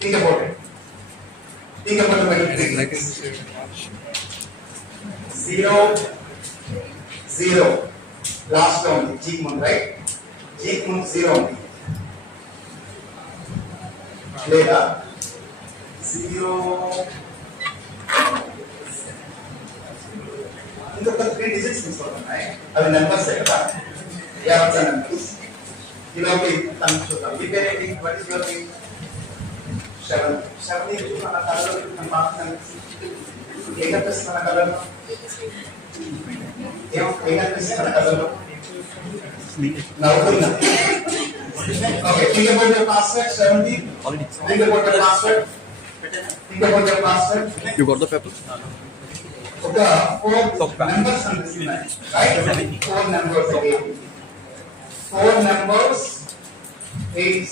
Think about it. Think about the matrix. 0, 0. Last term, G month, right? G month 0. Later, 0. Into the 3 digits తీసుకోవాలి right? అవి numbers కదా? Yeah, what's the numbers? You know, we come to the what is your name? 7. 7 is మన colour మన marks ఏ కనిపిస్తుంది మన colour ఏ కనిపిస్తుంది మన colour నవ్వుతున్నా okay think about your password 70 think about your password think about your password You got the paper? okay 4 numbers కనిపిస్తున్నాయి right 4 numbers again 4 numbers is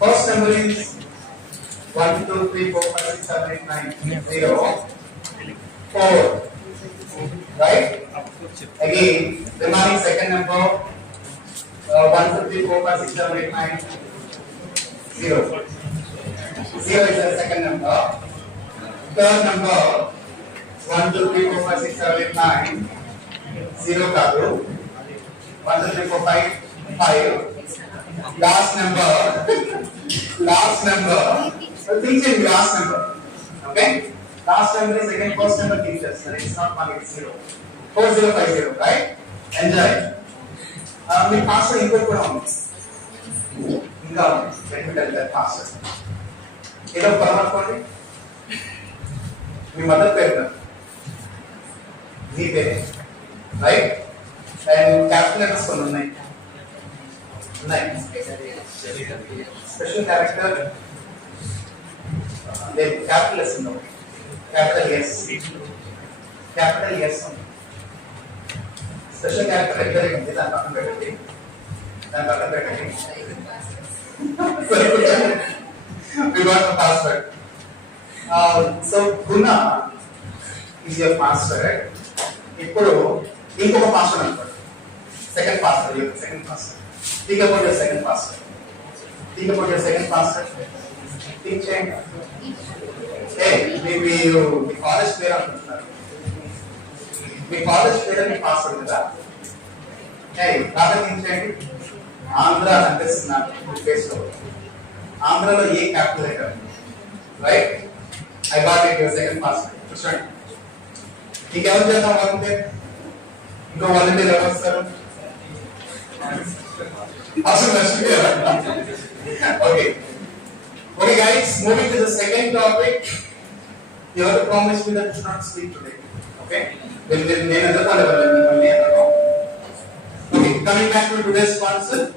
first number is 1 2 3 4 5 6 7 8 9 0 4 right again remaining second number 1 2 3 4 5 6 7 8 9 0 0 is the second number third number 1 2 3 4 5 6 7 8 9 0 kaadu 1 2 3 4 5 5 last number so think in last number okay last number is again first number teachers and it's not 1 it's 0 4050 right enjoy me password ఇంకోటి కూడా ఉంది ఇంకా let me tell that password ఏదో పరమాత్మని మీ mother పేరు మీ పేరు right and capital letters కొన్ని ఉన్నాయి special character capital S no capital S special character ఎక్కడ ఉంది దాని పక్కన పెట్టండి we got the password so Guna is your password ఇప్పుడు ఇంకొక పాస్వర్డ్ అనుకోండి second password think about your second password think చేయండి మీ కాలేజ్ పేరు అనుకుంటున్నారు మీ కాలేజ్ పేరు మీ పాస్వర్డ్ కదా బాగా థింక్ చేయండి ఆంధ్ర అనిపిస్తున్నారు మీ ఫేస్ లో ఆంధ్రలో a capital letter right I got it your second password చూడండి ఇంకెవరు చేద్దాం వాలంటీర్ ఇంకో వాలంటీర్ ఎవరు వస్తారు Okay guys, moving to the second topic. You have to promise me that you should not speak today. Okay? Okay, coming back to today's concept.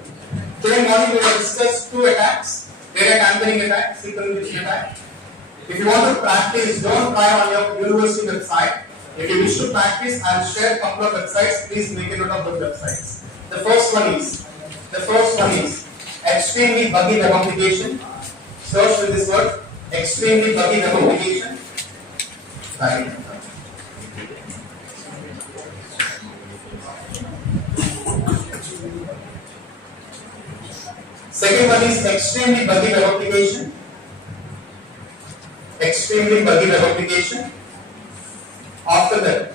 Today morning we will discuss 2 attacks. Data tampering attack, synchronization attack. If you want to practice, don't try on your university website. If you wish to practice, I will share a couple of websites. Please make a note of those websites. The first one is extremely buggy web application. Search with this word, extremely buggy web application. Right. Second one is extremely buggy web application. After that,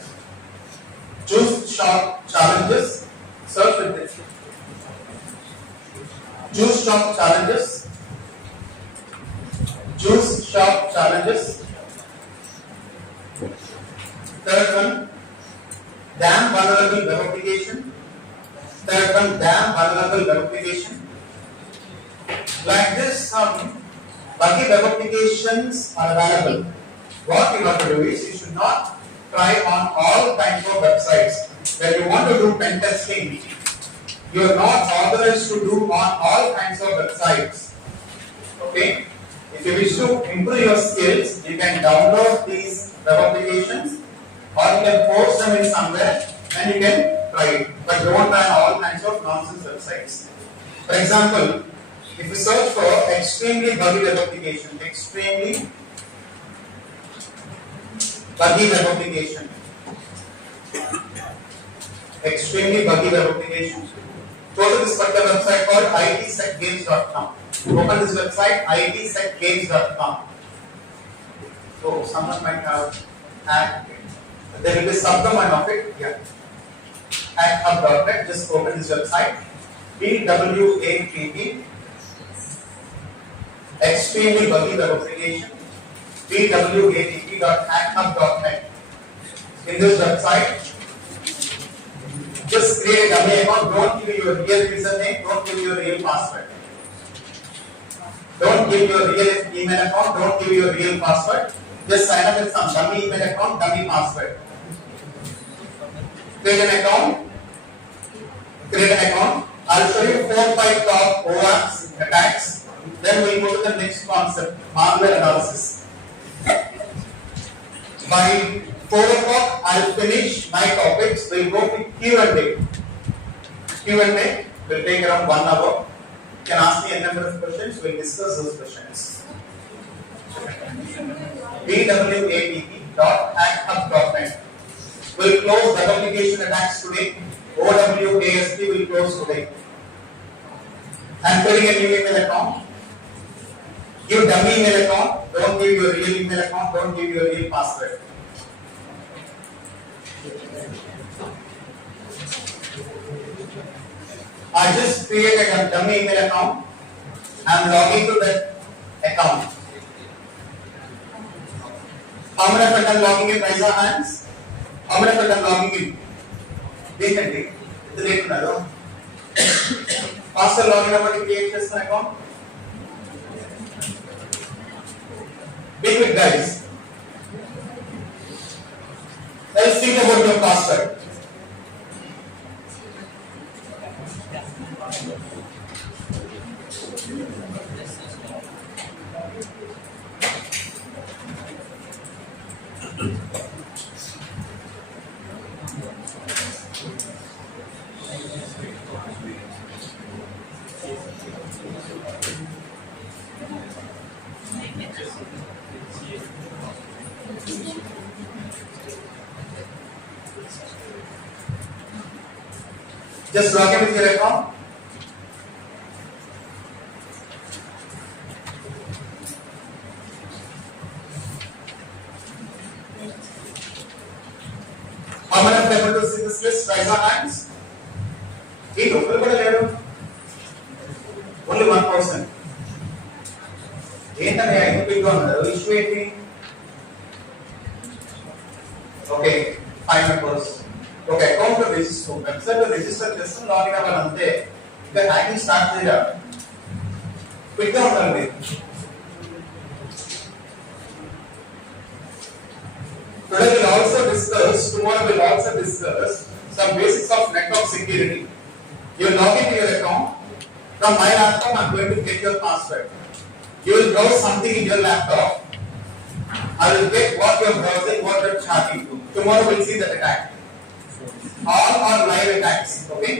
juice shop challenges. Search with this. Juice shop challenges. Third one, damn vulnerable web application. Like this, some buggy web applications are available. What you have to do is you should not try on all kinds of websites. When you want to do pen testing, you are not authorized to do on all kinds of websites. Okay? If you wish to improve your skills, you can download these web applications or you can post them in somewhere and you can try it. But don't try all kinds of nonsense websites. For example, if you search for extremely buggy web application, Go to this particular website called itsecgames.com. Open this website itsecgames.com. So someone might have hacked. There will be subdomain of it. Yeah. Hackup.net. Just open this website. BWATT. Extremely buggy the application. BWATT.hackup.net. In this website, just create a dummy account. Don't give your real username. Don't give your real password. Don't give your real email account. Don't give your real password. Just sign up with some dummy email account, dummy password. Create an account. I'll show you 4-5 top OAPs attacks. Then we'll go to the next concept, malware analysis. By 4 o'clock, I'll finish my topics. We'll go to Q&A. Q&A will take around 1 hour. You can ask me a number of questions. We'll discuss those questions. BWATT.hackup.net. We'll close the application attacks today. OWASP will close today. I'm creating a new email account. Give dummy email account. Don't give your real email account. Don't give your real password. I just created a dummy email account. I'm logging to that account. How many of you are logging in? Raise your hands. How many of you are logging in? Recently. Faster login number to create this account. Be quick, guys. Let's think about your password. Just log in with your account. How many of them able to see this list? Raise your hands. Only 1%. Okay, 5 members. Okay, account to register. Website to register just login avalante. The hacking start cheyala. Quick ga undandi. Today we'll also discuss, tomorrow we'll also discuss some basics of network security. You log into your account. From my laptop, I'm going to get your password. You will browse something in your laptop. I will get what you're browsing, what you're chatting to. Tomorrow we'll see that attack. All are live attacks. Okay?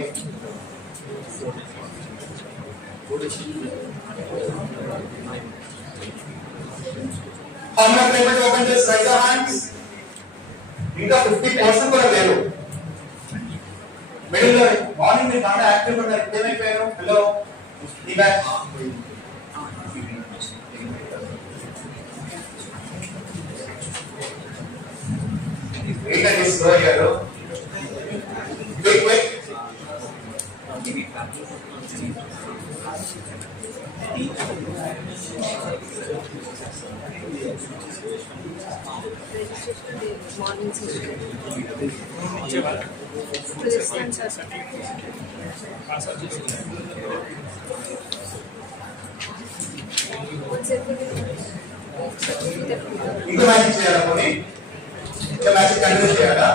How many are able to open this? Raise your hands. Inga 50% కూడా లేరు. Middle లో morning మీ బాగా active ఉన్నారు. ఏమైపోయారు? Hello ఈ batch ఏంటండి slow అయ్యారు? Quick. Morning session. ఇంకా మ్యాజిక్ చేయాలా పోనీ? ఇంకా మ్యాజిక్ కంటిన్యూ చేయాలా?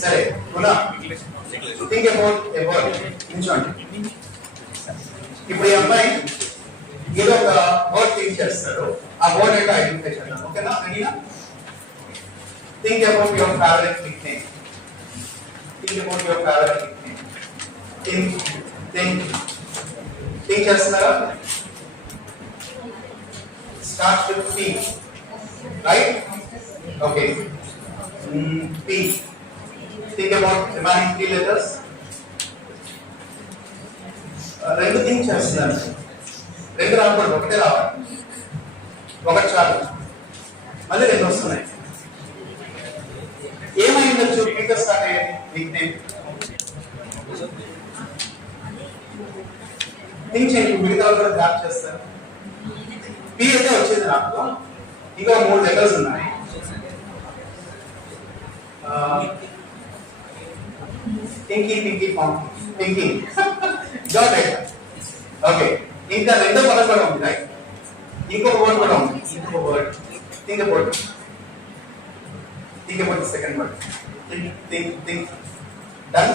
సరే పునః థింక్ అబౌట్ నించోండి. ఇప్పుడు ఈ అమ్మాయి ఏదో ఒక వర్డ్ థింక్ చేస్తాడు. ఆ వర్డ్ ఏంటో ఐడెంటిఫై చేద్దాం. ఓకేనా? రెడీనా? Think about your favourite nickname. Think about your favourite nickname. Think చేస్తున్నారా? Start with P. Right? Okay. P. Think about remaining 3 letters. రెండు థింక్ చేస్తున్నాను. రెండు రాకూడదు, ఒకటే రావాలి. ఒకటి చాలు, మళ్ళీ రెండు వస్తున్నాయి. ఏమైందచ్చు మీతో స్టార్ట్ అయ్యేది నిక్ నేమ్? థింక్ చేయండి, మిగతా కూడా డ్రాప్ చేస్తారు. పి అయితే వచ్చేది నాకు, ఇంకా 3 లెటర్స్ ఉన్నాయి. థింకింగ్ థింకింగ్ ఫాంకింగ్ థింకింగ్ జాబ్ రైట్. ఓకే, ఇంకా రెండో పదం కూడా ఉంది రైట్. ఇంకొక వర్డ్ కూడా ఉంది, ఇంకొక word. Think about the second word. Think done.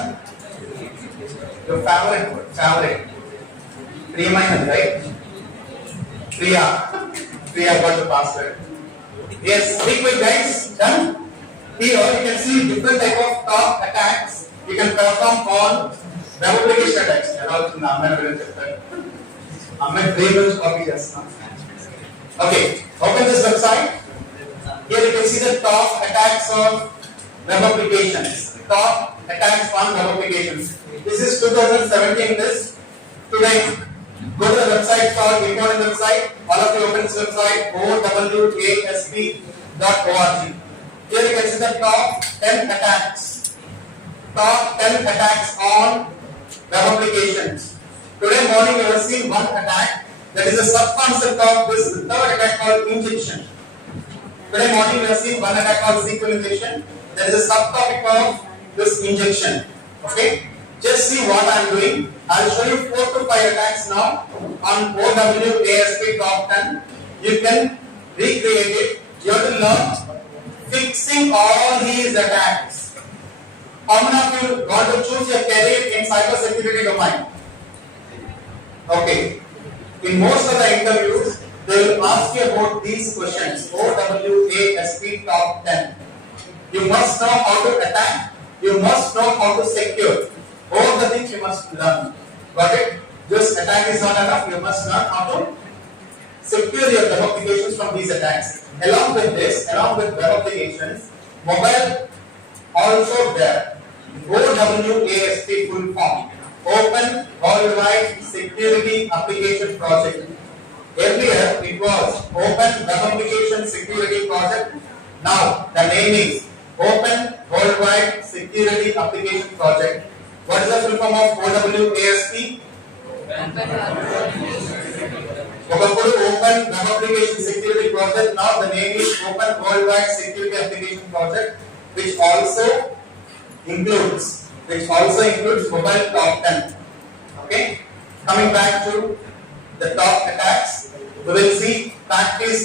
Your favourite word, favourite ప్రియమైనది right. Priya got the password. Yes, speak with guys. Done. Here you can see different type of top attacks you can perform on web application attacks. Allow I'm copy just now. Okay, open this website. Here you can see the top attacks of web applications. Top attacks on web applications. This is 2017. This today. Go to the website called important website. All of you open this website owasp.org. Here you can see the top 10 attacks. Top 10 attacks on web applications. Today morning you have seen one attack that is a sub-concept of this third attack called injection. Today morning you have seen one attack called SQL injection. That is a subtopic of this injection. Okay? Just see what I am doing. I will show you 4 to 5 attacks now on OWASP top 10. You can recreate it. You have to learn fixing all these attacks. How many of you want to choose your career in cyber security domain? Okay. In most of the interviews, they will ask you about these questions. OWASP top 10. You must know how to attack. You must know how to secure. All the things you must learn. Got it? Just attack is not enough. You must learn how to secure your web applications from these attacks. Along with this, along with web applications, mobile also there. OWASP full form. Open Worldwide Security Application Project. Earlier it was Open Web Application Security Project. Now the name is Open Worldwide Security Application Project. What is the full form of OWASP? Open Web Application Security Project. Now the name is Open Worldwide Security Application Project, which also includes mobile top 10. Okay. Coming back to the top attacks, we will see practice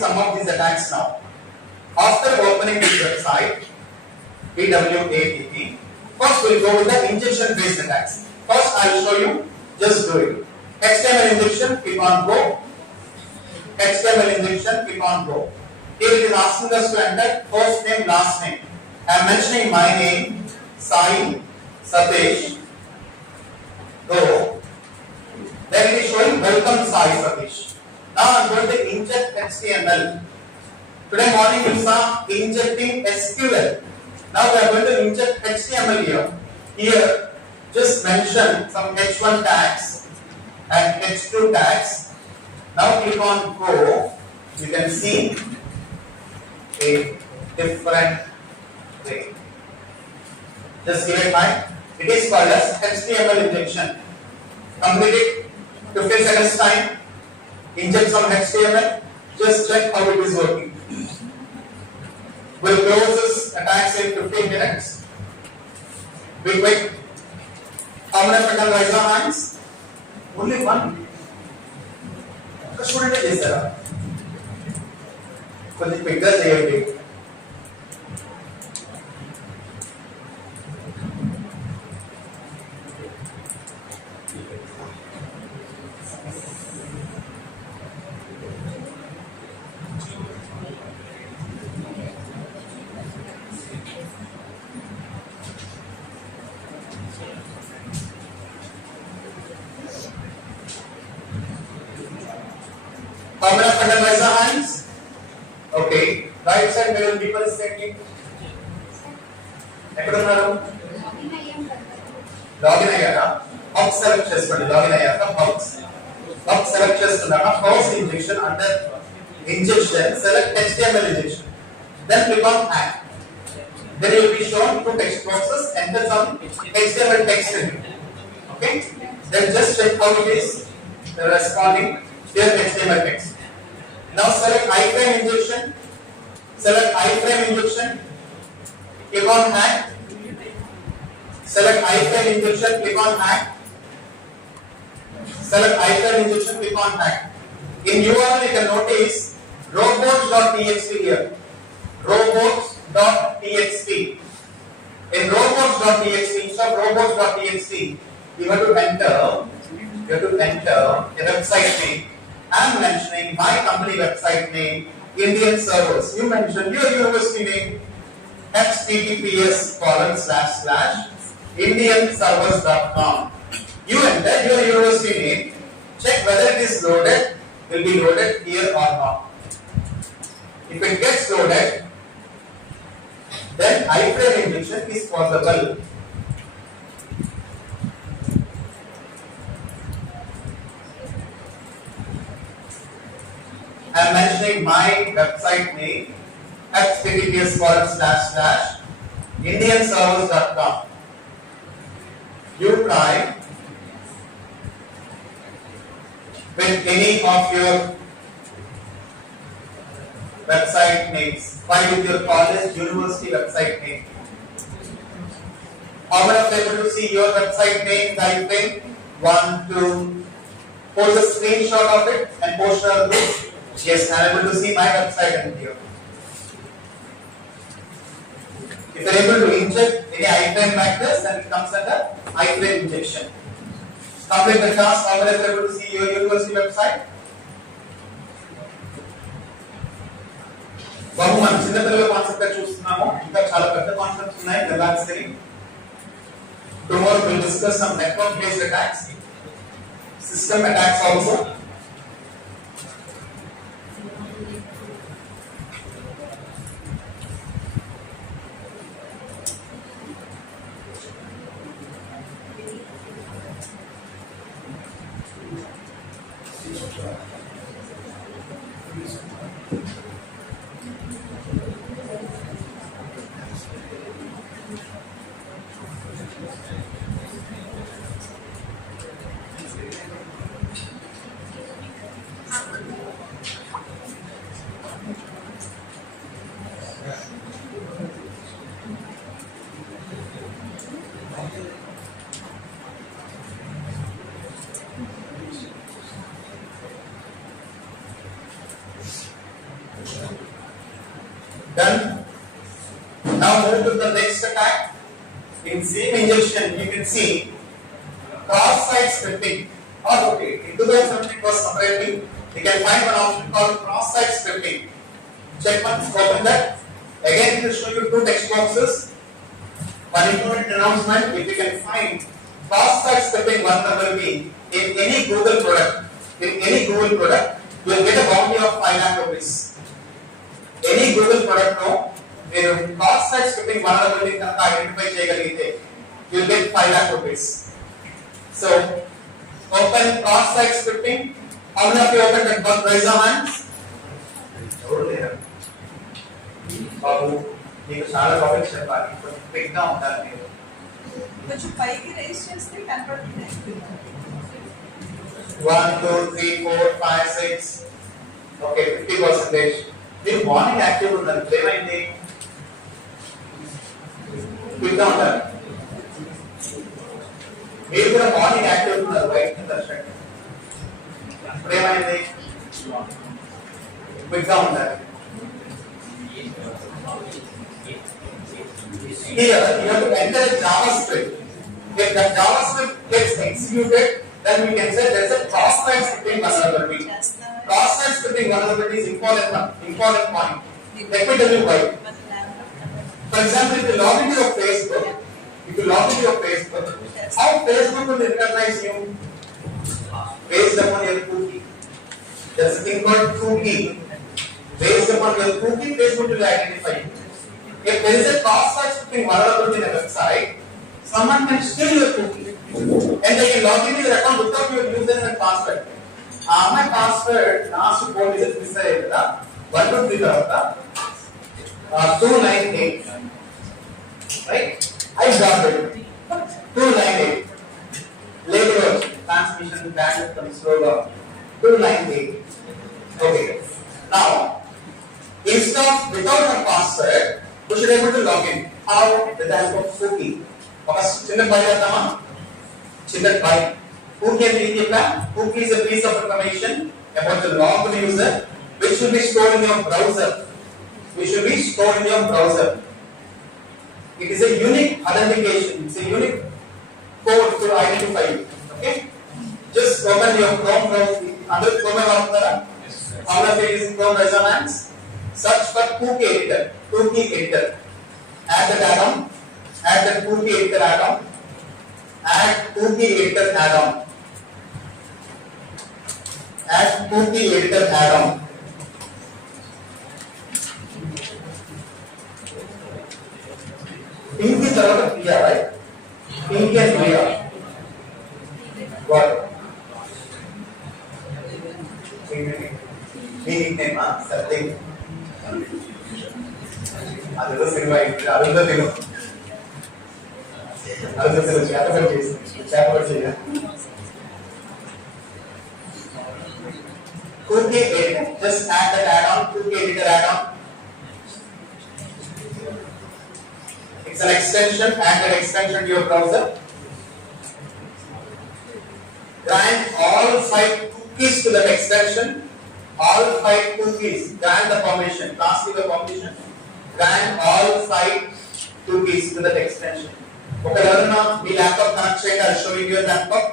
some of these attacks now. After opening this website, PWAPP, first we will go with the injection based attacks. First I will show you, just do it. HTML injection, click on go. HTML injection, click on go. Here it is asking us to enter first name, last name. I am mentioning my name, Sai Satish. Go. Then it is showing welcome Sai Satish. Now I am going to inject HTML. Today morning you saw injecting SQL. Now we are going to inject HTML here. Here, just mention some H1 tags and H2 tags. Now click on go. You can see a different way. Just give it time. It is called as HTML injection. Complete it. 15 seconds time. Inject some HTML. Just check how it is working. We'll close this attacks in 15 minutes. Be quick. How many of you can raise your hands? Only one. The student is there. కొంచెం quickగా చేయండి. How many of you can raise your hands? Okay. Right side, where will people standing? ఎక్కడ ఉన్నారు? Login అయ్యాక hub select చేసుకోండి. Login అయ్యాక hub select చేసుకున్నాక first injection under injection, select HTML injection. Then click on add. Then you will be shown two text boxes. Enter some HTML text in it. Okay. Then just check how it is responding to your HTML text. Now select iframe injection. Select iframe injection. Click on add. Select iframe injection. Click on add. Select iframe injection. Click on add. In URL you can notice robots.txt here. Robots.txt. In robots.txt, instead of robots.txt, you have to enter a website name. I am mentioning my company website name, Indian servers. You mention your university name, https://indianservers.com. You enter your university name. Check whether it is loaded. Will be loaded here or not. If it gets loaded, then iframe injection is possible. I am mentioning my website name, https://indianservers.com. You try with any of your website names. Try with your college, university website name. How many of you able to see your website name? Type in 1, 2. Post a screenshot of it and post a group. Yes, I am able to see my website in here. If you are able to inject any iframe like this, then it comes under iframe injection. Complete the task. How many of you able to see your university website? బాబు మనం చిన్నపిల్లల concept చూస్తున్నాము. ఇంకా చాలా పెద్ద concepts ఉన్నాయి. Relax గా. Tomorrow we will discuss some network based attacks, system attacks also. Done. Now move to the next attack. In same injection, you can see cross-site scripting. Or okay, in 2017 was separately. You can find one option called cross-site scripting. Check once, open that. Again, it will show you two text boxes. One important announcement: if you can find cross-site scripting vulnerability in any Google product, you will get a bounty of 5 lakh rupees. Any Google product no, మీరు cross-site scripting vulnerability కనుక identify చేయగలిగితే you will get 5 lakh rupees. So open cross-site scripting. How many of you opened that book? Raise your hands. బాబు మీకు చాలా topics చెప్పాలి. Quick గా ఉండాలి మీరు. కొంచెం పైకి రైజ్ చేస్తే కనపడుతుంది. 1 2 3 4 5 6 ఓకే 50%. మీరు మార్నింగ్ యాక్టివ్ ఉన్నారు. ఏమైంది? క్విక్ గా ఉంటారు. మీరు కూడా మార్నింగ్ యాక్టివ్ ఉన్నారు. రైట్ దర్శక్ ఇప్పుడు ఏమైంది? క్విక్ గా ఉంటారు. Here you have to enter a JavaScript. If the JavaScript gets executed, then we can say there is a cross-site scripting vulnerability. Cross-site scripting vulnerability is important point. Let me tell you why. For example, if you log into your Facebook, how Facebook will recognize you? Based upon your cookie. There's a thing called cookie. Based upon your cookie, Facebook will identify you. If there is a cross-site scripting vulnerability in a website, someone can steal your cookie. And they can log into your account without your username and password. My password last 4 digits miss ayida 123 tarvata 298, right? I got it. 298. Later transmission bandwidth comes slower. 298. Okay. Now, instead of without a password, we should be able to log in. How? With the help of cookie. ఒక చిన్న file చేద్దామా? చిన్న file. Cookie is cookie is a piece of information about the logged user which should be stored in your browser. Which should be stored in your browser. It is a unique authentication. It's a unique code to identify you. Okay? Just open your Chrome browser. Under Chrome browser, how does it use Chrome resonance? Search for cookie editor. Cookie editor. Add that add-on. Add the cookie editor add-on. Add cookie editor add-on. Add cookie editor add-on. Pink is the Priya, right? Pink and Priya. Got it. Me nickname, something. Another cinema. Another thing. Another cinema. Chapter. Cookie editor. Just add that add-on. Cookie editor add-on. It's an extension. Add that extension to your browser. Grant all 5 cookies to that extension. All 5 cookies. Grant the permission. Ask you the permission. Grant all 5 cookies to that extension. Okay, me laptop connect చేయండి. I'll show you your laptop.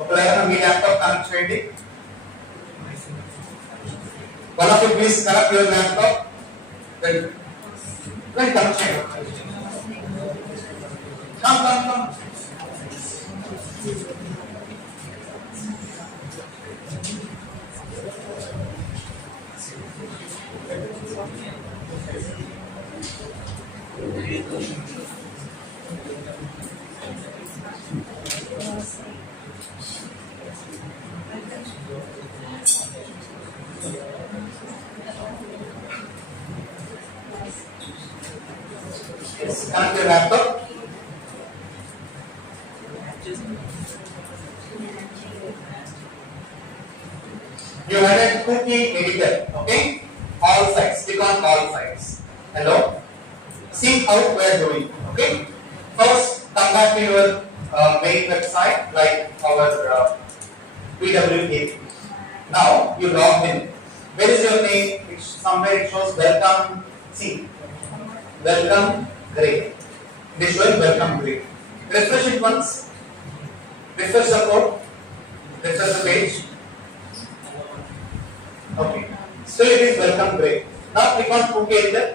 Okay, me laptop connect చేయండి. One of you please connect your laptop. Then connect చేయండి. Come. Yes, connect your laptop. You added cookie editor, okay? All sites, click on all sites. Hello? See how we are doing, okay? First, come back to your main website, like our PWA. Now, you logged in. Where is your name? Somewhere it shows welcome. See, welcome, great. It is showing welcome, great. Refresh it once. Refresh the code. Refresh the page. Okay. Still it is welcome, great. Now click on cookie editor.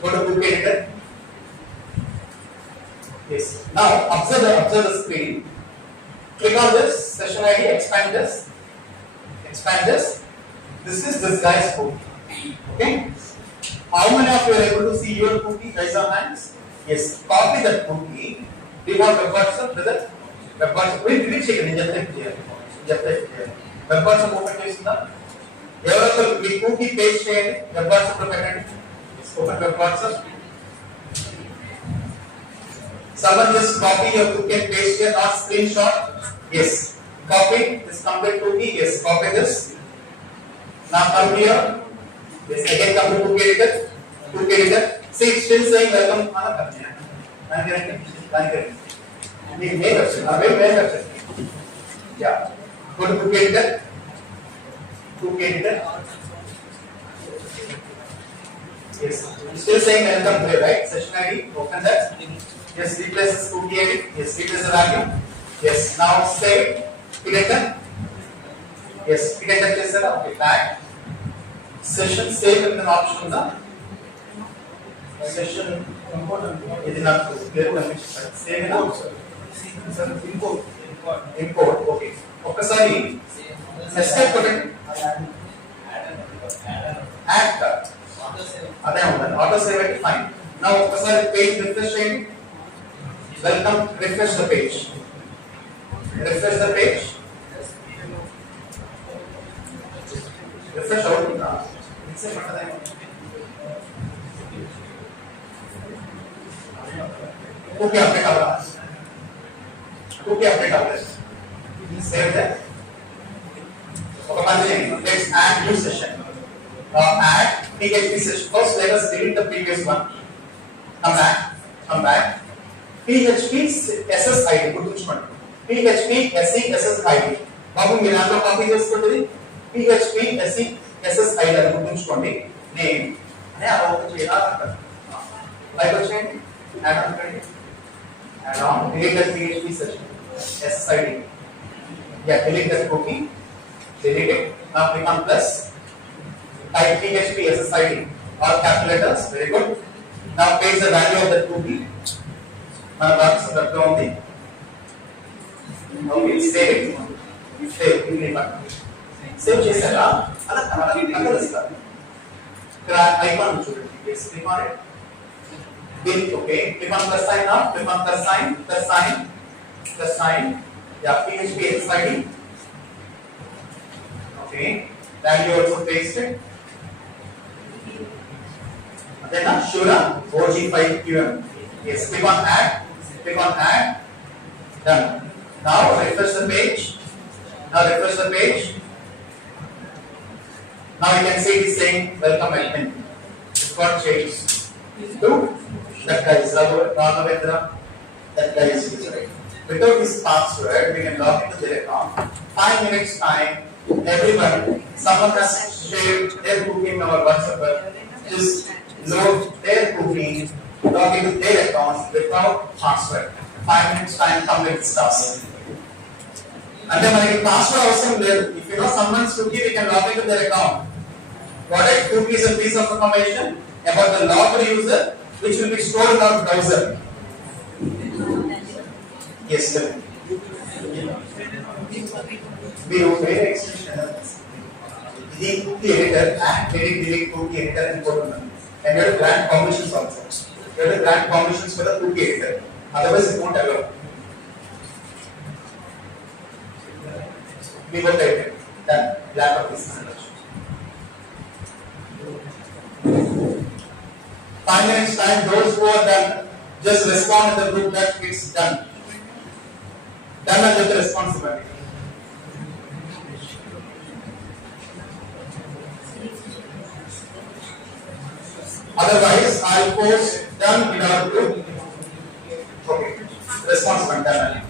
Go to cookie editor. Yes. Now observe the screen. Click on this session ID. Expand this. Expand this. This is this guy's code. Okay. How many of you are able to see your cookie? Raise your hands. Yes. Copy that cookie. Do you want WebWatcher? Brother? WebWatcher. Wait, check it. WebWatcher open చేస్తుందా? ఎవరో మీ cookie paste చేయండి. WebWatcher లో పెట్టండి. Open WebWatcher. Someone just copy your cookie and paste here, not screenshot. Yes. Copy this complete cookie. Yes. Copy this. Now come here. Yes. Again come to cookie editor. Cookie editor. See, it's still saying welcome. Yeah. Go to cookie editor. Cookie editor. Yes. It's still saying welcome here, right? Session ID. Open that. Yes. Replace this cookie edit. Yes. Replace the value. Yes. Now save. Hit enter. Yes. Hit enter chesara. Okay. Back. Session save in the option the session ఇది నాకు clear కనిపిస్తుంది. Save import. Okay. ఒక్కసారి escape కొట్టండి. Add అదే ఉంటుంది. Auto save అయితే fine. నా ఒక్కసారి పేజ్ రిఫ్రెష్ చేయండి. Welcome. Refresh the page. the page. Refresh out. Okay, update our Okay, update our Save that. Okay, let's add new session. Add PHP session. First, let us delete the previous one. Come back. PHP SSID. PHP SSID. Babu, you have to copy this for PHP SSID అని గుర్తుంచుకోండి. Name అనే ఒక చేయాలి. Like వచ్చేయండి. Add on చేయండి. Add on. Delete the PHP session. SSID. Yeah, delete that cookie. Delete it. Now click on plus. Type PHP SSID. All capital letters. Very good. Now paste the value of that cookie. మన box దగ్గర ఉంది. Okay, save it. Save. Save చేసారా? అలా కనబడుతుంది. ఇక్కడ icon చూడండి. Yes, click on it. Then okay, click on plus sign now. Click on plus sign. Yeah, PHP SSID. Okay, value also pasted. Then Shura OG5QM. Yes, click on add. Done. Now refresh the page. Now you can see it is saying welcome admin. It's got changed to that guy is Raghavendra. That guy is right. Without this password, we can log into their account. 5 minutes time. Everyone, someone has shared their cookie in our WhatsApp. Just load their cookie, log into their account without password. 5 minutes time, complete this task. And then when password also there, if you know someone's cookie, we can log into their account. What is cookie is a piece of information about the logged user, which will be stored in our browser. Yes, sir. We use very extension. The cookie editor and delete cookie editor and put on. And you have to grant permissions also. You have to grant permissions for the cookie editor. Otherwise, it won't allow. We will type it. Done. Black of this. 5 minutes time. Those who are done, just respond in the group that it's done. Done and get the responsibility. Otherwise, I'll post done in our group. Okay. Responsible done.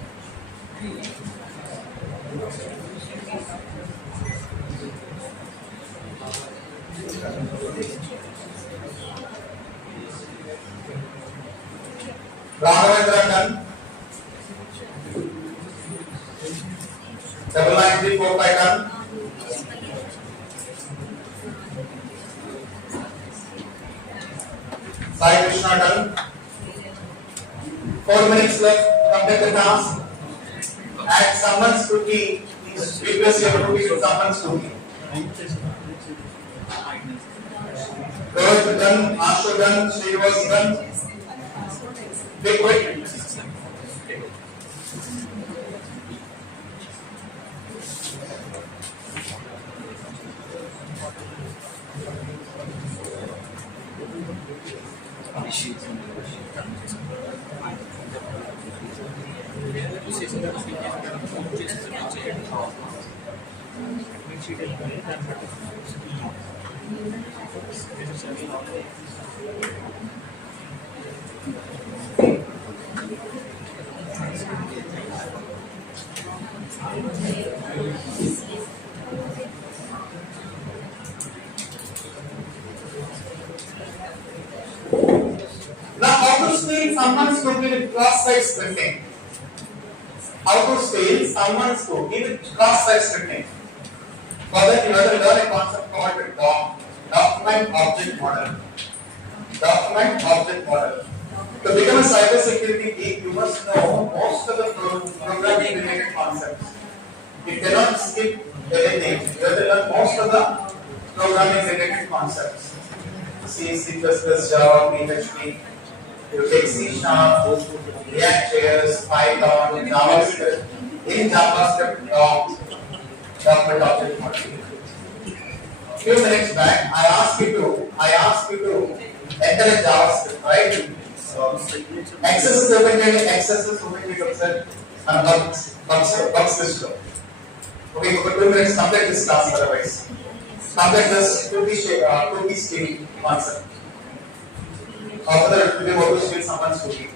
Raghavendra done. 9934 done. Sai Krishna done. 4 minutes left. Complete the task. Add someone's cookie. Replace your cookie with someone's cookie. Rohit done. Ashu done. Srinivas done. Big quick. Now, how to steal someone's cookie with cross-site scripting? How to steal someone's cookie with cross-site scripting? For that, you have to learn a concept called document object model. To become a cybersecurity geek, you must know most of the programming related concepts. You cannot skip anything. You have to learn most of the programming related concepts. C, C++, Java, PHP. You take C#, React.js, Python, JavaScript. in JavaScript document object model. Few minutes back, I asked you to enter a JavaScript, right? So access is open website and bugs list. Okay, for 2 minutes complete this task otherwise. Complete this 2B string concept. After that, we will steal someone's cookie.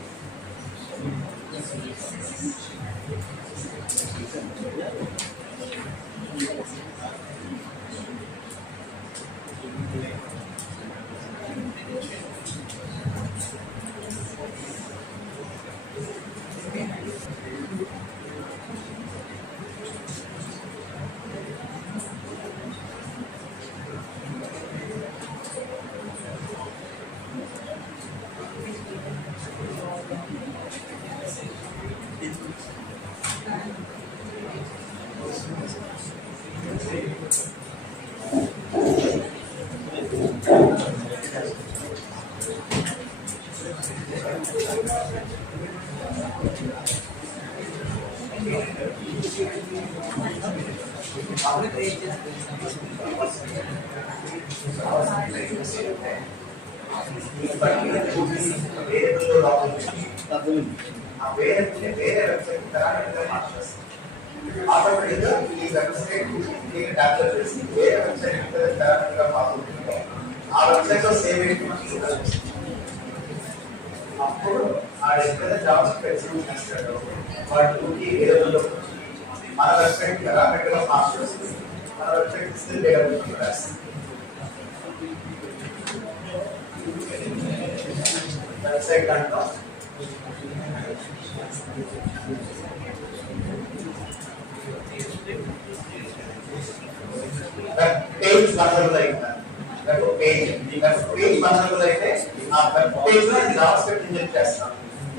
Page బంధములు అయితే ఆ web page లో JavaScript inject చేస్తాం.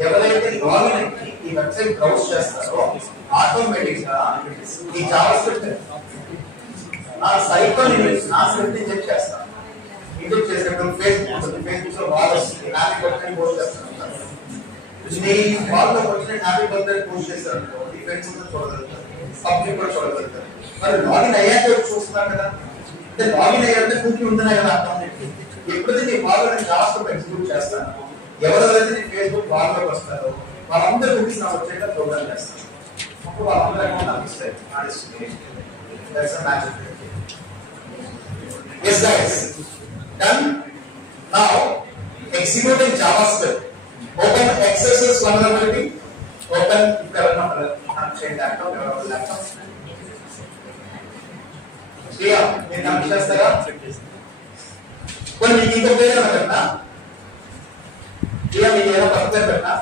ఎవరైతే login అయ్యి ఈ website browse చేస్తారో automatic గా ఈ జావాస్క్రిప్ట్ ఆ సైట్ లో నా స్క్రిప్ట్ ఇంజెక్ట్ చేస్తాం. ఇంజెక్ట్ చేసేటప్పుడు ఫేస్బుక్ లో వాల్ వస్తుంది, హ్యాపీ బర్త్డే పోస్ట్ చేస్తాం. మీ వాల్ లో వచ్చిన హ్యాపీ బర్త్డే పోస్ట్ చేస్తారు, ఈ ఫ్రెండ్స్ చూడగలుగుతారు, పబ్లిక్ కూడా చూడగలుగుతారు. మరి లాగిన్ అయ్యాక చూస్తున్నారు కదా, అంటే లాగిన్ అయ్యాక కుకీ ఉందనే కదా అర్థం. ఎప్పుడైతే నీ వాల్ లో జావాస్క్రిప్ట్ ఎగ్జిక్యూట్ చేస్తాను, ఎవరెవరైతే నీ ఫేస్బుక్ వాల్ లోకి వస్తారో వాళ్ళందరూ కుకీస్ నాకు వచ్చేలా ప్రోగ్రామ్ చేస్తాను. అప్పుడు వాళ్ళందరూ అకౌంట్ నాకు ఇస్తాయి. That's a magic. Yes guys, done. Now executing JavaScript. Open XSS vulnerability. Open laptop. Yeah, నేను కనెక్ట్ చేస్తాగా. కొన్ని మీకు ఇంకో పేరు పెట్టనా? ఇలా మీకు ఏదో కొత్త పేరు పెట్టనా?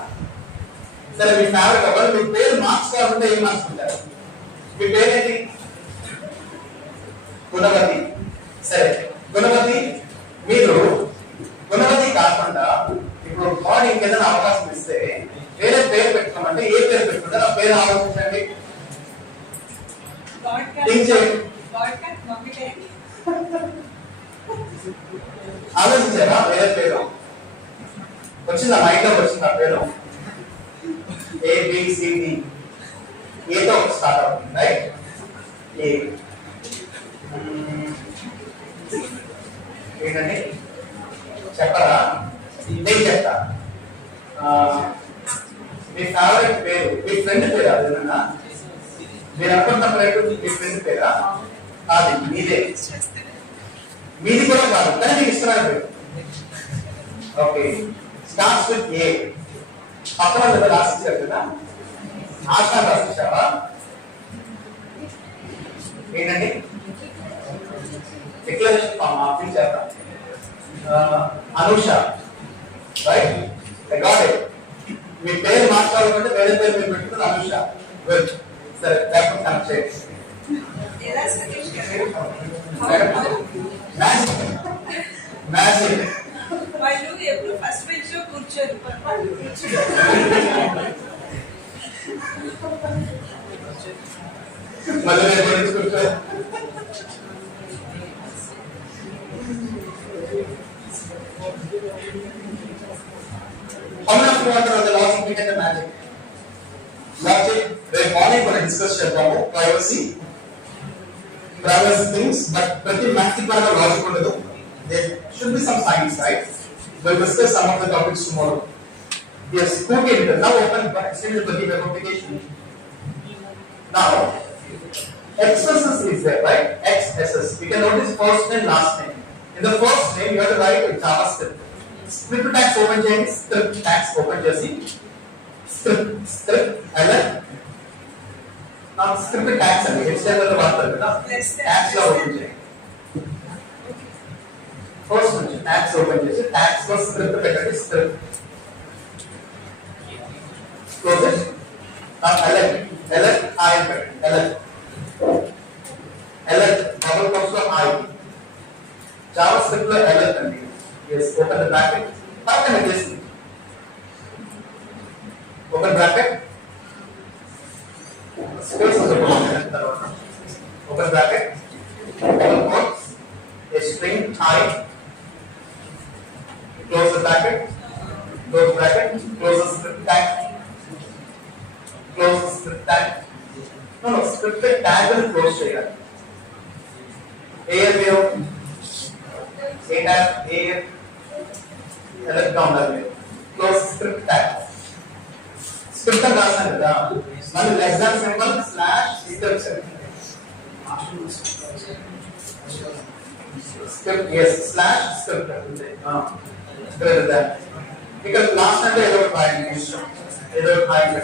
సరే, మీ ఫేవరెట్ అవ్వాలి. మీ పేరు మార్చుకోవాలంటే ఏం మార్చుకుంటారు? మీ పేరు ఏంటి? గుణవతి. సరే, గుణవతి. మీరు గుణవతి కాకుండా ఇప్పుడు మార్నింగ్ ఏదైనా అవకాశం ఇస్తే వేరే పేరు పెట్టుకోమంటే ఏ పేరు పెట్టుకుంటారు? ఆ పేరు ఆలోచించండి. ఆలోచించారా? వేరే పేరు వచ్చిందా? మైండ్ లో వచ్చిందా పేరు? ఏబిసిడి ఏతో స్టార్ట్ అవుతుంది, రైట్? ఏ ఏంటండి చెప్పరా? నేను చెప్తా. మీ ఫేవరెట్ పేరు, మీ ఫ్రెండ్ పేరు అదేనా? మీరు అనుకుంటున్న పేరు మీ ఫ్రెండ్ పేరా? అది మీదే. మీది కూడా కాదు, కానీ మీకు ఇష్టమైన పేరు. Okay, starts with a. పక్కన లేదా రాసిచ్చారు కదా, ఆశా రాసిచ్చావా? ఏంటండి డిక్లరేషన్ ఫామ్ ఫిల్ చేద్దాం. Anusha, right? I got it. మీ పేరు మార్చాలంటే వేరే పేరు మీరు పెట్టుకుని అనుష. వెల్, సరే, ల్యాప్టాప్ కనెక్ట్ చేయండి. మ్యాజిక్. వాళ్ళు ఎప్పుడు ఫస్ట్ బెంచ్ లో కూర్చోరు. మళ్ళీ కూర్చోరు. How many of you want to know the logic behind the magic? Logic, రేపు మార్నింగ్ కూడా డిస్కస్ చేద్దాము ప్రైవసీ థింగ్స్ బట్ ప్రతి మ్యాథ్స్ పరంగా లాజిక్ ఉండదు there should be some science, right? We'll discuss some of the topics tomorrow. Yes, Bootcamp. Now open extended web application. Now, XSS is there, right? XSS. You can notice first name, last name. In the first name, you have to write JavaScript. Script tags open cheyandi, script tags open chesi. Script alert. Now script tags ani HTML lo vaartaru kada. Tags lo open cheyandi. First one, tags open chesi, tags lo script pettandi, script. Close it. Now alert I pettandi, alert double quotes lo I. JavaScript lo alert andi. Yes, open the bracket. How can I guess? Open bracket. Space is open. Open bracket. Double quotes. A string type. Close the bracket. Close bracket. Close the script tag. Close the script tag. No, script tag will close cheyali. A select down there. Close script tag. Script tag రాసాను కదా మళ్ళీ less than symbol slash script script yes slash script అంటే greater than ఇక్కడ last అంటే ఏదో ఒకటి రాయండి ఇష్టం ఏదో ఒకటి రాయండి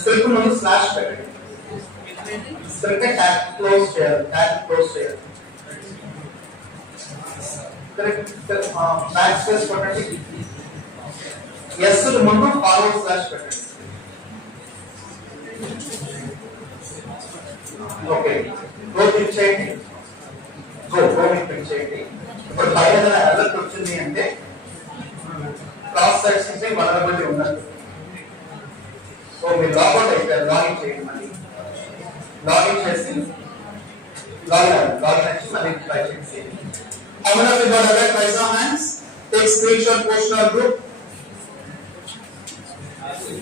స్క్రిప్ట్ ముందు స్లాష్ పెట్టండి స్క్రిప్ట్ ట్యాగ్ క్లోజ్ చేయాలి బ్యాక్ స్పేస్ కొట్టండి ఎస్ ముందు ఫార్వర్డ్ స్లాష్ పెట్టండి ఓకే గో క్లిక్ చేయండి క్లిక్ చేయండి ఇప్పుడు పైన అలర్ట్ వచ్చింది అంటే క్రాస్ సైట్స్ నుంచి వలనరబిలిటీ ఉన్నది సో మీరు లాగౌట్ అయిపోయారు లాగిన్ చేయండి మళ్ళీ లాగిన్ చేసి లాగిన్ వచ్చి మళ్ళీ ట్రై చేసి How many of you got alert? Raise your hands. Take screenshot, post in our group.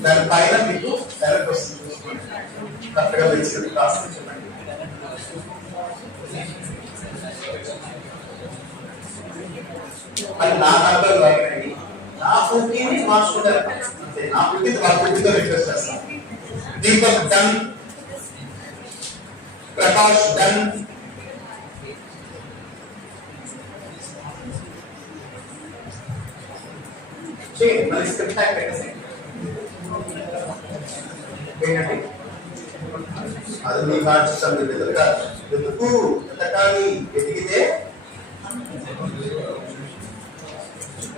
Then final people, alert person. Correctly execute task. And now another login ID. Now putting in markshoulder. Now putting the request chestam. Deepak done. Prakash done. చేయండి మళ్ళీ script tag పెట్టేసేయండి ఏంటంటే అది మీ card system ఎదురుగా వెతుకు వెతకాలి వెతికితే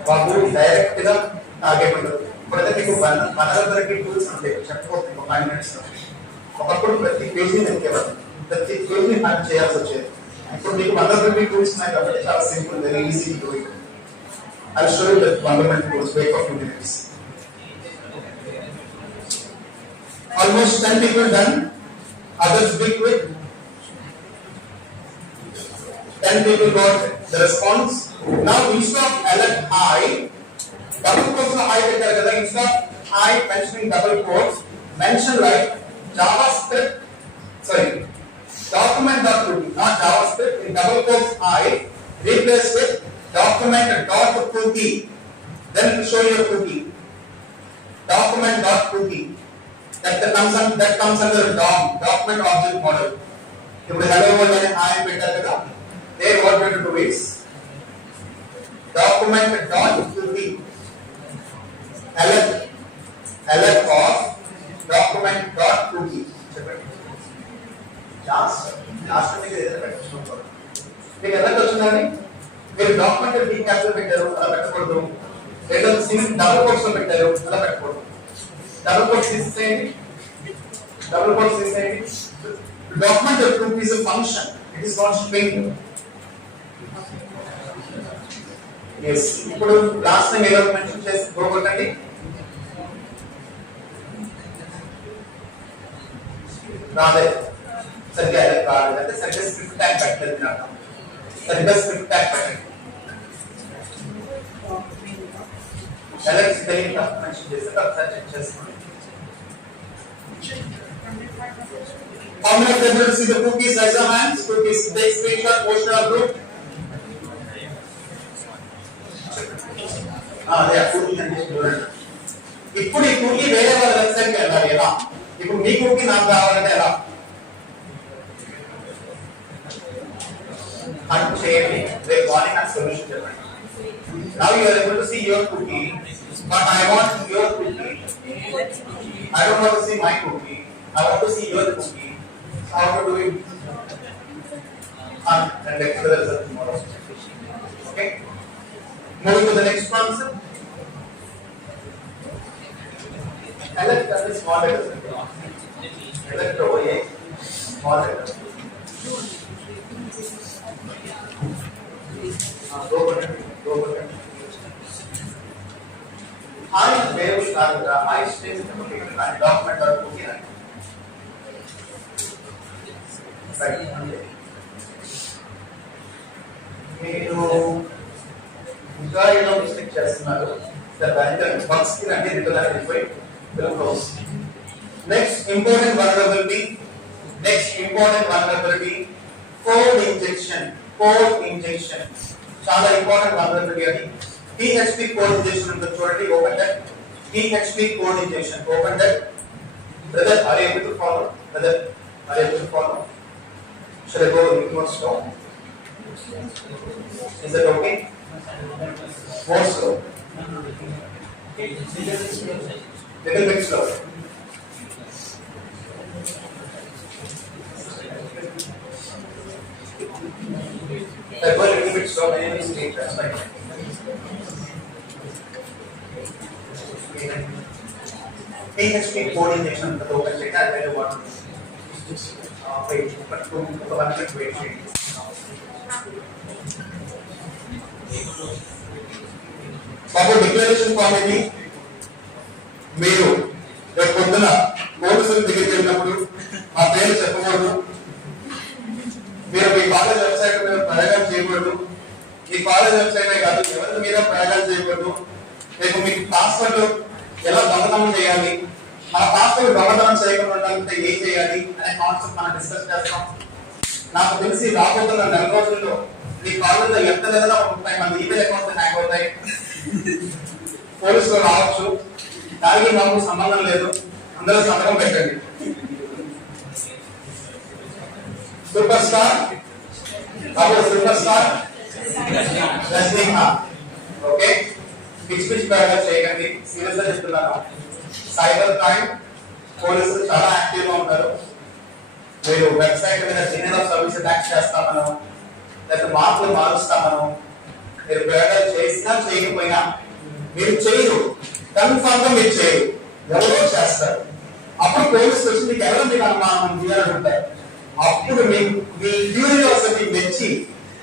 బాబు direct గా టార్గెట్ ఉండదు ఇప్పుడైతే మీకు వనరబిలిటీ టూల్స్ ఉంటాయి చెప్పకపోతే 5 minutes ఒకప్పుడు ప్రతి పేజీ వెతికేవారు ప్రతి పేజీ హ్యాక్ చేయాల్సి వచ్చేది ఇప్పుడు మీకు వనరబిలిటీ టూల్స్ ఉన్నాయి కాబట్టి చాలా simple very easy to do it. I'll show you the fundamental tools. Wait for 2 minutes. Almost 10 people done. Others be quick. 10 people got the response. Now instead of alert high, double quotes high better. Instead of high mentioning double quotes, mention like JavaScript. Sorry, document.cookie, not JavaScript. In double quotes high, replace with document.cookie. Then show your cookie. Document.cookie. That comes under document object model. If we hello world and I am better, there what we have to do is document.cookie. Alert of document.cookie. Last మీకు ఎలా వచ్చిందండి మీరు document D capture పెట్టారు అలా పెట్టకూడదు లేదా single double quotes లో పెట్టారు అలా పెట్టకూడదు డబుల్ కోట్స్ తీసేయండి document proof is a function it is not string yes ఇప్పుడు లాస్ట్ టైం ఏదో మెన్షన్ చేసి గో కొట్టండి రాలేదు సరిగ్గా రాలేదు అంటే సరిగ్గా స్క్రిప్ట్ ట్యాగ్ పెట్టలేదు అర్థం సరిగ్గా స్క్రిప్ట్ ట్యాగ్ పెట్టండి ఎలక్ట్రిక్ మెన్షన్ చేస్తే ఒకసారి చెక్ చేసుకోండి How many of them will see the cookies? Raise your hands. Cookies. Take screenshot. Post our group. Yeah. Cookie and student. ఇప్పుడు ఈ cookie వేరే వాళ్ళ వెబ్సైట్ కి వెళ్ళాలి ఎలా? ఇప్పుడు మీ cookie నాకు కావాలంటే ఎలా? Hunt చేయండి. రేపు మార్నింగ్ నాకు సొల్యూషన్ చెప్పండి. Now you are able to see your cookie, but I want your cookie. I don't want to see my cookie. I want to see your cookie. How to do it? And let's do the result tomorrow. Okay. Moving to the next concept. Electro is small letter. Electro is small letter. Go button. I wave start. I stay and document or cookie. Right. మీరు ఇంకా ఏదో mistake చేస్తున్నారు. Bugs కి అంటే return close. Next important vulnerability. Code injection. చాలా important vulnerability అది. PHP code injection ఉంటుంది చూడండి. Open that. PHP code injection. Open that. Brother, are you able to follow? Should I go a little more slow? Is that okay? More slow. Little bit slow. I go a little bit slow. My name is Nate. That's fine. PHP code injection. The open data. I tell you what. Wait. But to 1 minute wait. బాబు declaration form ఇది. మీరు రేపు పొద్దున పోలీసుల దగ్గరికి వెళ్ళినప్పుడు మా పేరు చెప్పకూడదు. మీరు మీ కాలేజ్ వెబ్సైట్ మీద ప్రయోగాలు చేయకూడదు. ఈ కాలేజ్ వెబ్సైట్ కాదు, ఎవరి మీద ప్రయోగాలు చేయకూడదు. రేపు మీకు పాస్వర్డ్ ఎలా దొంగతనం చేయాలి, ఆ పాస్వర్డ్ దొంగతనం చేయకుండా ఉండాలంటే ఏం చేయాలి అనే కాన్సెప్ట్ మనం డిస్కస్ చేస్తాం. నాకు తెలిసి రాబోతున్న 4 రోజుల్లో మీ కాలేజ్లో ఎంత లేదా 30 మంది ఈమెయిల్ అకౌంట్స్ హ్యాక్ అవుతాయి. పోలీసులు రావచ్చు. దానికి మాకు సంబంధం లేదు. అందరూ సంతకం పెట్టండి. Super star okay. పిచ్ ప్రయోగాలు చేయకండి. సీరియస్ గా చెప్తున్నాను. సైబర్ క్రైమ్ పోలీసులు చాలా యాక్టివ్ గా ఉంటారు. మీరు వెబ్సైట్ మీద జనరల్ ఆఫ్ సర్వీస్ అటాక్ చేస్తామను, లేకపోతే మార్కులు మారుస్తామను, మీరు ప్రయోగాలు చేసినా చేయకపోయినా మీరు చేయరు. కన్ఫర్మ్ గా మీరు చేయరు, ఎవరో చేస్తారు. అప్పుడు పోలీసులు వచ్చి మీకు ఎవరో మీకు అనుమానం చేయాలని ఉంటారు. అప్పుడు మీ క్యూరియాసిటీ మెచ్చి,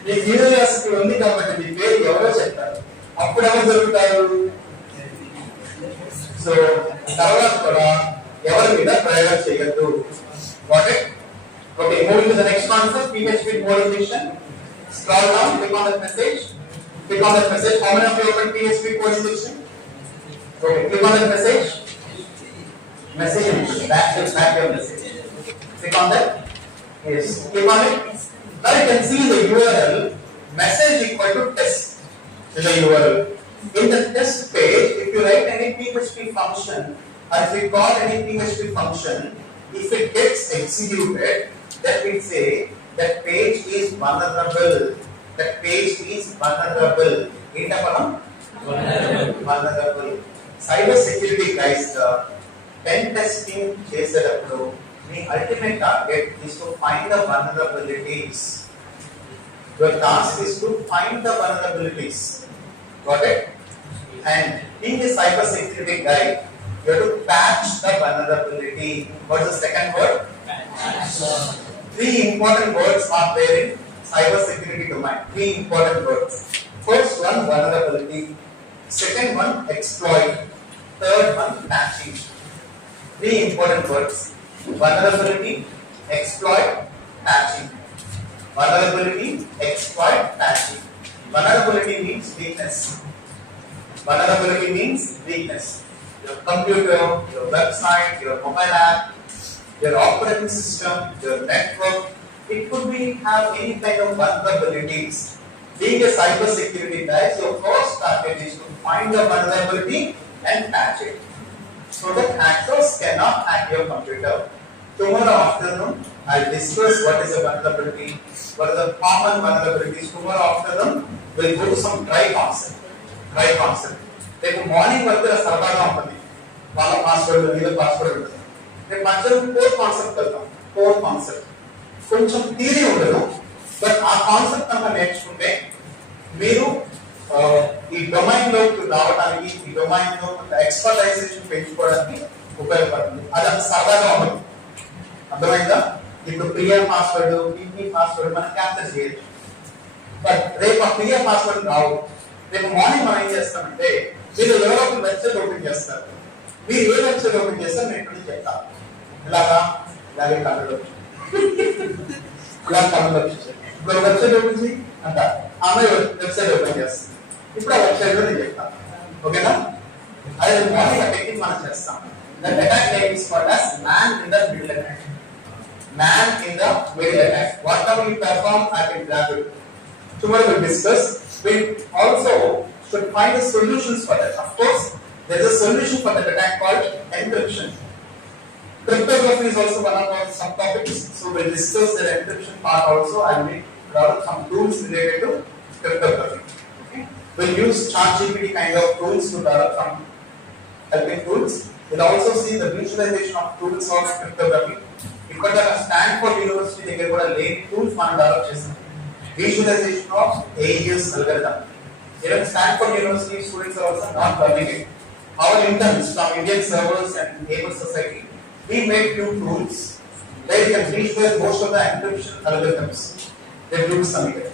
మీ క్యూరియాసిటీ ఉంది కాబట్టి మీ పేరు ఎవరో చెప్తారు. అప్పుడు ఎవరు దొరుకుతారు? సో తర్వాత కూడా ఎవరి మీద ప్రయోగాలు చేయొద్దు. Okay. Moving to the next concept, PHP code injection. Scroll down, click on that message. How many of you open PHP code injection? Okay, click on that message. Back your message. Click on that. Yes, click on it. Now you can see the URL message equal to test in the URL. In the test page, if you write any PHP function or if you call any PHP function, if it gets executed, that will say that page is vulnerable. Vulnerable. Cyber security guys, pen testing చేసేటప్పుడు మీ ultimate target is to find the vulnerabilities. Your task is to find the vulnerabilities. Got it? And being a cyber security guy, you have to patch the vulnerability. What's the second word? Patch. 3 important words are there in cyber security domain. 3 important words. First one, vulnerability. Second one, exploit. Third one, patching. 3 important words: vulnerability, exploit, patching. Vulnerability, exploit, patching. Vulnerability means weakness. Your computer, your website, your mobile app, your operating system, your network. It could be have any kind of vulnerabilities. Being a cyber security guy, your first target is to find the vulnerability and patch it, so that hackers cannot hack your computer. Tomorrow afternoon, I'll discuss what is a vulnerability, what are the common vulnerabilities. Tomorrow afternoon, we'll go to some dry concept. Dry concept. రేపు morning వరకు సరదాగా ఉంటుంది, వాళ్ళ password మీద password ఉంటుంది. రేపు మధ్యలో core concept వెళ్తాం. కోర్ కాన్సెప్ట్ కొంచెం థియరీ ఉండదు, బట్ ఆ కాన్సెప్ట్ అంతా నేర్చుకుంటే మీరు ఈ డొమైన్ లోకి రావడానికి, ఈ డొమైన్ లో కొంత ఎక్స్పర్టైజేషన్ పెంచుకోవడానికి ఉపయోగపడుతుంది. అది అంత సరదాగా ఉంటుంది. అర్థమైందా? ఇప్పుడు ప్రియర్ పాస్వర్డ్, పీపీ పాస్వర్డ్ మనం క్యాప్చర్ చేయొచ్చు, బట్ రేపు ఆ ప్రియర్ పాస్వర్డ్ రావు. రేపు మార్నింగ్ మనం ఏం చేస్తామంటే, మీరు ఎవరో ఒక వెబ్సైట్ ఓపెన్ చేస్తారు. మీరు ఏ వెబ్సైట్ ఓపెన్ చేస్తారు నేను ఇక్కడ చెప్తాను. ఇలాగా ఇలాగే కళ్ళు ఇలా కళ్ళు వచ్చేసాయి. ఇప్పుడు వెబ్సైట్ ఓపెన్ చేయి అంట, ఆమె వెబ్సైట్ ఓపెన్ చేస్తుంది. ఇప్పుడు ఆ వెబ్సైట్ లో నేను చెప్తాను. ఓకేనా? అదే మార్నింగ్ ఆ టెక్నిక్ మనం చేస్తాం. The attack name is called as man in the middle attack. Man in the middle attack. Whatever you perform, I can grab it. Tomorrow we'll discuss. We also should find the solutions for that. Of course, there is a solution for that attack called encryption. Cryptography is also one of our subtopics, so we'll discuss the encryption part also. I will develop some tools related to cryptography. Okay? We'll use ChatGPT kind of tools to develop some helping tools. We'll also see the visualization of tools of cryptography. Because at Stanford University, they get a late tools మనం develop చేసాం. Visualization of AES algorithm. Even Stanford University students are also not learning it. Our interns from Indian servers and Able Society, we made few tools where you can visualize most of the encryption algorithms. They do some of it.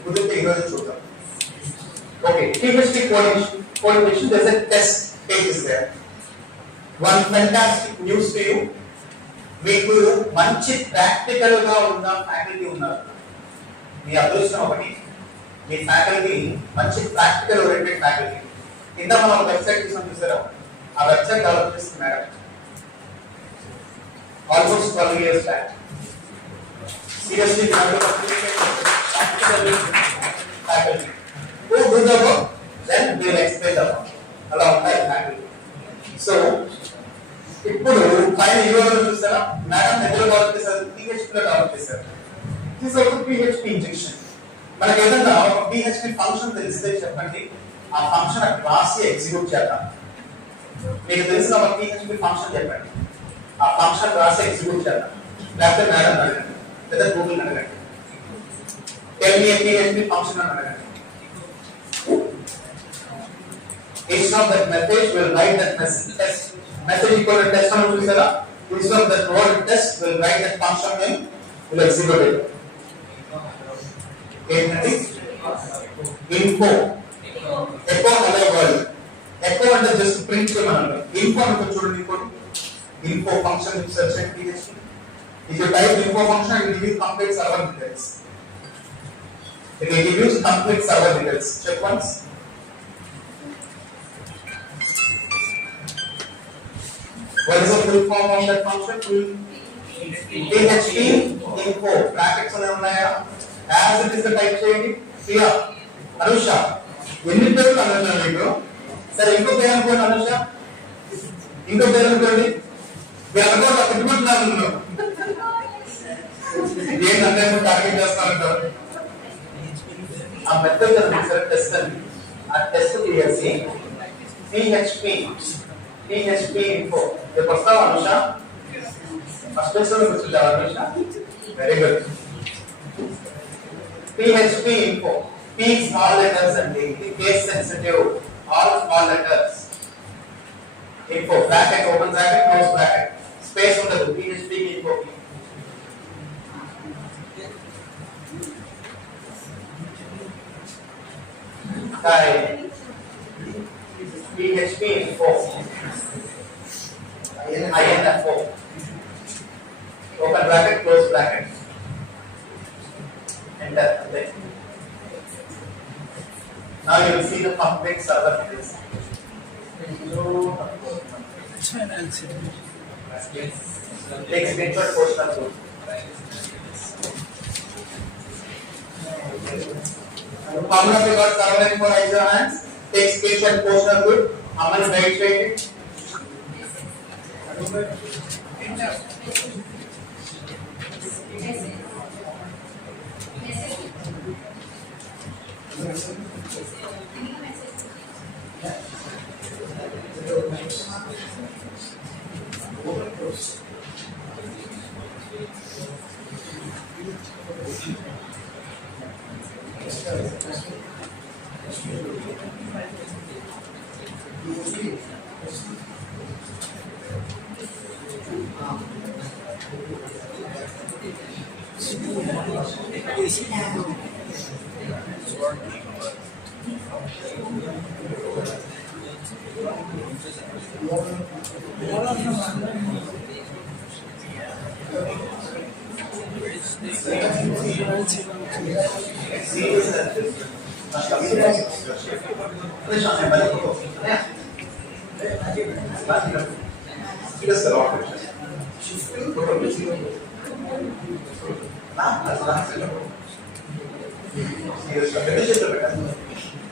Okay, PHP coding, there's a test page is there. One fantastic news to you. మీకు మంచి practical గా ఉన్న faculty ఉన్నారు. మీ అదృష్టం ఒకటి, మీ faculty మంచి practical oriented faculty. కింద మనం వెబ్సైట్ చూసారా, ఆ వెబ్సైట్ డెవలప్ చేస్తుంది madam almost 12 years back. Seriously faculty who do the work, then they will explain the work. అలా ఉంటాయి ఫ్యాకల్టీ. సో ఇప్పుడు పైన యూఆర్ఎల్ చూసారా, మేడం ఎదురు డెవలప్ చేశారు, PHP లో డెవలప్ చేశారు. దిస్ ఇస్ ఒక PHP ఇంజెక్షన్. మనకి ఏదైనా ఒక PHP ఫంక్షన్ తెలిస్తే చెప్పండి, ఆ ఫంక్షన్ అక్కడ రాసి ఎగ్జిక్యూట్ చేద్దాం. మీకు తెలిసిన ఒక PHP ఫంక్షన్ చెప్పండి, ఆ ఫంక్షన్ రాసి ఎగ్జిక్యూట్ చేద్దాం. లేకపోతే మేడం అడగండి, లేదా గూగుల్ అడగండి, టెల్ మీ PHP ఫంక్షన్ అని అడగండి. Instead of that message, we'll write that message test. Message equal to test అని చూసారా, instead of that word test, we'll write that function name, we'll execute it. ఏంటంటే info echo hello world. Echo అంటే just print చేయమన్నారు. info అంటే చూడండి, info function search and PHP. If you type info function, it will give you complete server details. It will give you complete server details. Check once. What is the full form of that function? PHP info brackets అనే ఉన్నాయా, as it is the type చేయండి. ప్రియా, అనుష, ఎన్ని పేర్లు అనుష మీకు? సరే ఇంకో పేరు అనుకోండి అనుష, ఇంకో పేరు అనుకోండి. మీరు అనుకోండి పెట్టుకుంటున్నారు, ఏంటంటే టార్గెట్ చేస్తారంటారు. ఆ మెథడ్ సరే టెస్ట్ అండి, ఆ టెస్ట్ చేసి PHP info. రేపు వస్తావా అనుష? ఫస్ట్ క్లాస్లో కూర్చుంటావా Anusha? Very good. PHP info. P small letters అండి, ఇది case sensitive. All small letters. info bracket open bracket close bracket. Space ఉండదు. PHP info. PHP info. INFO. Open bracket, close bracket. Enter. Now you will see the complete server details. Take screenshot, post on group. How many of you got covering for raise your hands? Take screenshot, post on group. How many right it?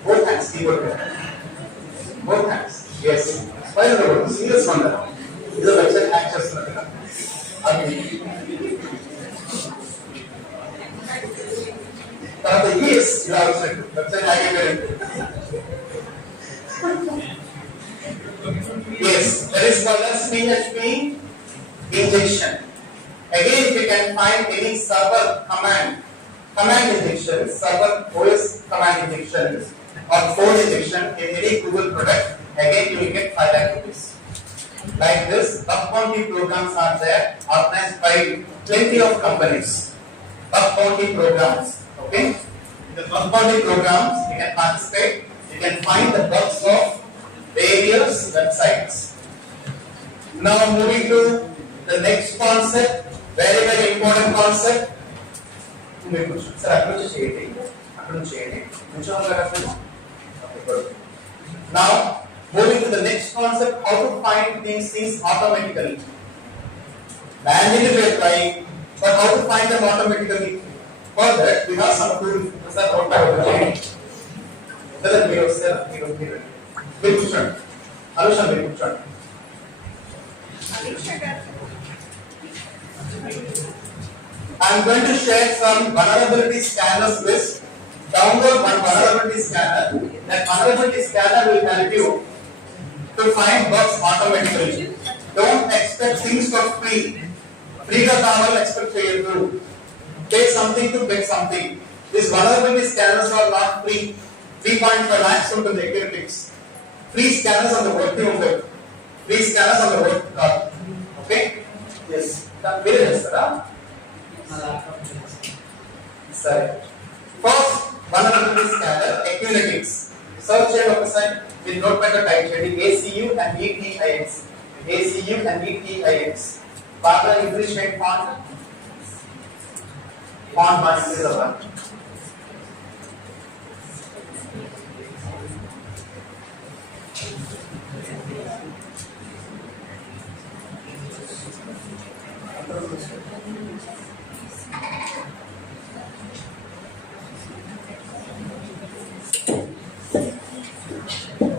Both hands, keyboard. Both hands. Yes. Why not? Serious one. This is a website access. Yes, you have said website yes, that is called as PHP injection. Again, if you can find any server command injection, server OS command injection or code injection in any Google product, again you will get 5 lakh rupees. Like this, bug bounty programs are there, organized by plenty of companies. Bug bounty programs, okay? The bug bounty programs, you can participate, you can find the bugs of various websites. Now moving to the next concept, very very important concept. Now moving to the next concept, how to find these things automatically. Manually we are trying, but how to find them automatically? For that we have some tools that are automatically. I am going to share some vulnerability scanners list. Download one vulnerability scanner. That vulnerability scanner will help you to find bugs automatically. Don't expect things for free. Free ka kaval expect cheyadu. Pay something to get something. These vulnerability scanners are not free. 3.5 lakhs on the activities. Free scanners on the web. Free scanners on the web. Okay? Yes. Where is that? Sorry. First, vulnerability scanner, Accunetics. Search your website with notepad type ACU and ETIX. ACU and ETIX. Barbara English and font. Font margin is the one.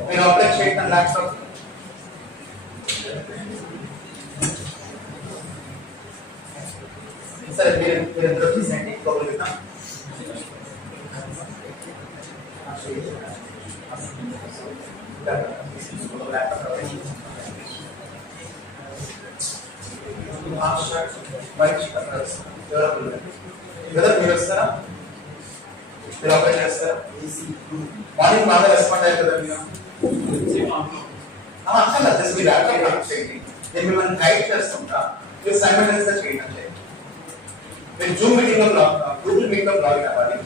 We operate sheet and laptop. Sir, we are representing global Vietnam. Morning బాగా respond అయ్యారు కదా మీరు అక్కడ just మీరు laptop చేయండి నేను మిమ్మల్ని guide చేస్తుంటా మీరు సైమల్టేనియస్ గా చేయండి అంటే మీరు జూమ్ మీటింగ్ లో గూగుల్ మీట్ లో లాగిన్ అవ్వాలి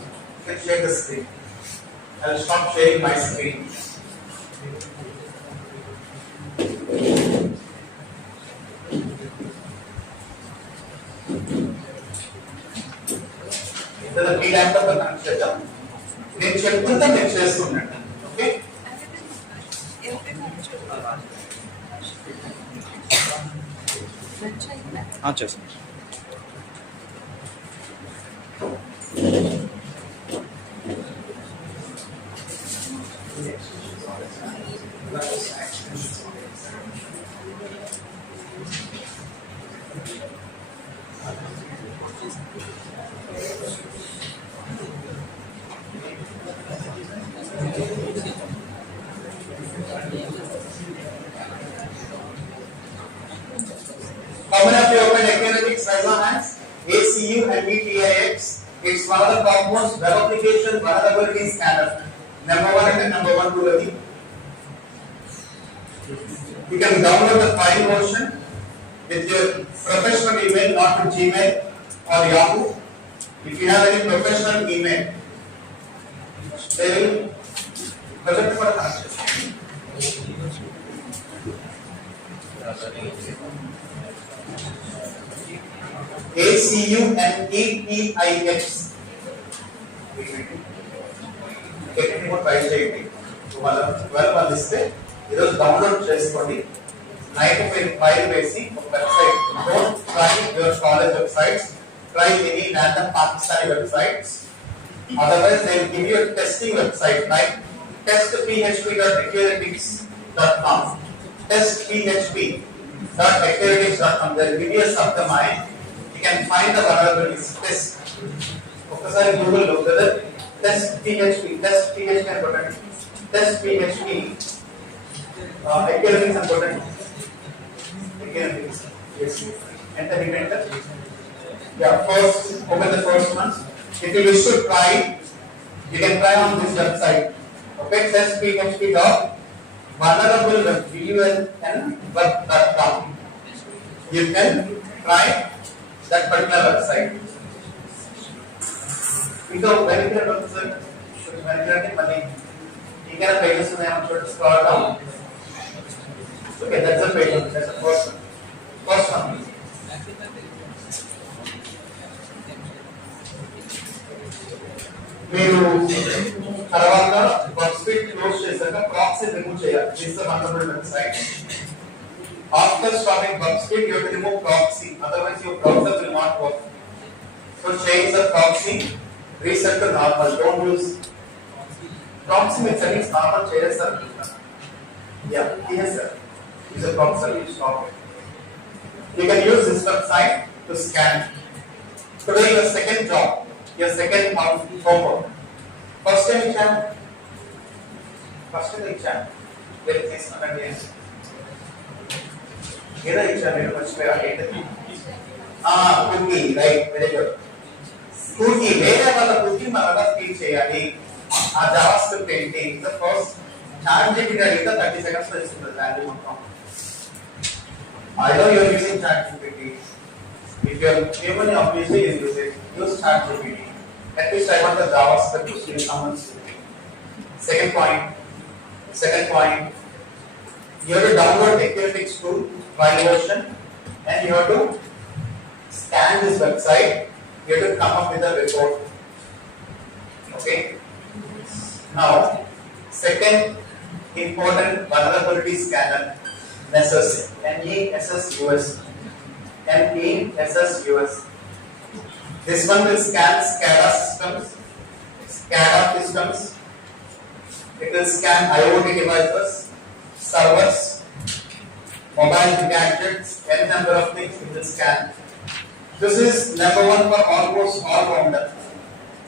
can share the screen I will stop sharing my screen ఇదొక మీ ల్యాప్టాప్ లో కనెక్ట్ చేద్దాం నేను చెప్తుంటే మీరు చేస్తున్నాను ఓకే Let's చేస్తాను. How many of you open academics? Raise your hands. ACU and ETIX. It's one of the topmost web application vulnerability scanner. Number one and number one to the. You can download the file version with your professional email, not with Gmail or Yahoo. If you have any professional email, they will present for connection. ACU and ETIX. Getting more price rating. So, 12 on this day. This download చేసుకోండి. Night file basic website. Don't try your college websites. Try any random Pakistani websites. Otherwise, they will give you a testing website like testphp.academics.com. Testphp.academics.com. They will give you a subdomain. You can find the vulnerabilities. Test. Okasari Google look whether test PHP and button. Test PHP. Academics and button. Academics. Yes. Enter. Yeah. First, open the first one. If you wish to try, you can try on this website. Okay. Test php.vulnerable.web.com. You can try that particular website. Because when you are money, you can pages and scroll down. Okay, that's the page. That's the first one. First one. మీరు తర్వాత workspace close చేశాక proxy remove చేయాలి. This is the vulnerable website. After stopping workspace, you have to remove proxy. Otherwise, your browser will not work. So change the proxy. Reset to normal. Don't use proxy with settings normal. Change sir. Yeah, yes sir. Use a proxy. Stop it. You can use this website to scan. Today your second job, your second homework. First time exam. Let's see something else. ఏదో ఇచ్చారు నేను మర్చిపోయా ఏంటది cookie right very good cookie వేరే వాళ్ళ cookie మనలా feel చేయాలి ఆ జావా స్క్రిప్ట్ ఏంటి ద ఫస్ట్ చాట్ జీపీటీ అడిగితే 30 సెకండ్స్ లో ఇస్తుంది వాల్యూ మొత్తం I know you are using chat GPT. If you are human obviously you use it. Use chat GPT. At least I want the Java script to see someone's second point you have to download Academics tool file version and you have to scan this website. You have to come up with a report. Okay. Now, second important vulnerability scanner, NESSUS. NESSUS. This one will scan SCADA systems. It will scan IoT devices, servers, mobile gadgets, n number of things it will scan. This is number one for almost all rounder.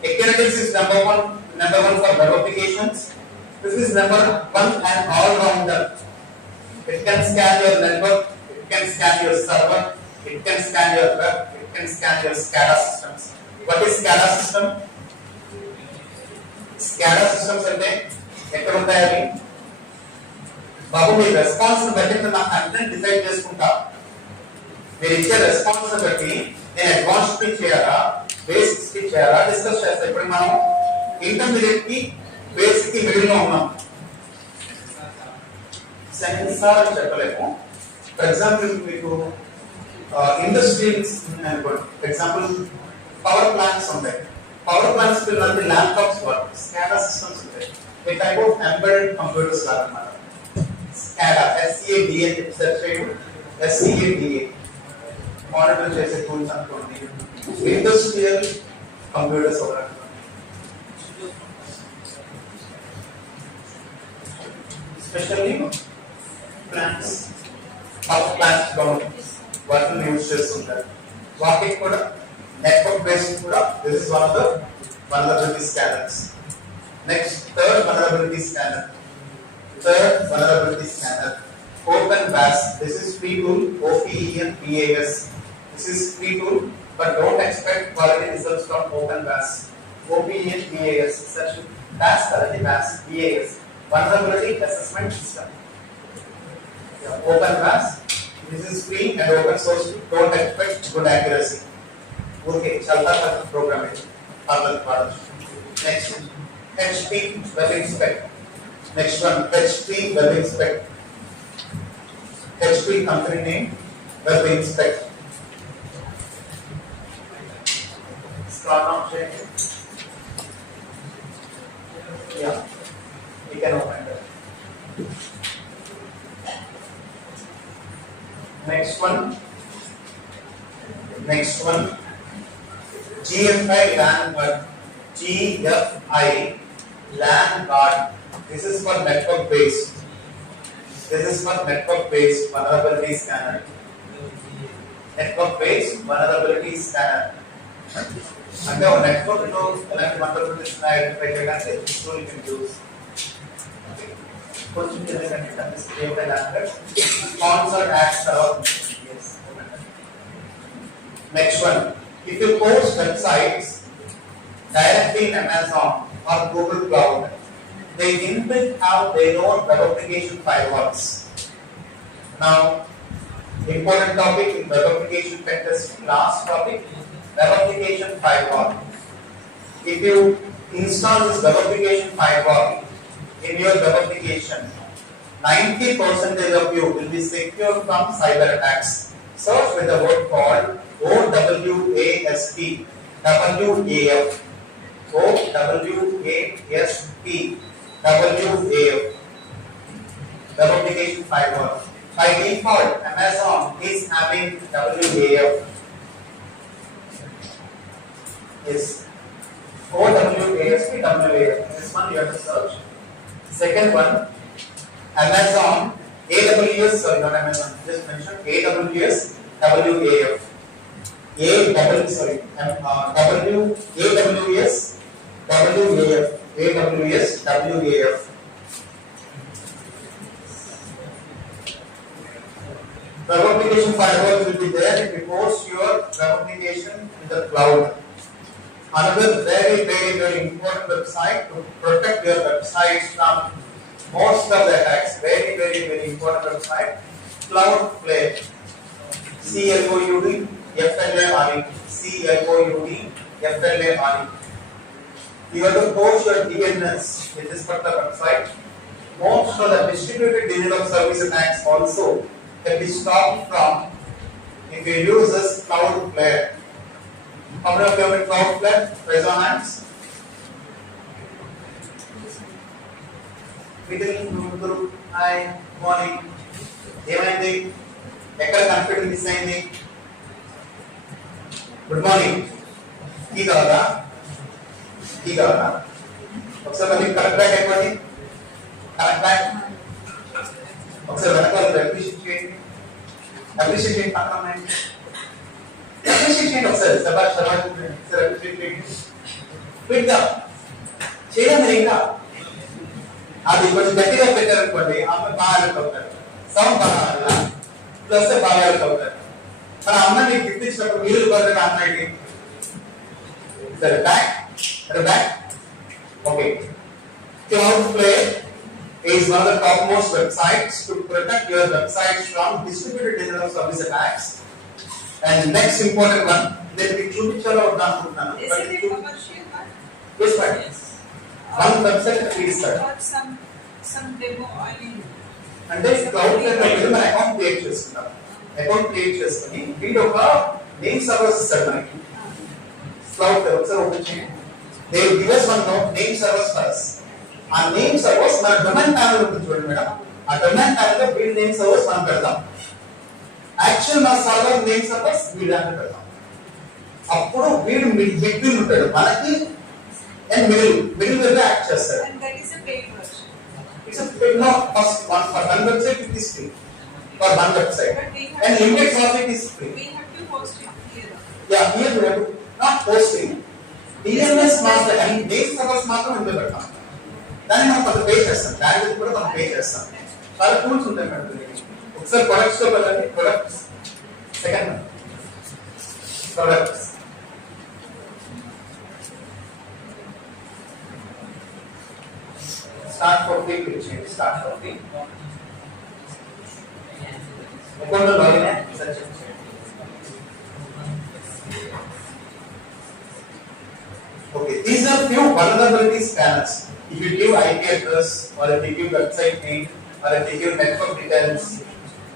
Academics is number one for web applications. This is number one and all rounder. It can scan your network, it can scan your server, it can scan your web, it can scan your SCADA systems. What is SCADA system? SCADA systems అంటే ఎక్కడ ఉంటాయి అవి బాబు మీ response బట్టి నా content decide చేసుకుంటా మీరు ఇచ్చే response బట్టి నేను అడ్వాన్స్ స్పీచ్ చేయాలా బేసిక్ స్పీచ్ చేయాలా డిస్కస్ చేస్తా ఇప్పుడు మనం ఇంటర్మీడియట్ కి బేసిక్ కి మిడిల్ లో ఉన్నాం సెన్సార్ అని చెప్పలేము ఫర్ ఎగ్జాంపుల్ మీకు ఇండస్ట్రీస్ అనుకోండి ఫర్ ఎగ్జాంపుల్ పవర్ ప్లాంట్స్ ఉంటాయి పవర్ ప్లాంట్స్ పిల్లలకి ల్యాప్టాప్స్ వర్క్ స్కాడా సిస్టమ్స్ ఉంటాయి ఏ టైప్ ఆఫ్ ఎంబెడెడ్ కంప్యూటర్స్ లాగా అన్నమాట SCADA, SCADA సెర్చ్ చేయండి SCADA మానిటర్ చేసే టూల్స్ అనుకోండి, ఇండస్ట్రియల్ కంప్యూటర్స్ ఒకటి, స్పెషల్లీ ప్లాంట్స్, ప్లాంట్స్ గవర్నమెంట్ వాటిని యూజ్ చేస్తుంటారు. వాటికి కూడా నెట్వర్క్ బేస్డ్ కూడా this is one of the vulnerability scanners. Next, third vulnerability scanner. Third vulnerability scanner. Open BAS. This is free tool. OPEN BAS. This is free tool, but don't expect quality results from Open BAS. OPEN BAS. Such BAS, BAS, BAS. Vulnerability assessment system. Yeah, Open BAS. This is free and open source. Don't expect good accuracy. Okay, chalta program it. Next, HP Web Inspect. Next one, HP Web Inspect. HP company name, Web Inspect. Start on check. Yeah, you can open it. Next one. GFI LAN guard. GFI LAN guard. This is for network based. This is for network based vulnerability scanner. Network based vulnerability scanner. అంటే ఒక network లో ఎలాంటి vulnerabilities identify చేయడానికి this tool you can use. కొంచెం తెలియదండి GFI LAN guard. Sponsored ads తర్వాత. Yes. Next one. If you post websites directly in Amazon or Google Cloud, they inbuilt have their own web application firewalls. Now, important topic in web application tech testing, last topic, web application firewall. If you install this web application firewall in your web application, 90% of you will be secure from cyber attacks. Search with the word called OWASP, WAF, OWASP, WAF, web application firewall. By default, Amazon is having WAF. Yes, OWASP, WAF. This one you have to search. Second one, Amazon, AWS, sorry, not Amazon, just mention AWS, WAF. AWS, WAF. Web application firewall will be there if you post your web application in the cloud. Another very important website to protect your websites from most of the attacks. Very important website. Cloudflare. CLOUD FLARE. CLOUD FLARE. You have to post your DNS in this particular website. Most of the distributed denial of service attacks also can be stopped from if you use this Cloudflare. How many of you have Cloudflare? Raise your hands. Hi, morning. ఏమైంది? ఎక్కడ confusion miss అయింది? Good morning. Tea కావాలా? ఒకసారి మళ్ళీ correct back అయిపోండి. Correct back. ఒకసారి వెనకాల appreciate చేయండి. పక్కన అప్రిషియేట్ చేయండి ఒకసారి. శబాష్ అప్రిషియేట్ చేయండి. క్విక్గా చేయండి. ఇంకా అది కొంచెం గట్టిగా పెట్టారనుకోండి, అమ్మాయి బాగా హెల్ప్ అవుతారు. సౌండ్ బాగా ప్లస్ బాగా హెల్ప్ అవుతారు. మన అమ్మాయిని గిఫ్ట్ ఇచ్చినప్పుడు మీరు కొద్దిగా అమ్మాయికి సరే back okay. Cloudflare is one of the topmost websites to protect your websites from distributed denial of service attacks. And the next important one, నేను మీకు చూపించాలో వద్దా అనుకుంటున్నాను. One website please sir. Some demo I mean. అంటే Cloudflare లో మీరు మన account create చేసుకుంటాం. Account create చేసుకొని వీటి ఒక నేమ్ సర్వర్స్ ఇస్తారు మనకి. Cloudflare ఒకసారి ఓపెన్ చేయండి. They will give us one name servers first. ఆ నేమ్ సర్వర్స్ మన డొమైన్ ప్యానెల్ ఉంటుంది చూడండి మేడం. ఆ డొమైన్ ప్యానెల్ లో బిల్డ్ నేమ్ సర్వర్స్ మనం పెడతాం. యాక్చువల్ నా సర్వర్ నేమ్ సర్వర్స్ వీడు అని పెడతాం. అప్పుడు వీడు మిడిల్ ఉంటాడు మనకి అండ్ మిడిల్ వెల్ యాక్ట్ చేస్తాడు. And that is a paid version. It's a paid, no, first one website it is free for one website and limited traffic is free. We have to host it here. Yeah, here we have to not hosting. DNS master and base servers మాత్రం ఇందులో పెడతాం. దాన్ని మనం కొంత pay చేస్తాం, దానికి కూడా మనం పే చేస్తాం. చాలా టూల్స్ ఉంటాయి మేడం దీనికి. ఒకసారి ప్రొడక్ట్స్ లో వెళ్ళండి. Products second products start for free click చేయండి. Start for free account login అయ్యి సెర్చ్ చేయండి. Okay, these are few vulnerability scanners. If you give IP address or if you give website name or if you give network details,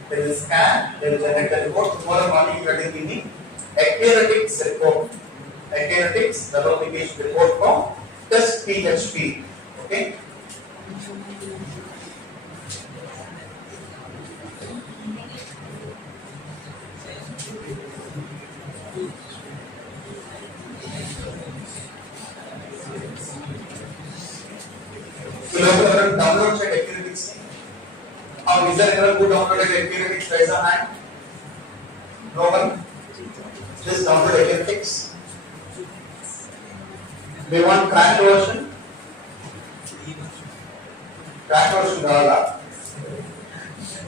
they will scan, they will generate the report. Tomorrow morning you are getting the Accuratix report. Accuratix verification report from test PHP. Okay. Download check Accuratix. How is there anyone who downloaded Accuratix? Raise a hand. No one. Just download Accuratix. They want cracked version. Cracked version కావాలా?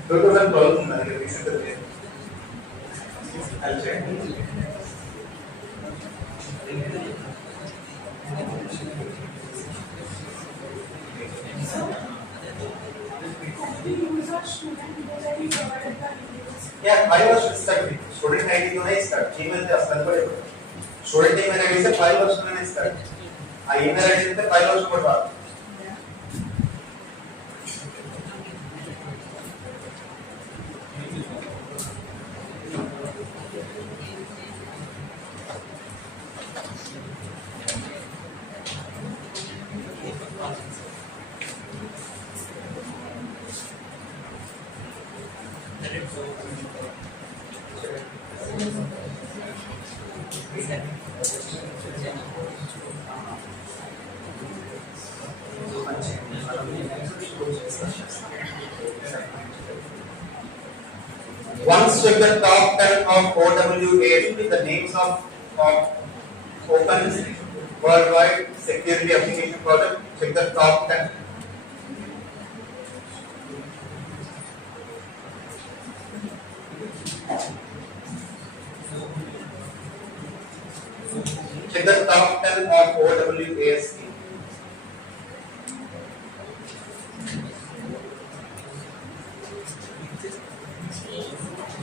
2012 ఉంది నాకు recently. I'll check. Yeah, five was start. Student ID तो नहीं start. Gmail से असलन पर student email ID से five was नहीं start. आ email ID से five was पर बात. Once check the top 10 of OWASP, the names of open worldwide security application project. Check the top 10. Check the top 10 of OWASP.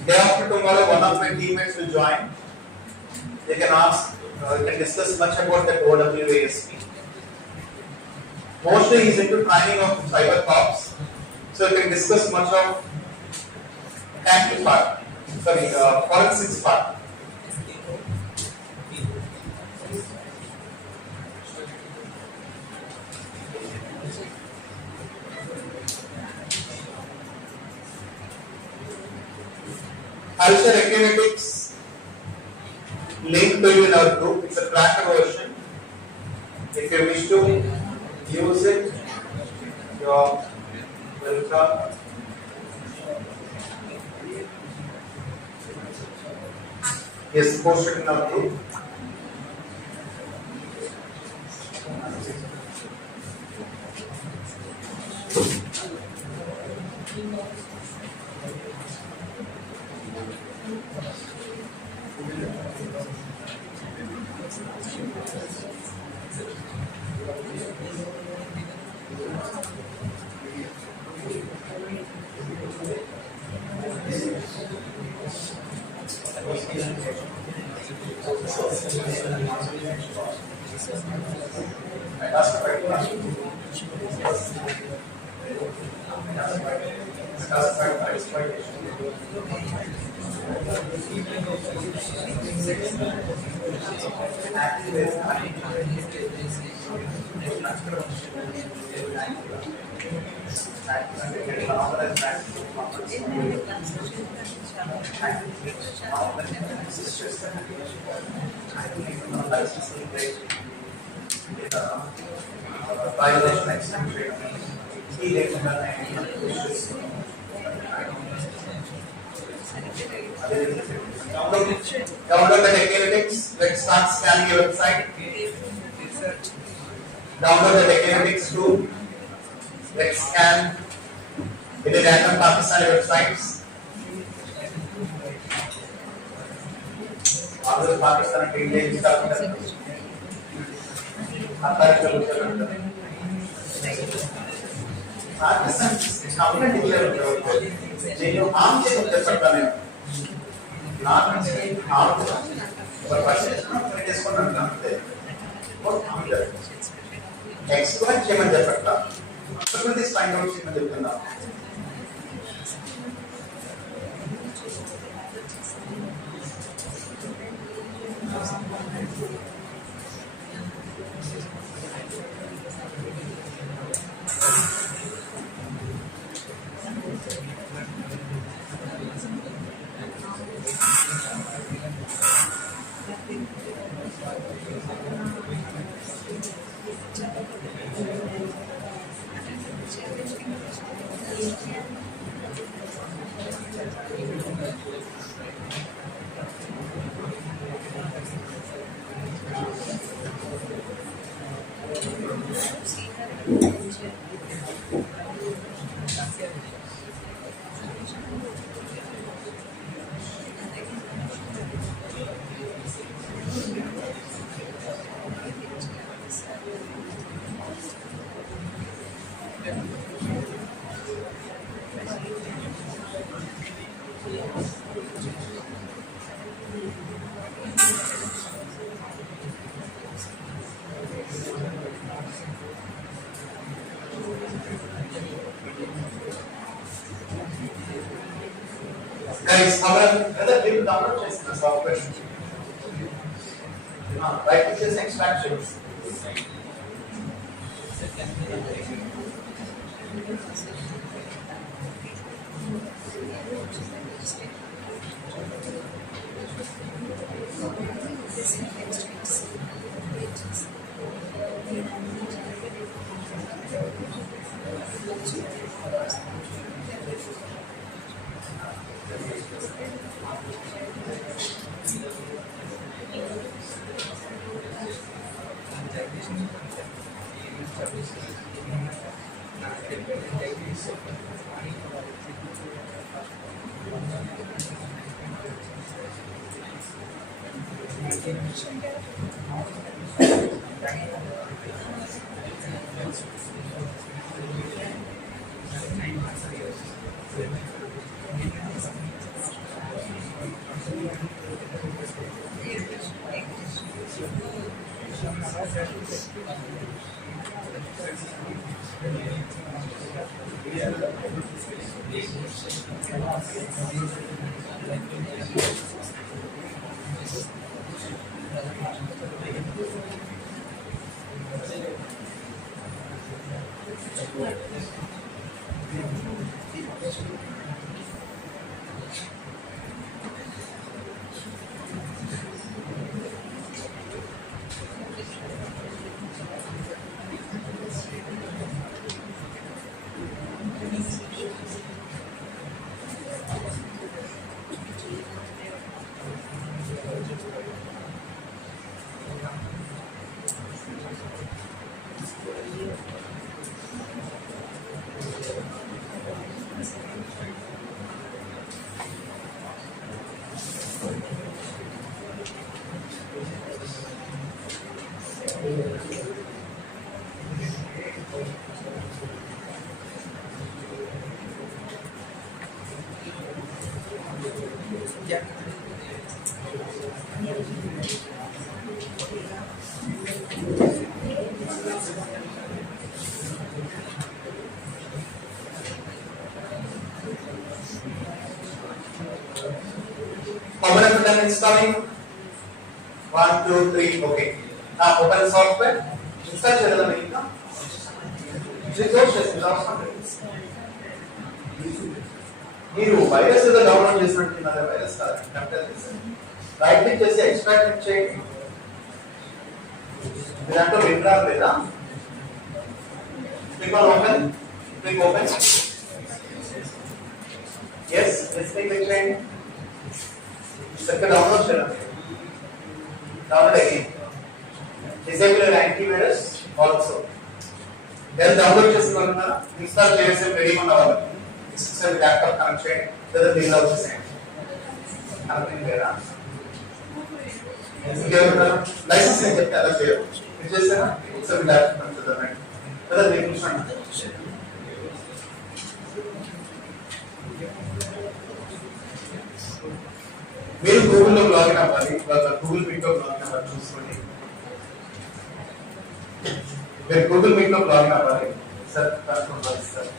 Day after tomorrow, one of my teammates will join. They can ask, we can discuss much about the OWASP. Mostly he's into training of cyber cops, so we can discuss much of hacking part, forensics part. I'll share Accuratix link to you in our group. It's a tracker version. If you wish to use it, you're welcome. Yes, post it in our group. Violation extension. Download the Technalytics. Let's start scanning your website. Download the Technalytics tool. Let's scan the random Pakistani websites. All those Pakistan details stuff. నేను on చేసి వచ్చేస్తాను నాకు చేసుకుంటాను అంతే explain చేయమని చెప్పట్లా find out చేయమని చెప్తున్నా Guys, another big download చేసిన సాఫ్ట్వేర్ రైట్ చేసి extraction How many of them installing? 1, 2, 3. Okay. Now open software. Install channel America. Resources. మీరు వైరస్ ఏదో డౌన్లోడ్ చేసినట్టున్నారు వైరస్ కాదు క్యాపిటల్ చేశారు రైట్ క్లిక్ చేసి ఎక్స్ట్రాక్ట్ చేయండి దాంట్లో విండ్రార్ లేదా click on open click open yes click చేయండి ఇక్కడ డౌన్లోడ్ చేయండి డౌన్లోడ్ అయ్యింది డిసేబుల్ యాంటీవైరస్ ఆల్సో నేను డౌన్లోడ్ చేసుకున్నాను ఇన్స్టాల్ చేసే రెడీ ఉన్న వాళ్ళకి సిస్టమ్ ల్యాప్టాప్ కనెక్ట్ చేయండి లేదా దీనిలో వచ్చేసేయండి కనెక్టింగ్ లేదా లైసెన్స్ ఏం చెప్తే అలా చేయరు ఇది చేస్తేనా ఒకసారి ల్యాప్టాప్ కనెక్ట్ చేద్దాం లేదా మీకు చూడండి మీరు గూగుల్లో లాగిన్ అవ్వాలి గూగుల్ మీట్ లో లాగిన్ అవ్వాలి చూసుకోండి మీరు గూగుల్ మీట్ లో లాగిన్ అవ్వాలి సార్ కనుక్కోవాలి sir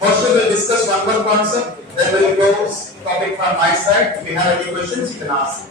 First we will discuss one more concept, then we will go topic from my side. If you have any questions, you can ask.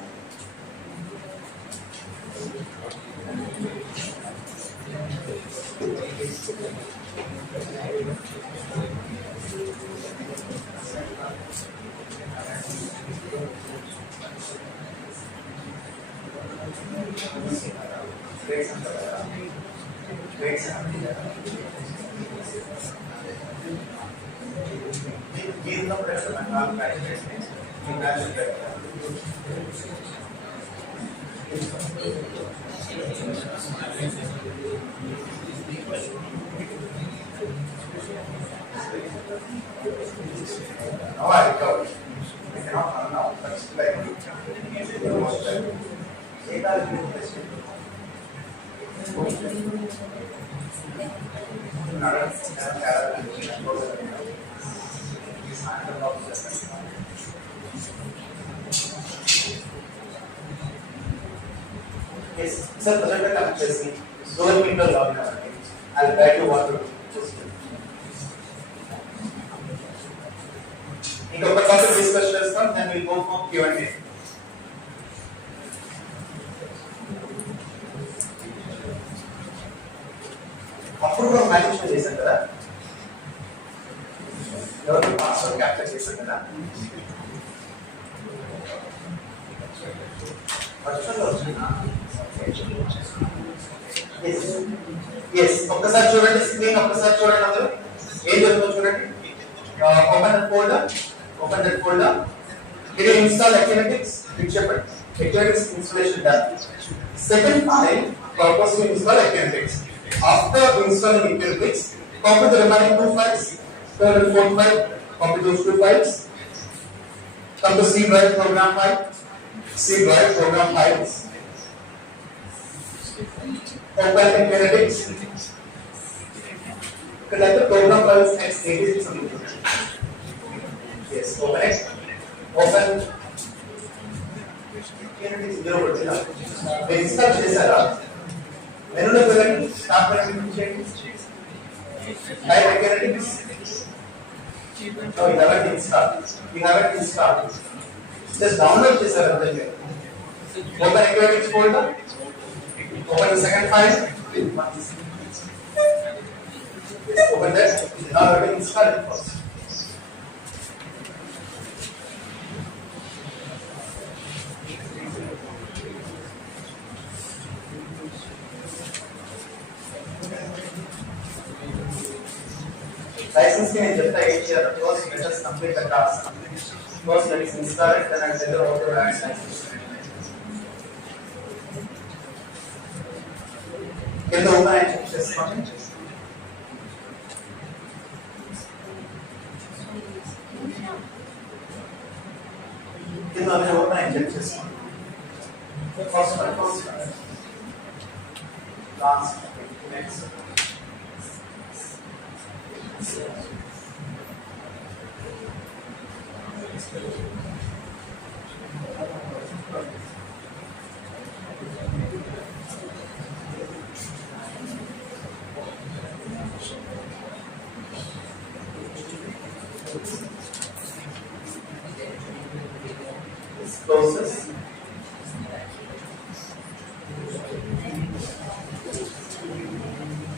Now I recover. I cannot run now. That's like yes, sir, present connect chesi Google Meet lo login avanni. I'll try to what to do. ఇంకొక topic discuss చేస్తాం then we'll go for Q&A. అప్పుడు కూడా management చేశాం కదా ఎవరు password capture చేశాం కదా yes ఒక్కసారి చూడండి స్క్రీన్ ఒక్కసారి చూడండి అందరూ ఏం జరుగుతుందో చూడండి open that folder here you install Academics click చెప్పండి Academics installation done second file purpose to install Academics after installing Academics copy the remaining two files third and fourth file copy those two files come to C drive program files open Academics collect the program files x86 on the yes open it open Academics 0 పడుతుందా మీరు install చేశారా మెనూలో వెళ్ళండి start button click చేయండి type Academics no you haven't installed just download చేశారు అంతే open Academics folder open the second file open that now you will install it first license can just here first let us complete the task first let us install it then I will tell you how to add license can the open and check this one can the open and check this one first one last next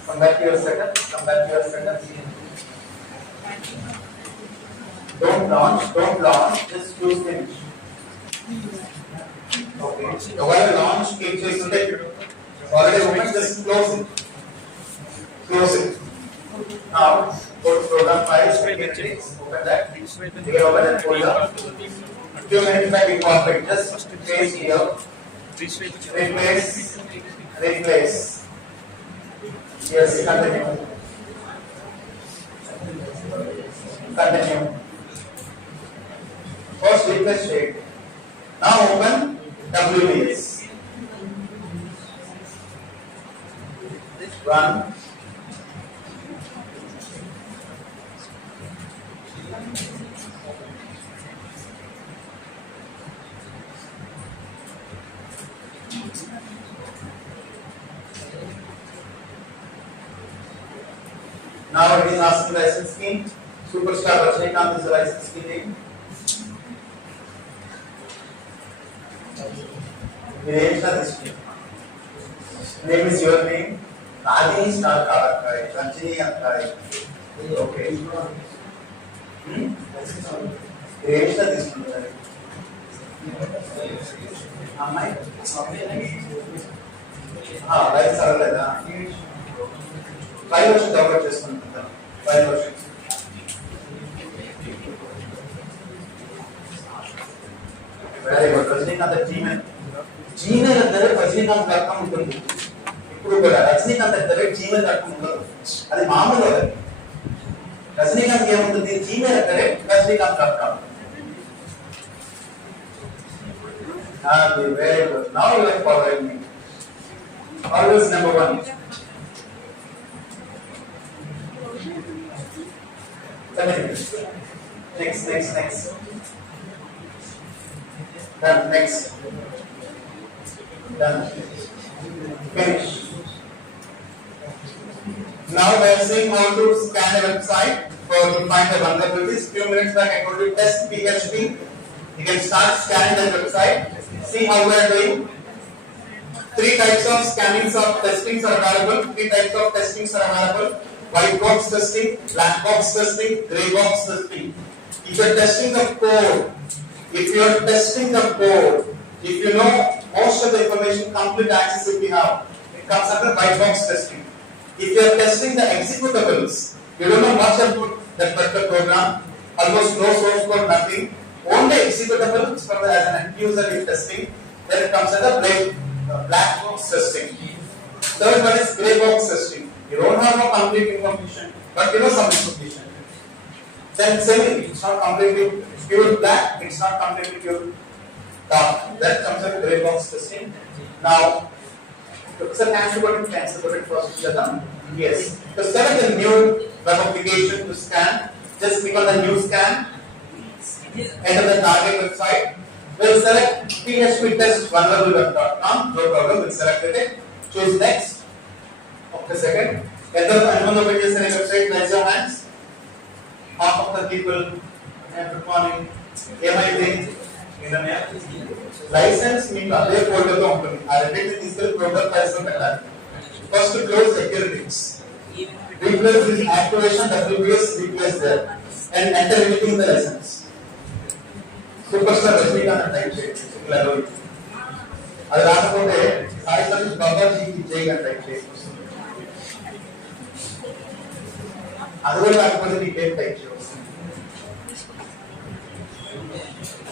Come back to your setup. Come back to your setup. Don't launch, just choose finish. Okay. While launch, keep choosing it. Already open, just close it. Close it. Now, go to program files, open that. You can open that folder. Few minutes back, we copy. Just paste here. Replace. Yes, continue. First replace state. Now open WBS. Run. Now it is asking license scheme. Superstar Rajnikant is the license scheme name. Name is your name. Nadi star Karakai. Ranjini Akai. Okay. Creation this one. Right, sir. 5 versions download చేసుకుంటాను 5 versions very good Rajinikanth Gmail అంటే రజనీకాంత్.com ఉంటుంది ఇప్పుడు కూడా రజనీకాంత్ అంటే gmail.com ఉండదు అది మామూలు అది రజనీకాంత్ ఏముంటుంది జీమెయిల్ అంటే రజనీకాంత్.com very good now you are following me always number 1 Next. Done. Next. Done. Finish. Now we are seeing how to scan a website to find the vulnerabilities. Few minutes back I told you test PHP. You can start scanning the website. See how we are doing. 3 types of scannings of testings are available. 3 types of testings are available. White box testing, black box testing, gray box testing. If you are testing the code, if you know most of the information, complete access if you have, it comes under white box testing. If you are testing the executables, you don't know much about that particular program, almost no source code, nothing, only executables for the, as an end user is testing, then it comes under black box testing. Third one is gray box testing. You don't have no complete information, but you know some information. Then same, it's not completely pure black, it's not completely pure dark. That comes under gray box testing. Now, sir, cancel button first. Yes. To select the new web application to scan, just click on the new scan. Enter the target website. We'll select PHP test vulnerable.com. No problem. We'll select it. Choose next. Okay, second. Enter the unknown pages in a website. Raise your hands. Half of the people. Good morning. License means other folder lo ఉంటుంది ఆ రెండింటిని తీసుకెళ్లి programme files లో పెట్టాలి first close securities replace this activation WBS replace there and enter everything in the license superstar Rajinikanth type చేయండి ఇలా అది రాకపోతే సాయి సతీష్ బాబాజీకి చేయగల టైప్ చేయండి అది కూడా రాకపోతే నీకేం టైప్ చేయాలి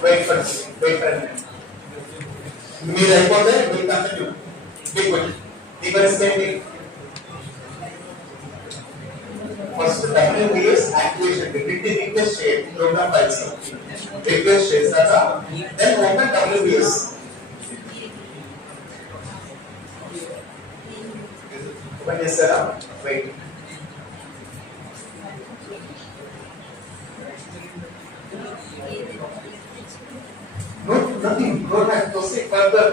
wait for a minute మీరు అయిపోతే we continue big one deeper scanning first WBS activation request share program files request share then open WBS open this setup wait no nothing don't have to see further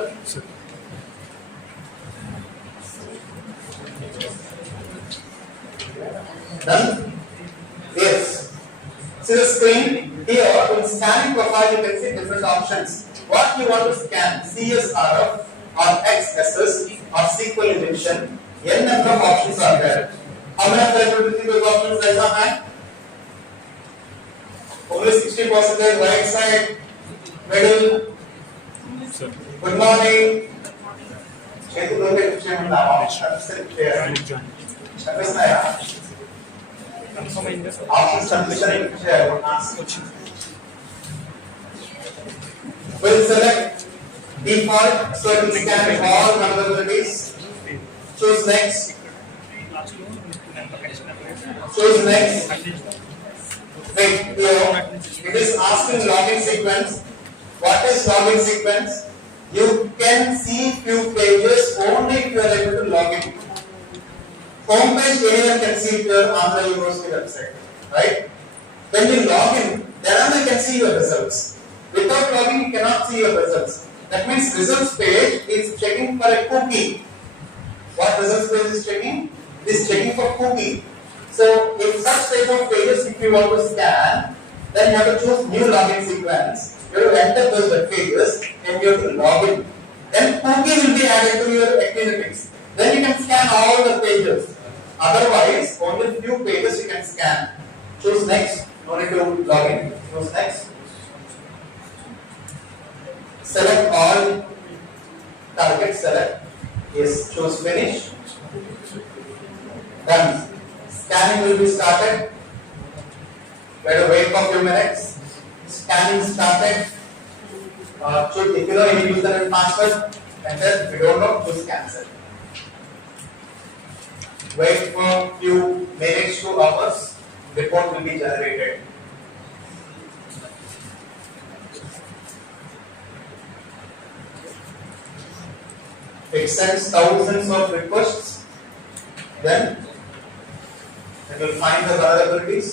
done yes see the screen here in scanning profile you can see different options what you want to scan CSRF or XSS or SQL injection, n number of options are there. How many are able to see those options? Raise your hand. Only 60% right side, middle. Good morning. చేతులు దొరికే చేయమంటావా? కనిపిస్తున్నాయా? Options కనిపిస్తాయి. We'll select default, so it will scan all vulnerabilities. Choose next. Choose next. Wait, here it is asking login sequence. What is login sequence? You can see few pages only if you are able to log in. Home page anyone can see if you are on the university website, right? When you log in, then only you can see your results. Without logging, you cannot see your results. That means results page is checking for a cookie. What results page is checking? It is checking for cookie. So, in such type of pages, if you want to scan, then you have to choose new login sequence. You have to enter those web pages and you have to log in. Then cookie will be added to your activities. Then you can scan all the pages. Otherwise, only few pages you can scan. Choose next. No need to log in. Choose next. Select all. Target select. Yes. Choose finish. Done. Scanning will be started. You have to wait for a few minutes. Scanning started. Choose if you know any user and password. Enter. If you don't know, choose cancel. Wait for a few minutes to hours. Report will be generated. It sends thousands of requests. Then it will find the vulnerabilities.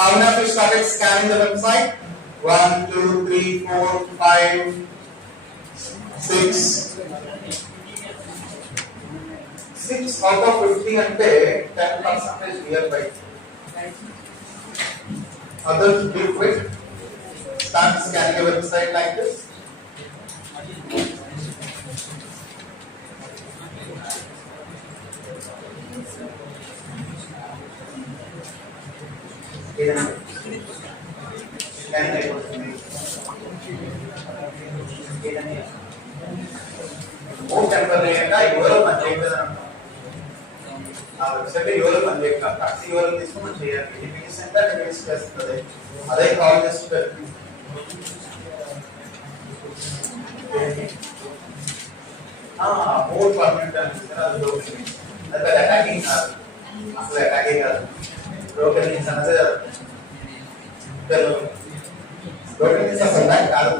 How many of you started scanning the website? 1, 2, 3, 4, 5, 6. 6 out of 50 ante 10% nearby. Others be quick. Start scanning a website like this. More temporary anga evalo panchaytadana aa website evalo panchayta taxi evalo తీసుకొని చేయాలి ఇది centre release చేస్తుంది అదే call చేస్తే more permanent అంటే అది దొరుకుతుంది అది అటాకింగ్ కాదు అసలు అటాకింగ్ కాదు బ్రోకెన్ లింక్స్ అనేది బ్రోకెన్ లింక్స్ అసలు అటాక్ కాదు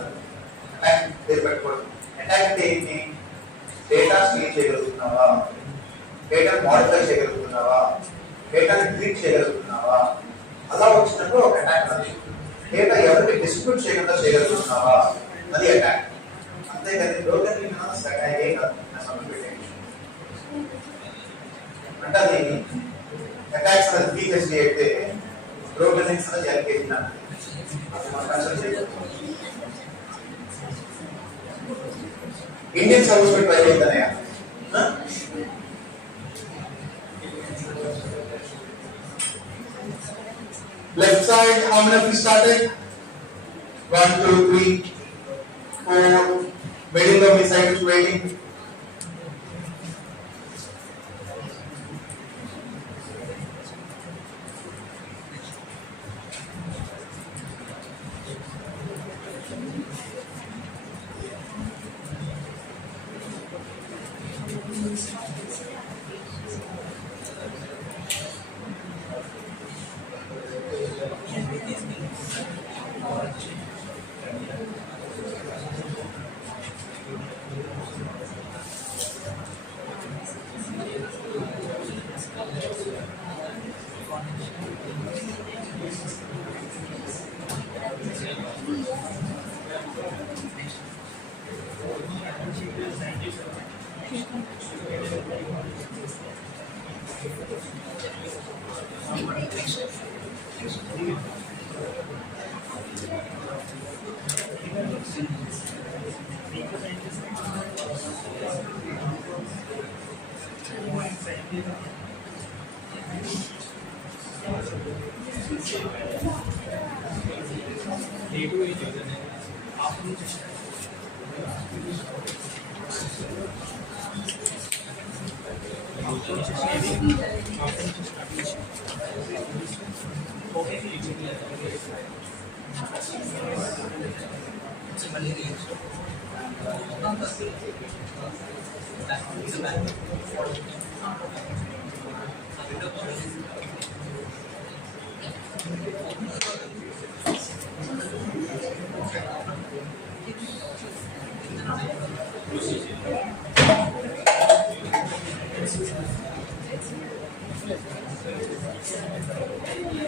అటాక్ పేరు పెట్టుకోవడం అటాక్ ఏంటి డేటా స్టీల్ చేయగలుగుతున్నావా డేటా మోడిఫై చేయగలుగుతున్నావా డేటాని డిలీట్ చేయగలుగుతున్నావా అలా వచ్చినప్పుడు ఒక అటాక్ అది డేటా ఎవరికి డిస్ట్రిబ్యూట్ చేయగలుగుతున్నావా అది అటాక్ అంతేకాని బ్రోకెన్ లింక్ ఏం కాదు అంటే అది అటాక్స్ అనేది పీహెచ్డి అయితే బ్రోకెన్ లింక్స్ అనేది ఎల్కేజీ అది మనం కన్సిడర్ చేయగలుగుతాం Indian service में ट्राई करता है ना left side how many of you started 1 2 3 4 waiting the side is waiting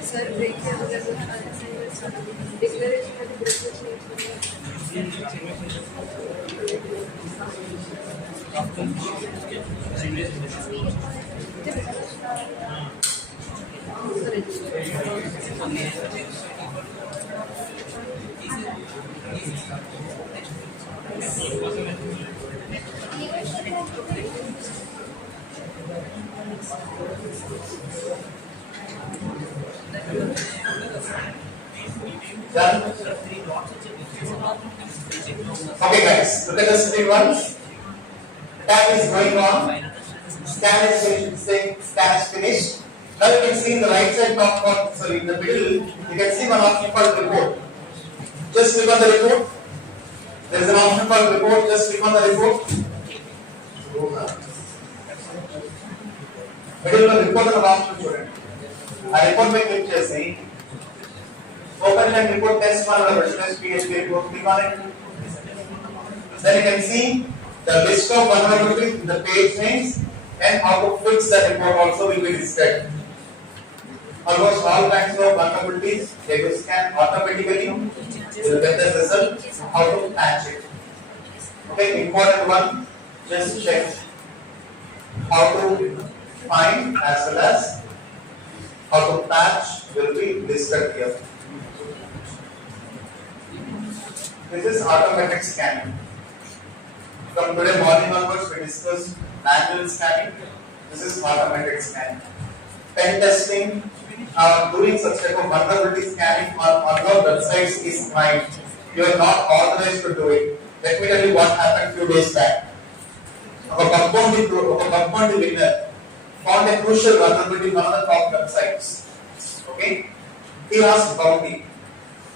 Sir, break here because declaration of Done? Okay guys, look at the screen once. Tap is going on. Scan is finished. Now you can see in the right side top corner, sorry, in the middle, you can see one option called report. Just click on the report. There is an option called report. Just click on the report. Middle లో report అనే option చూడండి. ఆ report మీద click చేసి open and report test one of the PHP report. Click on it. Then you can see the list of vulnerabilities, the page names, and how to fix the report also will be displayed. Almost all kinds of vulnerabilities they will scan automatically. You will get the result. How to patch it. Okay, important one. Just check how to find as well as how to patch will be listed here. This is automatic scanning. From today morning onwards, we discussed manual scanning. This is automatic scanning. Pen testing, doing such type of vulnerability scanning on your websites is fine. You are not authorized to do it. Let me tell you what happened few days back. A bug bounty winner found a crucial vulnerability in one of the top websites. Okay? He asked bounty.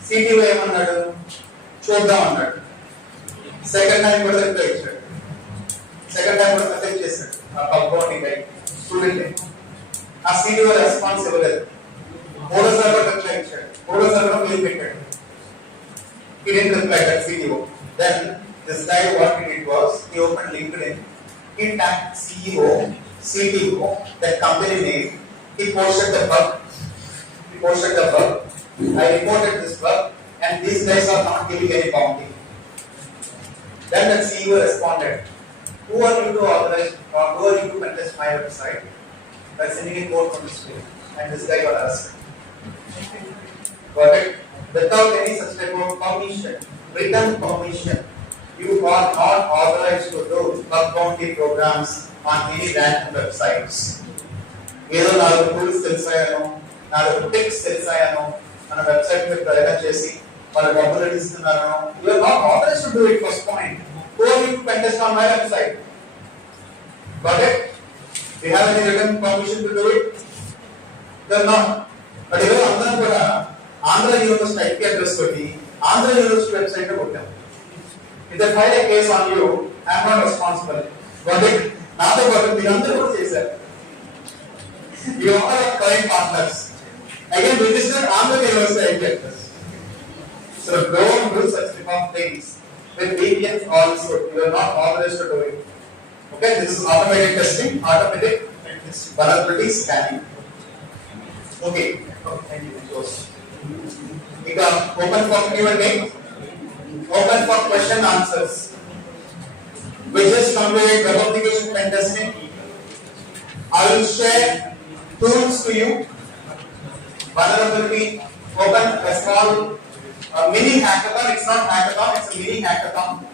CTO ఏమన్నాడు? చూద్దాం అన్నాడు. Second time కూడా reply ఇచ్చాడు. Second time కూడా message చేశాడు ఆ bug bounty గై student. ఆ CTO response ఇవ్వలేదు. మూడోసారి కూడా రిప్లై ఇచ్చాడు. మూడోసారి కూడా మెయిల్ పెట్టాడు. He didn't reply that CTO. Then this guy what he did was he opened LinkedIn. He tagged CEO, CTO, that company name. He posted the bug. I reported this bug, and these guys are not giving any bounty. Then the CEO responded, "Who are you to authorize, or who are you to contest my website?" By sending a code from this way, and this guy got arrested. Got it? Without any such type of permission, written permission, you are not authorized to do bug bounty programs on any random websites. ఏదో నాలుగు tools తెలిసాయనో, నాలుగు ticks తెలిసాయనో, మన website మీద ప్రయోగం చేసి వాళ్ళ డబ్బులు ఇస్తున్నారనో, you are not authorized to do it. First point. Who are you to contest on my website? Got it? Do you have any written permission to do it? You are not. But even అందరం కూడా Andhra university IP address పెట్టి Andhra university website లో కొట్టాం. If they file a case on you, I am not responsible. Got it? నాతో పాటు మీరందరూ కూడా చేశారు. You are current partners. Again, registered Andhra University IPL. with VPN also. You are not authorized to do it. Okay, this is automated testing, automatic vulnerability scanning. Okay, thank you. We got open for Q&A, open for question answers. We just completed web application pen testing. I will share tools to you. Vulnerability, open a small mini hackathon. It's not hackathon, it's a mini hackathon.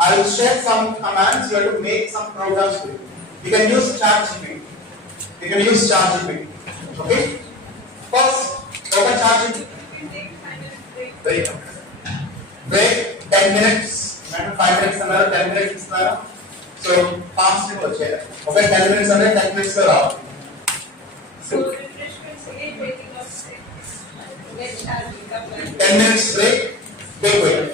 I will share some commands. You have to make some programs with it. You can use ChatGPT. You can use ChatGPT. Okay? First, open ChatGPT. Break. Break 10 minutes. 5 minutes another 10 minutes another. So fast it was here. Okay, 10 minutes another 10 minutes around. So refreshments again waiting on 10 minutes break. Wait.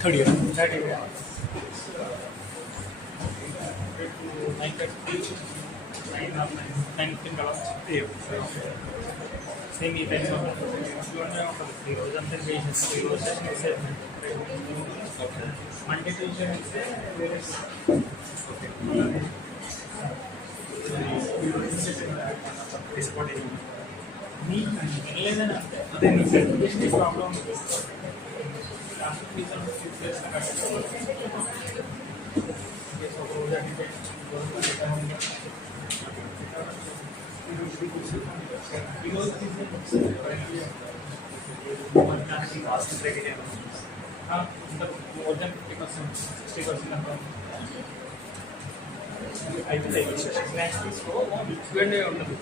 Third year. That area. Same event. Multiple చేస్తే వేరే డిస్పోర్టింగ్ మీకు లేదని అంటే అదే నీ certification problem more than 50%, 60% అయితే next తీసుకో liquid ఉండదు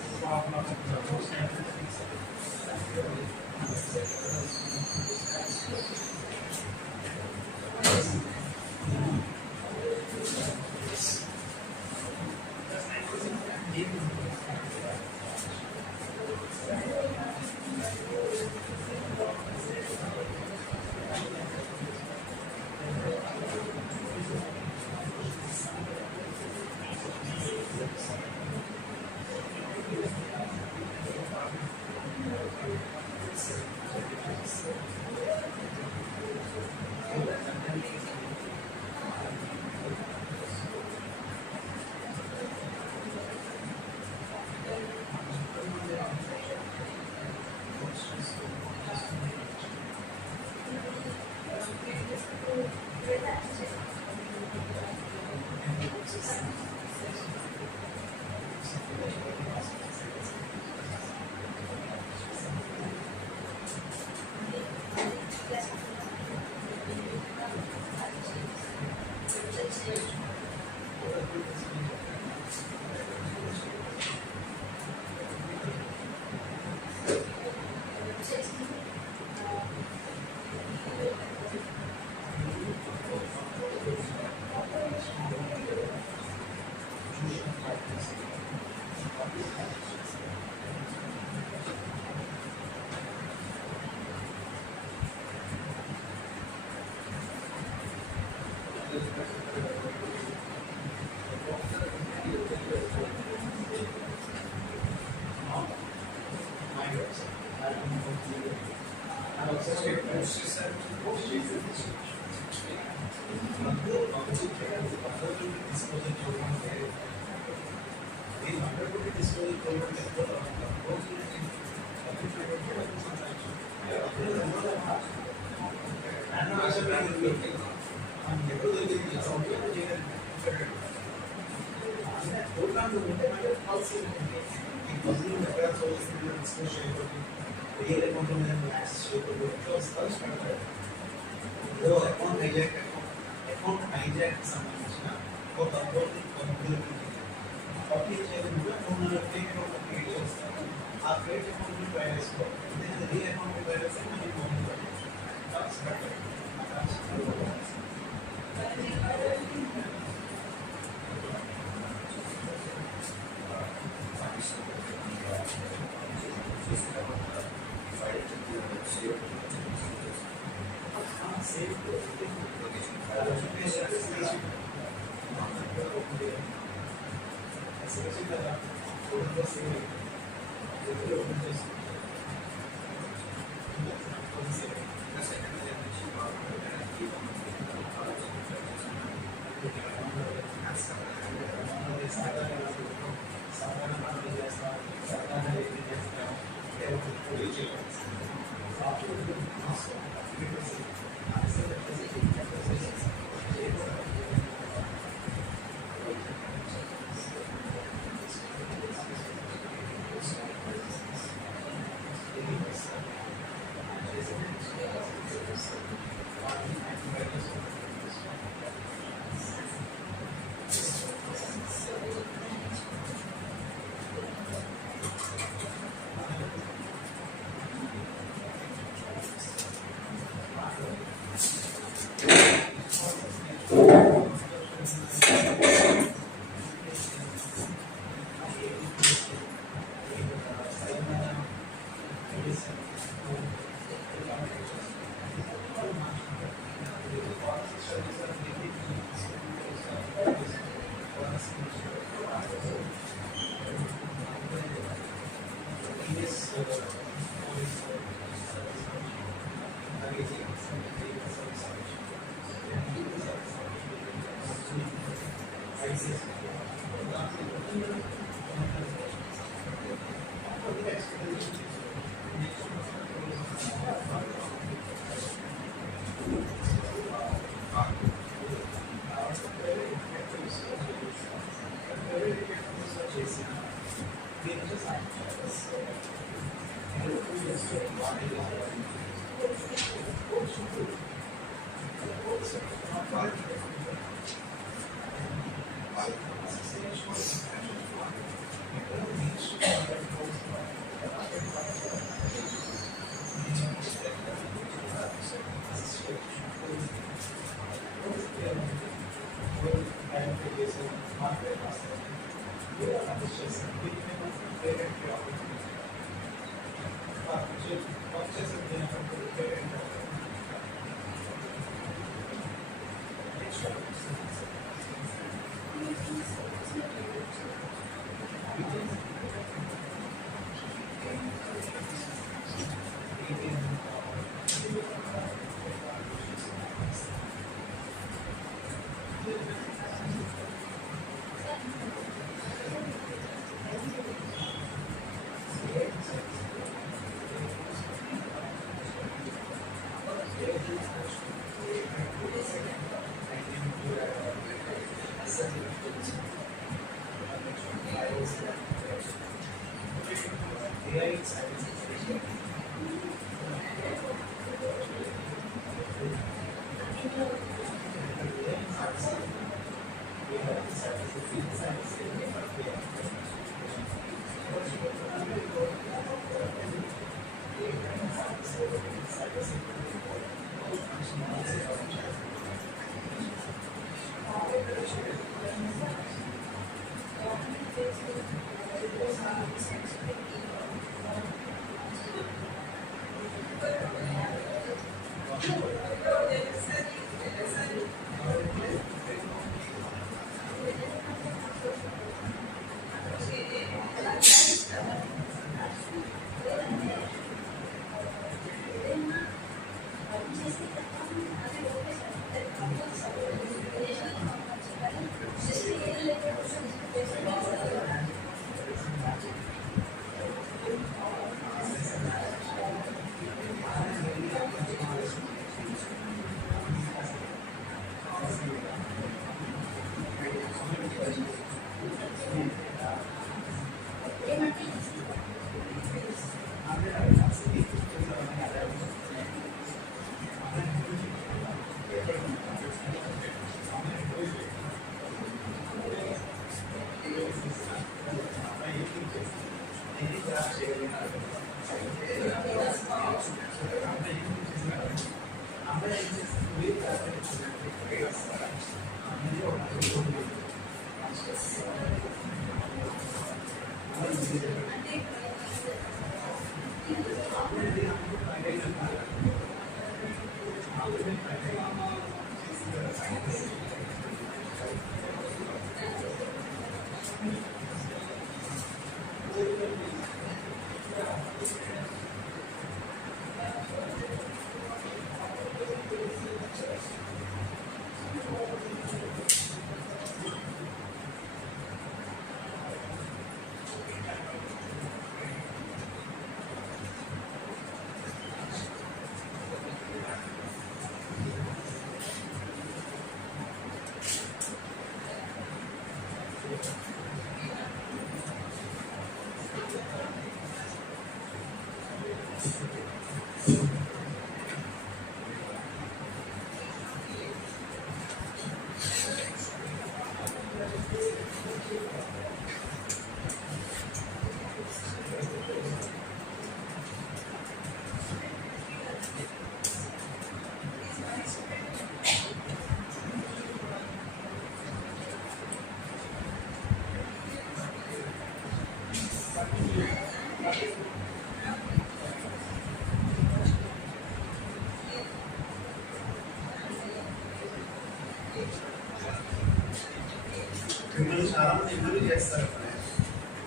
మిమ్మల్ని చాలా మంది ఇంటర్వ్యూ చేస్తారు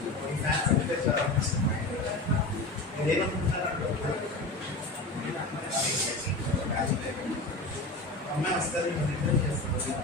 ఈ ఫ్యాన్స్ అంటే చాలా మీరేమనుకుంటున్నారంటే అమ్మాయి వస్తారు ఇంటర్వ్యూ చేస్తారు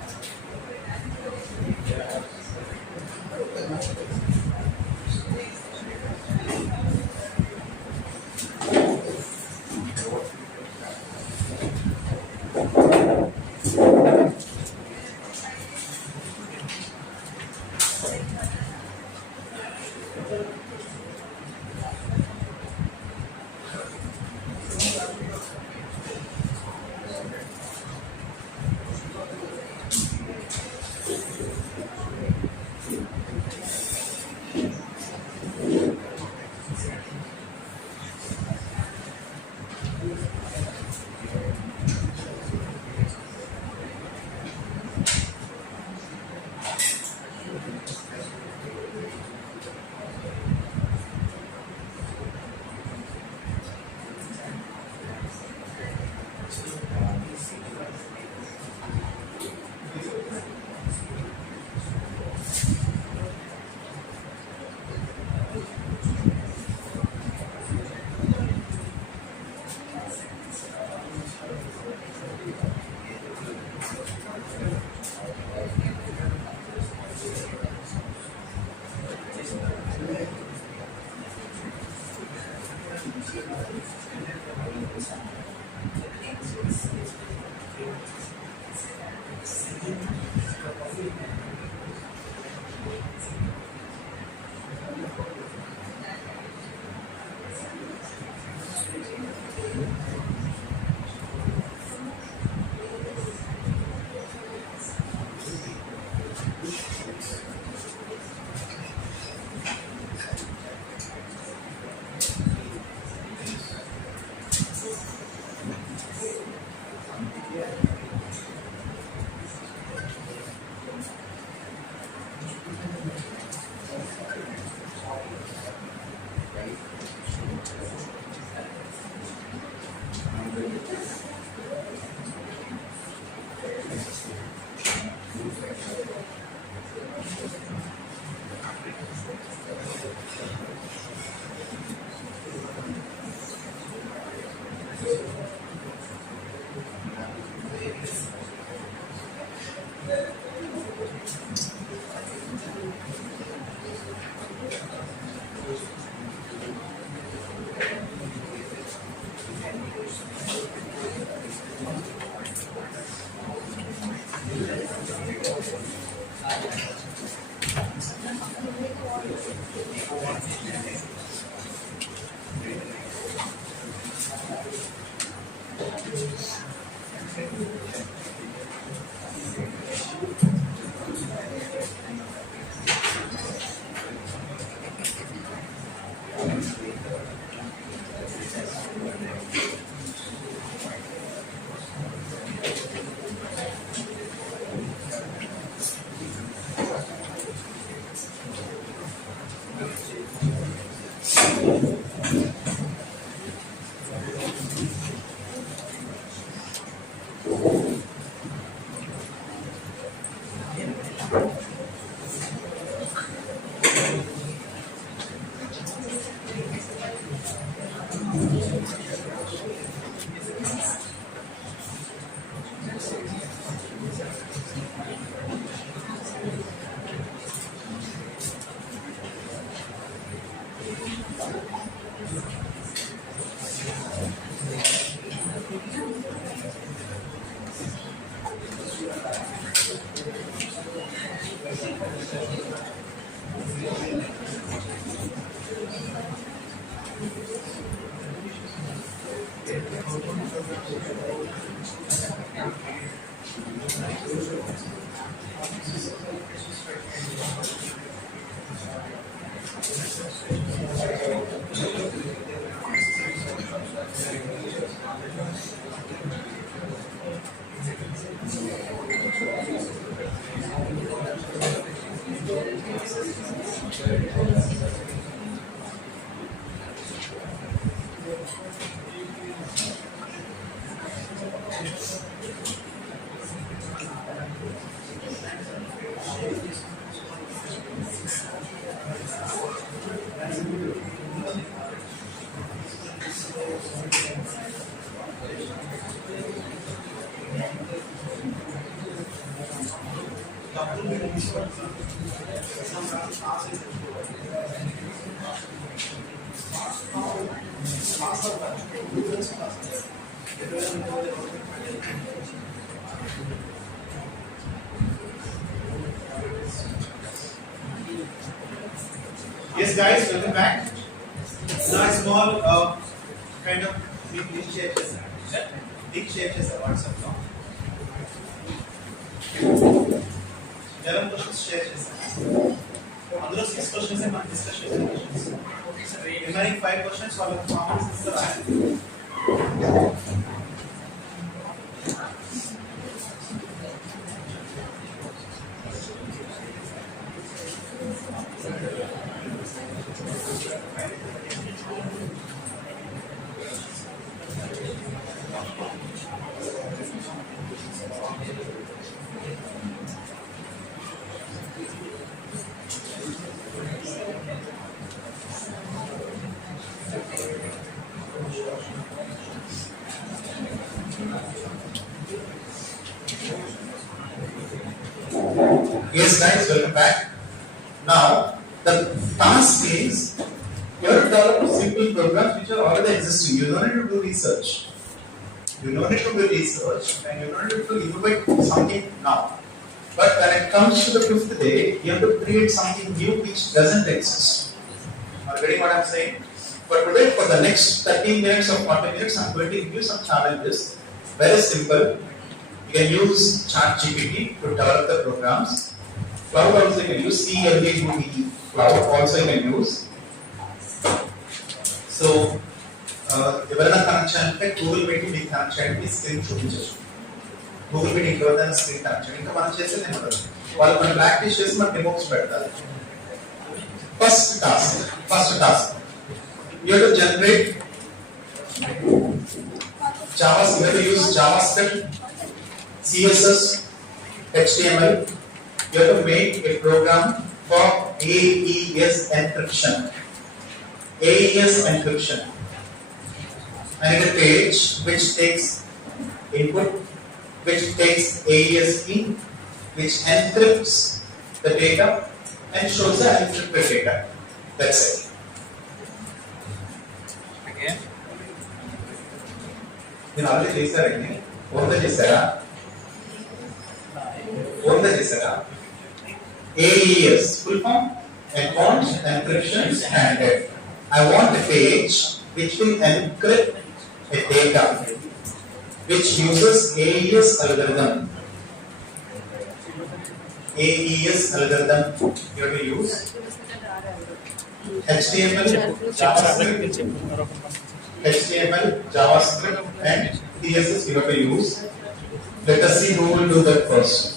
Yes, guys, welcome back. Now a small kind of link share చేశాను. లింక్ షేర్ చేశాను వాట్సాప్ లో. 11 క్వశ్చన్స్ షేర్ చేశాను. అందులో 6 క్వశ్చన్స్ మనం డిస్కస్ చేసిన క్వశ్చన్స్. రిమైనింగ్ 5 క్వశ్చన్స్ వాళ్ళకి కామెంట్స్ ఇస్తారా? Yes, guys, welcome back. Now, the task is you have to develop simple programs which are already existing. You don't need to do research. You don't need to do research and you don't need to innovate something now. But when it comes to the fifth day, you have to create something new which doesn't exist. Are you getting what I'm saying? But today, for the next 30 minutes or 40 minutes, I'm going to give you some challenges. Very simple. You can use ChatGPT to develop the programs. Cloud also you can use CLD Cloud also you can use. So, ఎవరైనా connect చేయాలంటే Google meet మీకు connect చేయండి screen చూపించచ్చు Google meet ఇంకెవరైనా screen connect చేయండి ఇంకా మనం చేసేది ఏమంటారు వాళ్ళు మనం ప్రాక్టీస్ చేసి మన డెమోస్ పెడతారు first task you have to generate you have to use JavaScript, CSS, HTML. You have to make a program for AES encryption. And a page which takes input, which takes AES key, which encrypts the data and shows the encrypted data. That's it. నేను already చేశారండి ఓన్గా చేశారా AES full form Account Encryption Standard. I want a page which will encrypt a data which uses AES algorithm. You have to use HTML, JavaScript and CSS you have to use. Let us see who will do that first.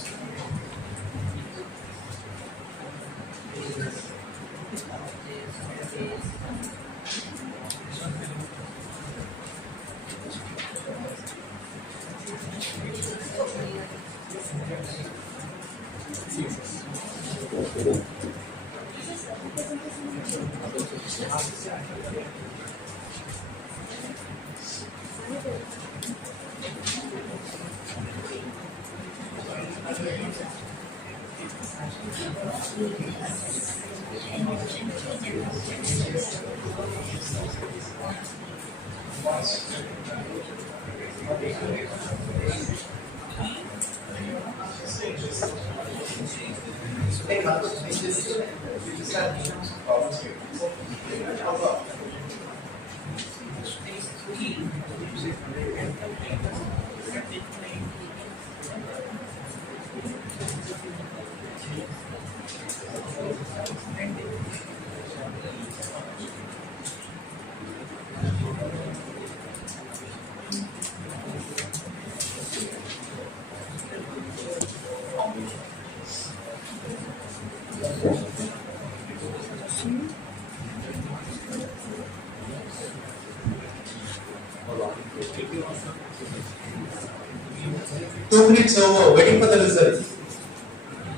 Minutes over, waiting for the result.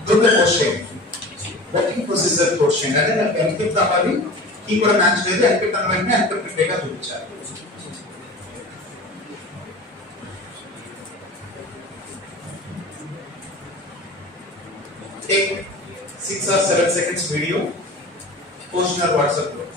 Do the question. Working procedure question. అంటే నాకు encrypt అవ్వాలి key కూడా match లేదు encrypt అన్న వెంటనే encrypt data చూపించాలి Take 6 or 7 seconds video, post in our WhatsApp group.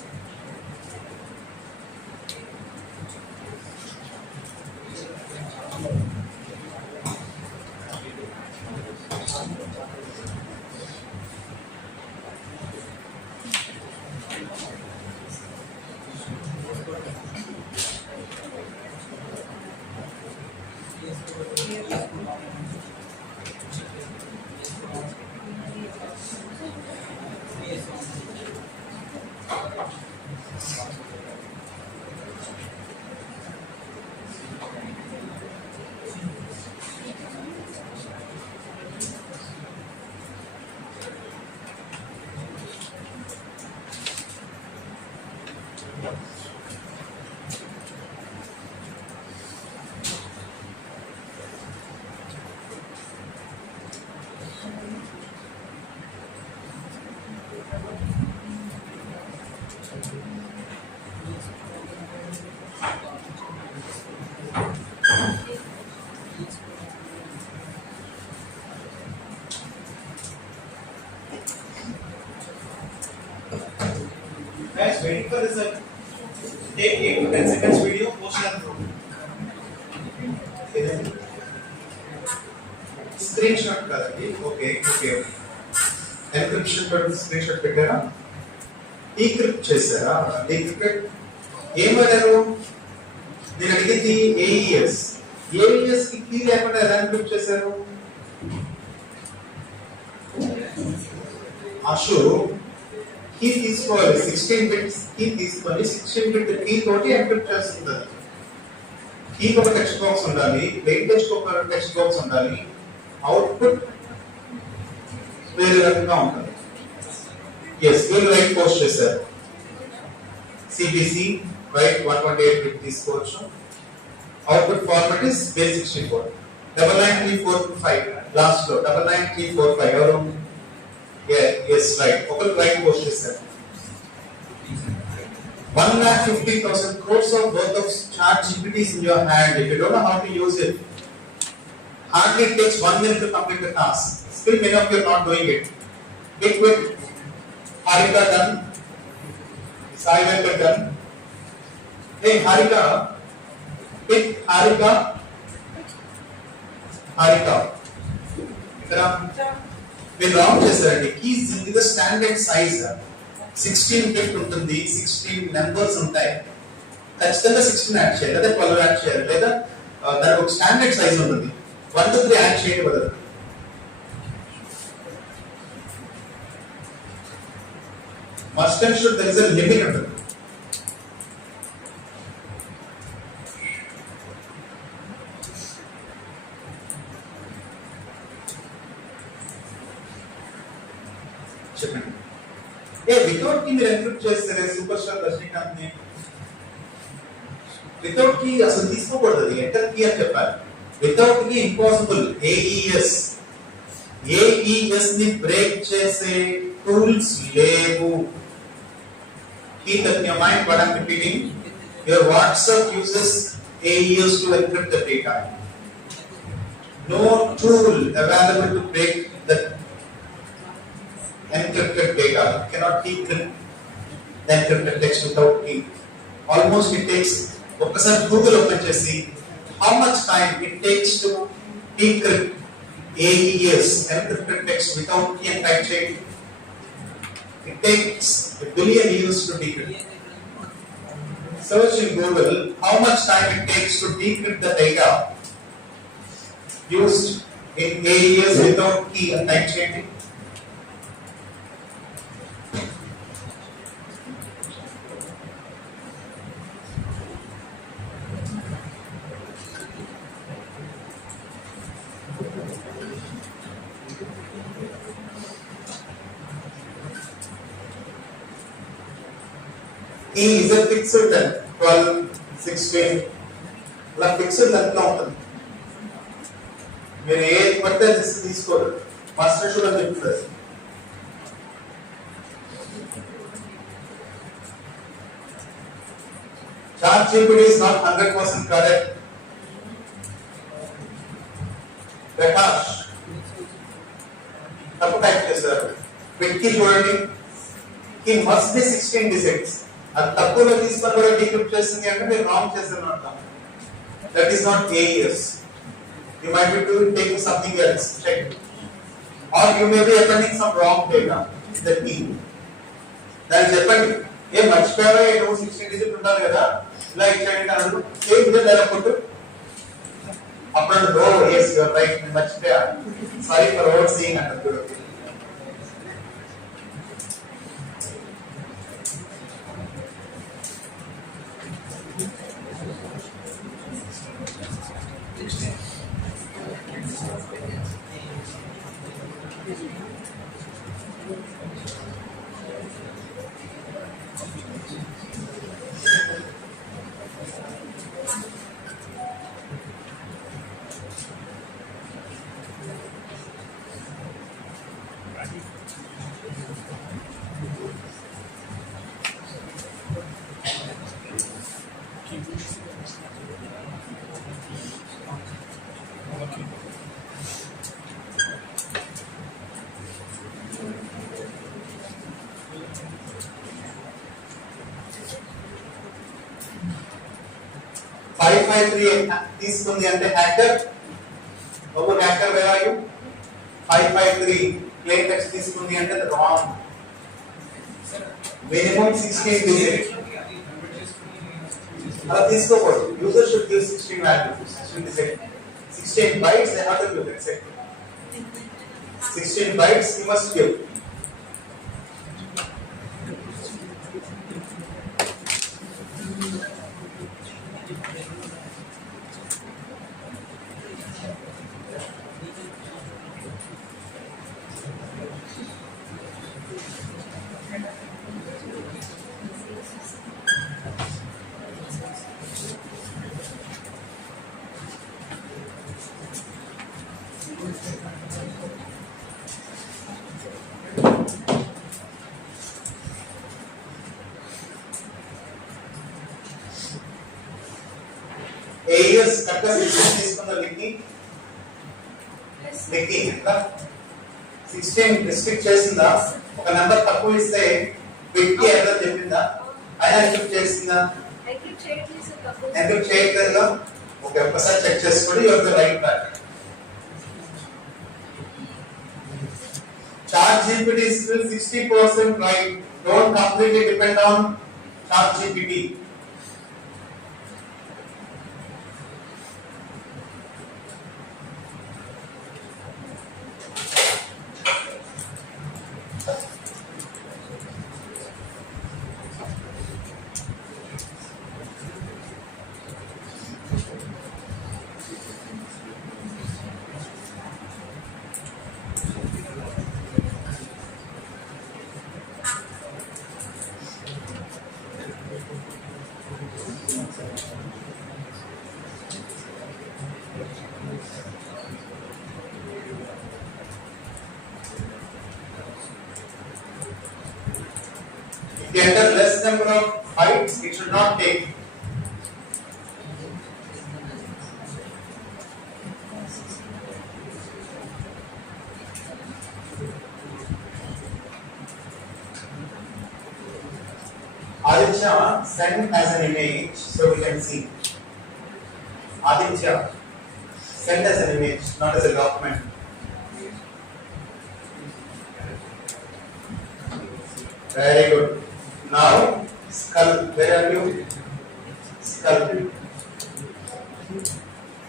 Guys, waiting for result. Take 8 to 10 seconds video, post in the group. Screen shot కాదండి. Okay okay, encryption screen shot పెట్టారా? Decrypt చేశారా? Decrypt ఏం వాడారు? నేను అడిగింది AES. AES కి key లేకుండా ఎలా ఎన్క్రిప్ట్ చేశారు? అశు కీ తీసుకోవాలి, 16 బిట్స్ కీ తీసుకొని 16 బిట్ కీ తోటి ఎన్క్రిప్ట్ చేస్తుంది. కీ ఒక టెక్స్ట్ బాక్స్ ఉండాలి, ప్లెయిన్ టెక్స్ట్ ఒక టెక్స్ట్ బాక్స్ ఉండాలి, అవుట్పుట్ వేరే రకంగా ఉంటుంది. ఎస్, వీళ్ళు రైట్ పోస్ట్ చేశారు. సిబిసి రైట్ 128 బిట్ తీసుకోవచ్చు. Output format is base 64. 99345 last లో 99345 ఎవరు? ఎస్ రైట్, ఒకరు రైట్ పోస్ట్ చేశారు. 1,50,000 crores of worth of chat GPTs in your hand. If you don't know how to use it, hardly it takes 1 minute to complete the task. Still many of you are not doing it. Get quick. Harika done. Sai Venkat done. Hey Harika. Pick Harika. Harika. Ikra. మీరు wrong చేశారండి. Keys ఇది the standard size 16 bit ఉంటుంది, 16 numbers ఉంటాయి. ఖచ్చితంగా 16 add చేయాలి, లేదా 12 add చేయాలి, లేదా దానికి ఒక స్టాండర్డ్ సైజ్ ఉంటుంది. 1 to 3 యాడ్ చేయడం వల్ల must and should there is a limit ఉంటుంది. చెప్పండి. వితౌట్ కి మీరు ఎన్క్రిప్ట్ చేస్తే సూపర్ స్టార్ రజనీకాంత్ ని వితౌట్ కి అసలు తీసుకోకూడదు, ఎంటర్ కీ అని చెప్పాలి. వితౌట్ కి ఇంపాసిబుల్. ఏఈఎస్ ని బ్రేక్ చేసే టూల్స్ లేవు. Keep that in your mind what I am repeating. Your WhatsApp uses AES to encrypt the data. No tool available to break the encrypted data. You cannot decrypt the encrypted text without key. Almost it takes, ఒకసారి Google open చేసి how much time it takes to decrypt AES encrypted text without key and type change. It takes a billion years to decrypt. Search in Google how much time it takes to decrypt the data used in AES without key and type changing. E is a fixed length, 12, 16 ఇలా fixed length లో ఉంటుంది. మీరు ఏది పడితే తీసుకోరు. Master should అని చెప్తారు. ChatGPT is not 100% correct. Prakash తప్పు టైప్ చేశారు. పెట్టి చూడండి, he must be 16 digits. అది తప్పులో తీసుకొని కూడా డీక్రిప్ట్ చేస్తుంది అంటే మీరు రాంగ్ చేశారు అంటాం. That is not AES. You might be taking something else. Check. Or you may be appending some wrong data. That mean. దాన్ని చెప్పండి, ఏం మర్చిపోయావా? 16 డిజిట్ ఉండాలి కదా, ఇలా ఇచ్చేయండి అన్నాడు. ఏం ఇదే ఎలా కొట్టు అప్పుడు ఓ yes you are right, నేను మర్చిపోయా, సారీ ఫర్ ఓవర్ సీయింగ్ అంటారు. తీసుకుంది అంటే హ్యాకర్. ఒక hacker where are you? 553 plain text తీసుకుంది అంటే రాంగ్. మినిమం 16 డిజిట్ అలా తీసుకోకూడదు. User should give 16 values, 16 digit, 16 bytes they have to give. Let's say 16 bytes you must give. AES correct గా 16 తీసుకుందా విక్కీ? విక్కీ ఎంత 16 రిస్ట్రిక్ట్ చేసిందా? ఒక నెంబర్ తక్కువ ఇస్తే విక్కీ ఎంత చెప్పిందా? అయినా రిస్ట్రిక్ట్ చేసిందా? ఎందుకు చేయట్లేదు? ఒక్కసారి చెక్ చేసుకోండి. You have to right back. ChatGPT is still 60% right. Don't completely depend on ChatGPT. If you enter less number of bytes, it should not take. Aditya, send as an image so we can see. Aditya, send as an image, not as a document. Very good. Now, skull, where are you? Skull.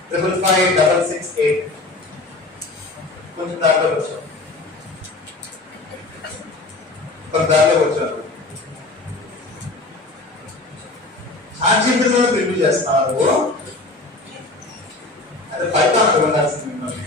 555,668. కొంచెం దాంట్లో వచ్చావు. కొంచెం దాంట్లో వచ్చావు. ChatGPT review చేస్తున్నారు. అదే Python అక్కడ ఉండాల్సింది మిమ్మల్ని.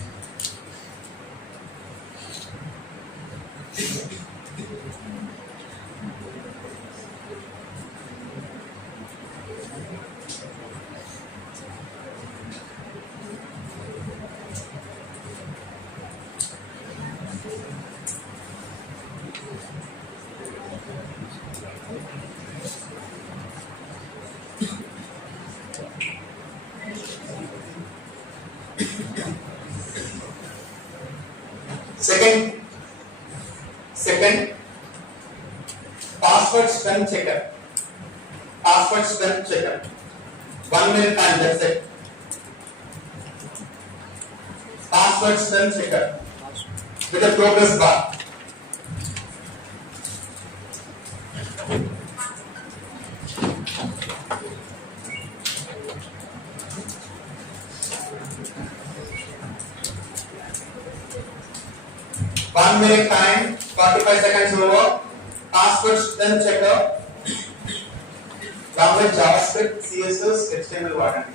Second, password spell checker. Password spell checker. 1 minute time, that's it. Password spell checker with a progress bar. One minute time, 45 seconds over. Password spell checker. Download JavaScript, CSS, HTML వాడండి.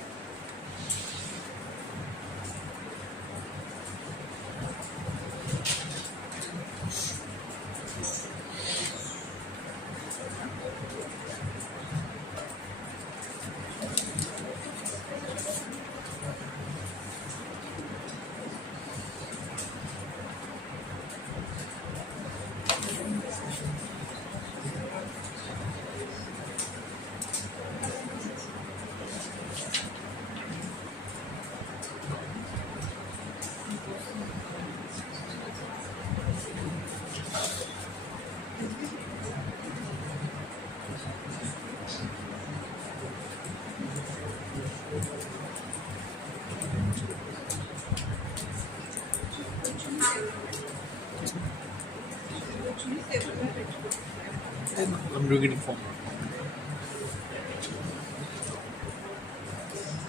I'm doing it in form.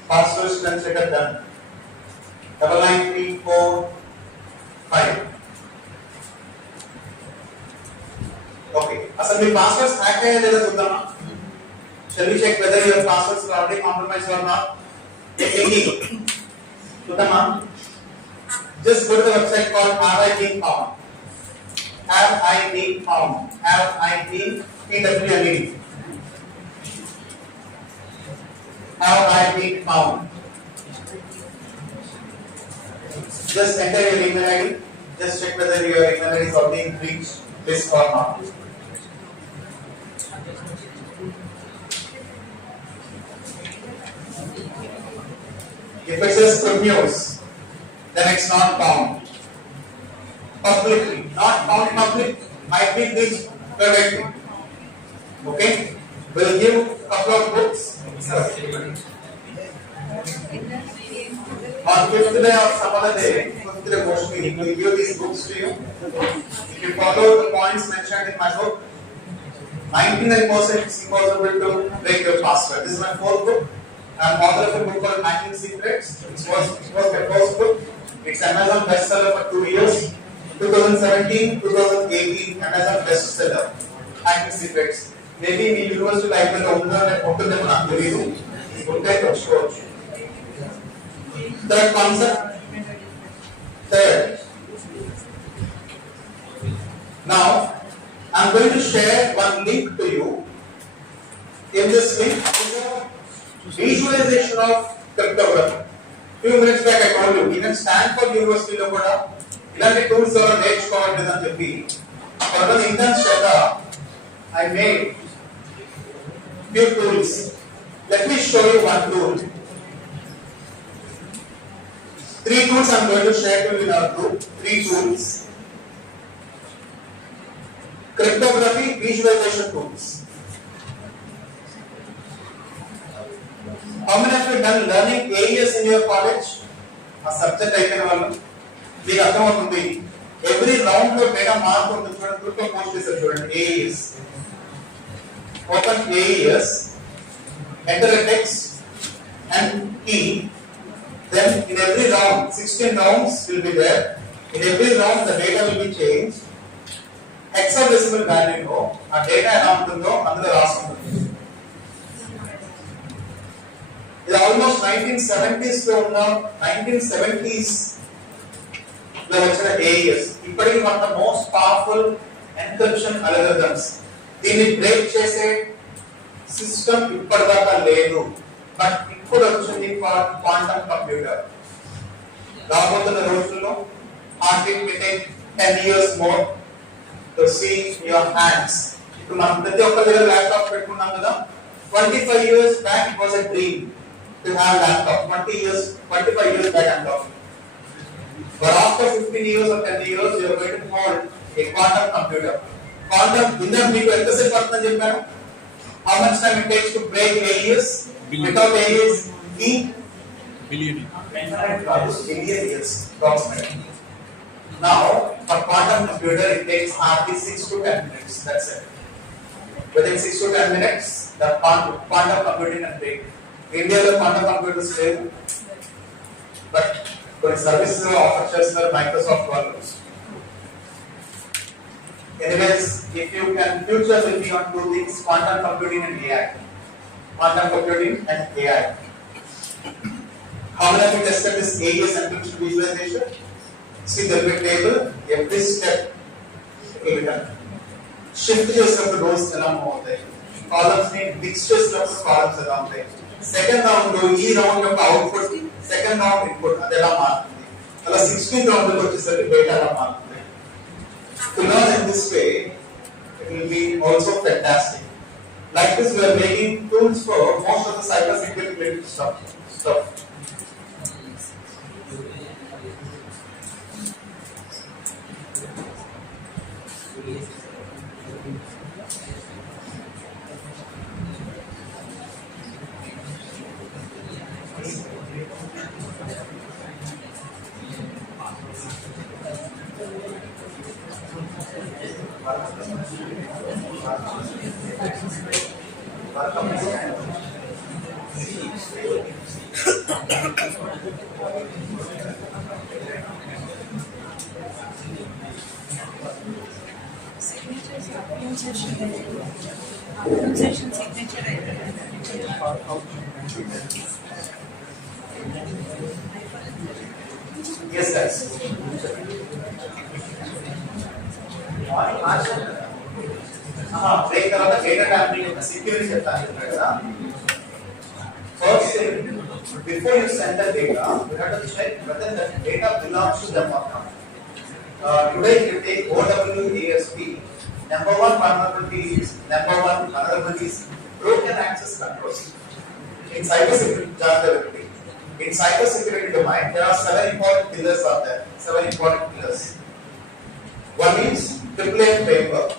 Password spell checker done. 99345. Okay. అసలు మీ passwords hack అయ్యా లేదా చూద్దామా? Shall we check whether your passwords are already compromised or not? Thinking. చూద్దామా? Just go to the website called Have I Been Found? Have I Been Found? Have I Been PWNED? Have I Been Found? Just enter your email ID. Just check whether your email ID is already breached this or not. If it says good news, then it's not found publicly. Not found public, might be breached privately. Okay? We'll give a couple of books. On 5th day or some other day, 5th day post meeting, we'll give these books to you. If you follow the points mentioned in my book, 99% it's impossible to break your password. This is my 4th book. I'm author of a book called Hacking Secrets. It was my first book. It's Amazon bestseller for 2 years. 2017, 2018, Amazon bestseller. Hacking Secrets. Maybe in university life లో ఉంటుందేమో నాకు తెలియదు. ఉంటే తెచ్చుకోవచ్చు. Third concept. Third. Now, I'm going to share one link to you. In this link is a visualization of cryptography. Few minutes back I told you, even Stanford University లో కూడా ఇలాంటి tools ఎవరో నేర్చుకోవట్లేదని చెప్పి కొంతమంది ఇంటర్న్స్ చేత I made few tools. Let me show you one tool. 3 tools I'm going to share to you in our group. 3 tools. Cryptography visualization tools. How many of you done learning AES in your college? A subject అయిపోయిన వాళ్ళు మీకు అర్థమవుతుంది. Every round లో మేడ mark ఉంటుంది చూడండి. Group లో post చేశారు చూడండి. AES. Open AES. Enter a text and key. Then in every round, 16 rounds will be there. In every round, the data will be changed. Hexadecimal value లో ఆ data ఎలా ఉంటుందో అందులో రాసుకుంటుంది. ఇది ఆల్మోస్ట్ 1970s లో ఉన్న 1970s లో వచ్చిన AES. ఇప్పటికి మన మోస్ట్ పవర్ఫుల్ ఎన్క్రిప్షన్ అల్గోరిథమ్స్. దీన్ని బ్రేక్ చేసే సిస్టమ్ ఇప్పటిదాకా లేదు. బట్ ఇప్పుడు వచ్చింది క్వాంటమ్ కంప్యూటర్. రాబోతున్న రోజుల్లో heart it will take 10 years more to see your hands. ఇప్పుడు మనం ప్రతి ఒక్క దగ్గర ల్యాప్టాప్ పెట్టుకున్నాం కదా. 25 years back it was a dream to have laptop. 25 years back I'm talking. But after 15 years or 10 years you are going to hold a quantum computer. Quantum ఇందాక మీకు ఎంతసేపు పడుతుందని చెప్పాను. How much time it takes to break AES? Without AES, Billion years approximately. Now, for quantum computer, it takes hardly 6 to 10 minutes. That's it. Within 6 to 10 minutes, the quantum computing can break. India, the quantum computers fail, but for services offer చేస్తున్నారు Microsoft వాళ్ళు. Anyways, if you can, future will be on 2 things: quantum computing and AI. Quantum computing and AI. How many of you tested this AES encryption visualization? See the big table. Every step will be done. Shift చేసినప్పుడు rows ఎలా move అవుతాయి. Columns ని mix చేసినప్పుడు columns ఎలా ఉంటాయి. Second round లో ఈ round యొక్క అవుట్పుట్, సెకండ్ రౌండ్ ఇన్పుట్ అది ఎలా మారుతుంది. అలా 16th రౌండ్ లో వచ్చేసరికి డేటా ఎలా మారుతుంది. To learn in this way, it will be also fantastic. Like this, we are making tools for most of the cybersecurity related stuff. Signatures Accusation signature Yes, guys. Break తర్వాత data tapping యొక్క security చెప్తాను కదా. First thing, before you send the data, you have to check whether the data belongs to them or not. Today, if you take OWASP, number one vulnerability is broken access controls. In cybersecurity, domain, there are 7 important pillars out there. 7 important pillars. One is AAA framework,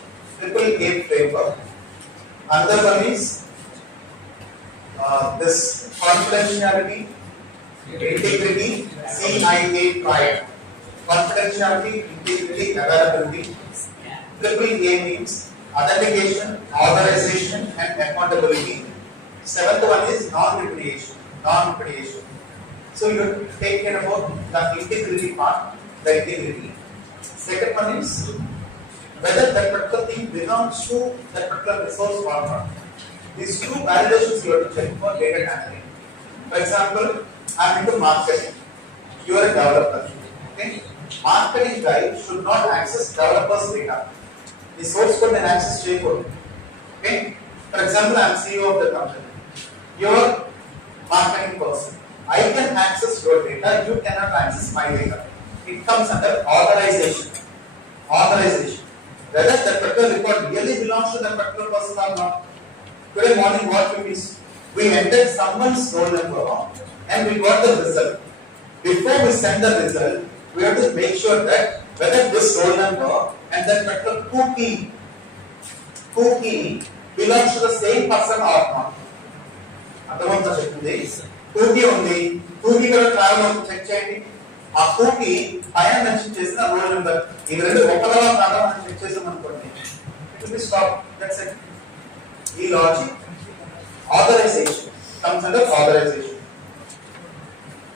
AAA framework. Another one is this confidentiality, integrity, CIA pride. Confidentiality, integrity, availability. AAA means authentication, authorization, and accountability. 7th one is non-repudiation. So you take care about the integrity part, the integrity. Second one is whether that particular thing belongs to that particular resource or not. These two validations you have to check for data handling. For example, I am into marketing. You are a developer. Okay? Marketing guy should not access developers' data. The source code can access JCode. Okay? For example, I am CEO of the company. You are marketing person. I can access your data. You cannot access my data. It comes under authorization. Whether that particular record really belongs to that particular person or not. Today morning, what we missed? We entered someone's roll number and we got the result. Before we send the result, we have to make sure that whether this roll number and that particular cookie belongs to the same person or not. అర్థమంతా చెప్తుంది. cookie ఉంది, cookie కూడా travel అవుతుంది, check చేయండి. ఆ cookie పైన mention చేసిన roll number ఇది రెండు ఒకలా కాదా అని చెక్ చేసాం అనుకోండి. It will be stop. That's it. ఈ logic authorization comes under authorization.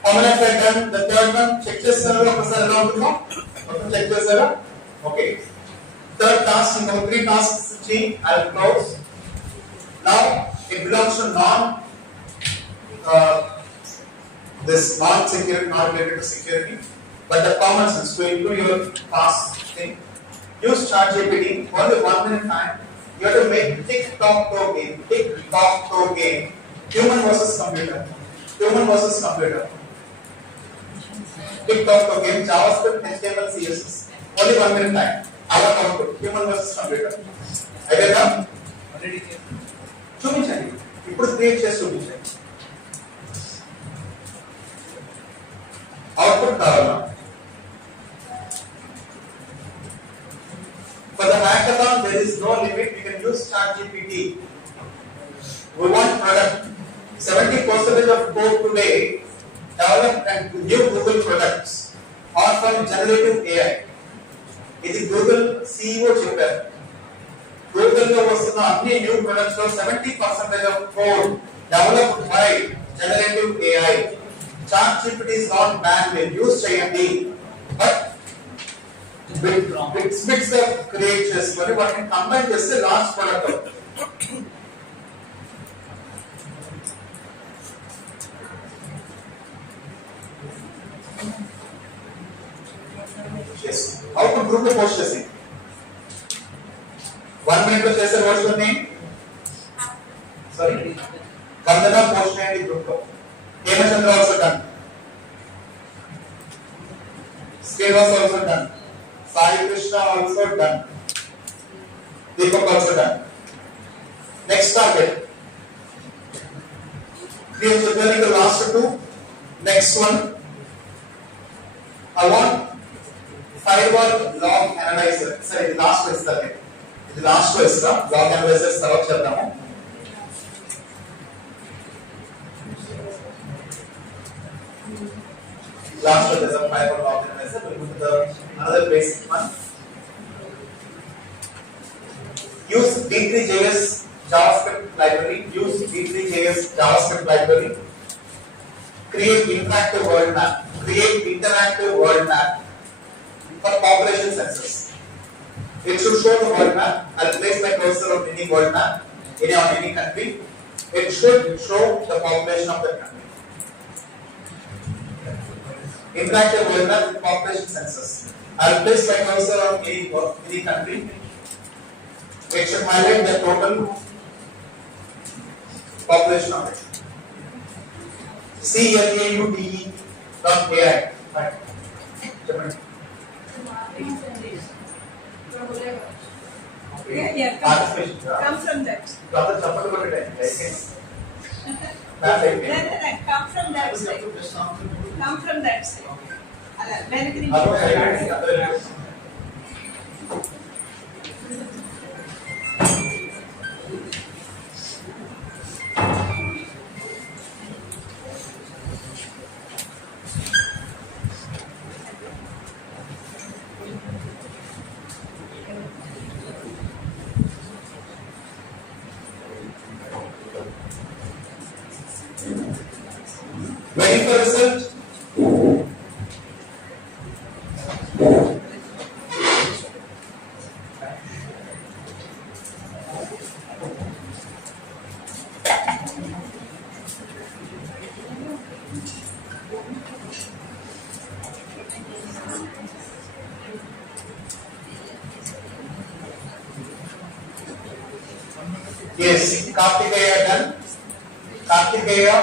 How many have I done? The third one check చేస్తారా ఒకసారి ఎలా ఉంటుందో మొత్తం చెక్ చేస్తారా? Okay. Third task, ఇంకా 3 tasks ఇచ్చి I will close. Now it belongs to this non-security, not related to security, but the common sense to improve your task thing. Use ChatGPT. Only 1 minute time. You have to make tic-tac-toe game. Human versus computer. Tic-tac-toe game. JavaScript, HTML, CSS. Only 1 minute time. Our output. Human versus computer. Ayyada? చూపించండి. ఇప్పుడు create చేసి చూపించండి. Output కావాలా? For the hackathon, there is no limit. We can use ChatGPT. We want product. 70% of code today developed and new Google products are from generative AI. ఇది Google CEO చెప్పారు. Google లో వస్తున్న అన్ని new products లో 70% of code developed by generative AI. ChatGPT is not banned. Use చేయండి. But bits of create చేసుకొని వాటిని combine చేస్తే లాస్ట్ ప్రొడక్ట్ అవుతుంది. Yes. How to group the post చేసి 1 minute లో చేసే వర్డ్స్ ఉన్నాయి. Sorry. కందన పోస్ట్ చేయండి గ్రూప్ లో. Hemachandra also done. Srinivas also done. Sai Krishna also done. Deepak also done. Next target. We have to tell the last two. Next one. I want firewall log analyzer. Sorry, the last one is target. The last one is the log analyzer. Start చేద్దాము. Last one is a firewall log analyzer. We'll go to the another basic one. use D3JS JavaScript library, create interactive world map, for population census. It should show the world map. I'll place my cursor on any world map, on any country. It should show the population of that country. Interactive world map with population census. I'll place my cursor on any country. It should highlight the total population of it. CLAUDE.ai. Right. Yeah, come from that. Come from that side. Come from that side. Waiting for result. Yes, Kartikeya done. Kartikeya,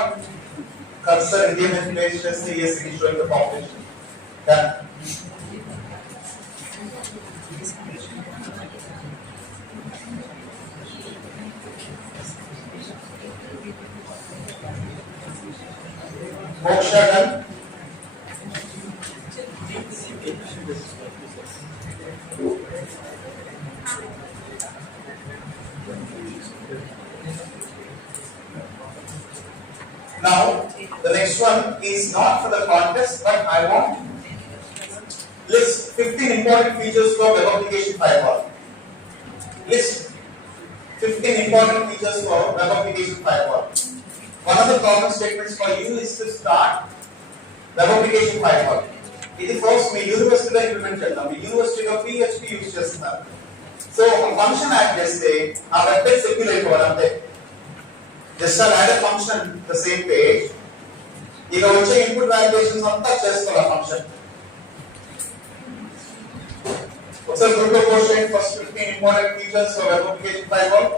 cursor Indian and place, just say yes, it is showing the population. Done. Moksha done. Now, the next one is not for the contest, but I want list 15 important features for web application firewall. List 15 important features for web application firewall. One of the common statements for you is to start web application firewall. ఇది first మీ యూనివర్సిటీలో implement చేద్దాం. మీ యూనివర్సిటీలో PHP use చేస్తున్నారు. So ఒక function add చేస్తే ఆ web page secure అయిపోవాలి అంతే. Just add a function the same page. ఇక వచ్చే ఇన్పుట్ వాలిడేషన్స్ అంతా చేసుకోవాలి ఆ ఫంక్షన్. ఒకసారి గ్రూప్లో పోస్ట్ చేయండి first 15 important features for web application firewall.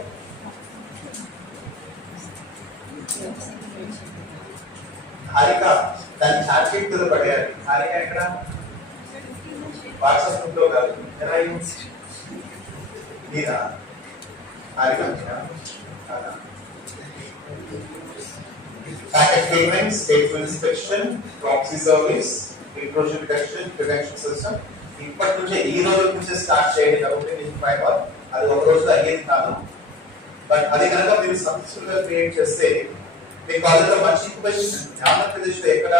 Harika దాన్ని చాట్ షీట్ మీద పడేయాలి. హారిక ఎక్కడ? వాట్సాప్ గ్రూప్లో కాదు. ఎలా నీదా Harika? Packet filtering, stateful inspection, proxy service, intrusion detection, prevention system. ఇప్పటి నుంచే ఈ రోజు నుంచే స్టార్ట్ చేయండి అప్లికేషన్ ఫైర్వాల్. అది ఒక రోజులో అయ్యేది కాదు. బట్ అది కనుక మీరు సక్సెస్ఫుల్ గా క్రియేట్ చేస్తే మీ కాలేజీలో మంచి ఇంక్యుబేషన్ ఆంధ్రప్రదేశ్లో ఎక్కడ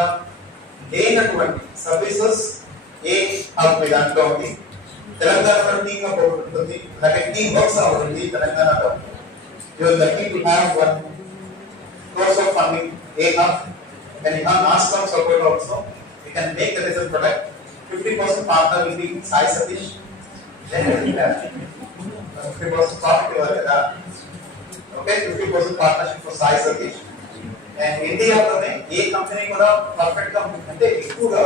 లేనటువంటి సర్వీసెస్ ఏ హబ్ మీ దాంట్లో ఉంది. తెలంగాణలో టీమ్ హబ్ ఉంటుంది, అలాగే టీమ్ వర్క్స్ అవుతుంది తెలంగాణలో. You are lucky to have one course of funding, a hub, and you have mass-com support also. We can make the result product. 50% partner will be Sai Satish. Then 50% profit. Okay, 50% partnership for Sai Satish. And India లోనే ఏ company కూడా perfect గా అంటే ఎక్కువగా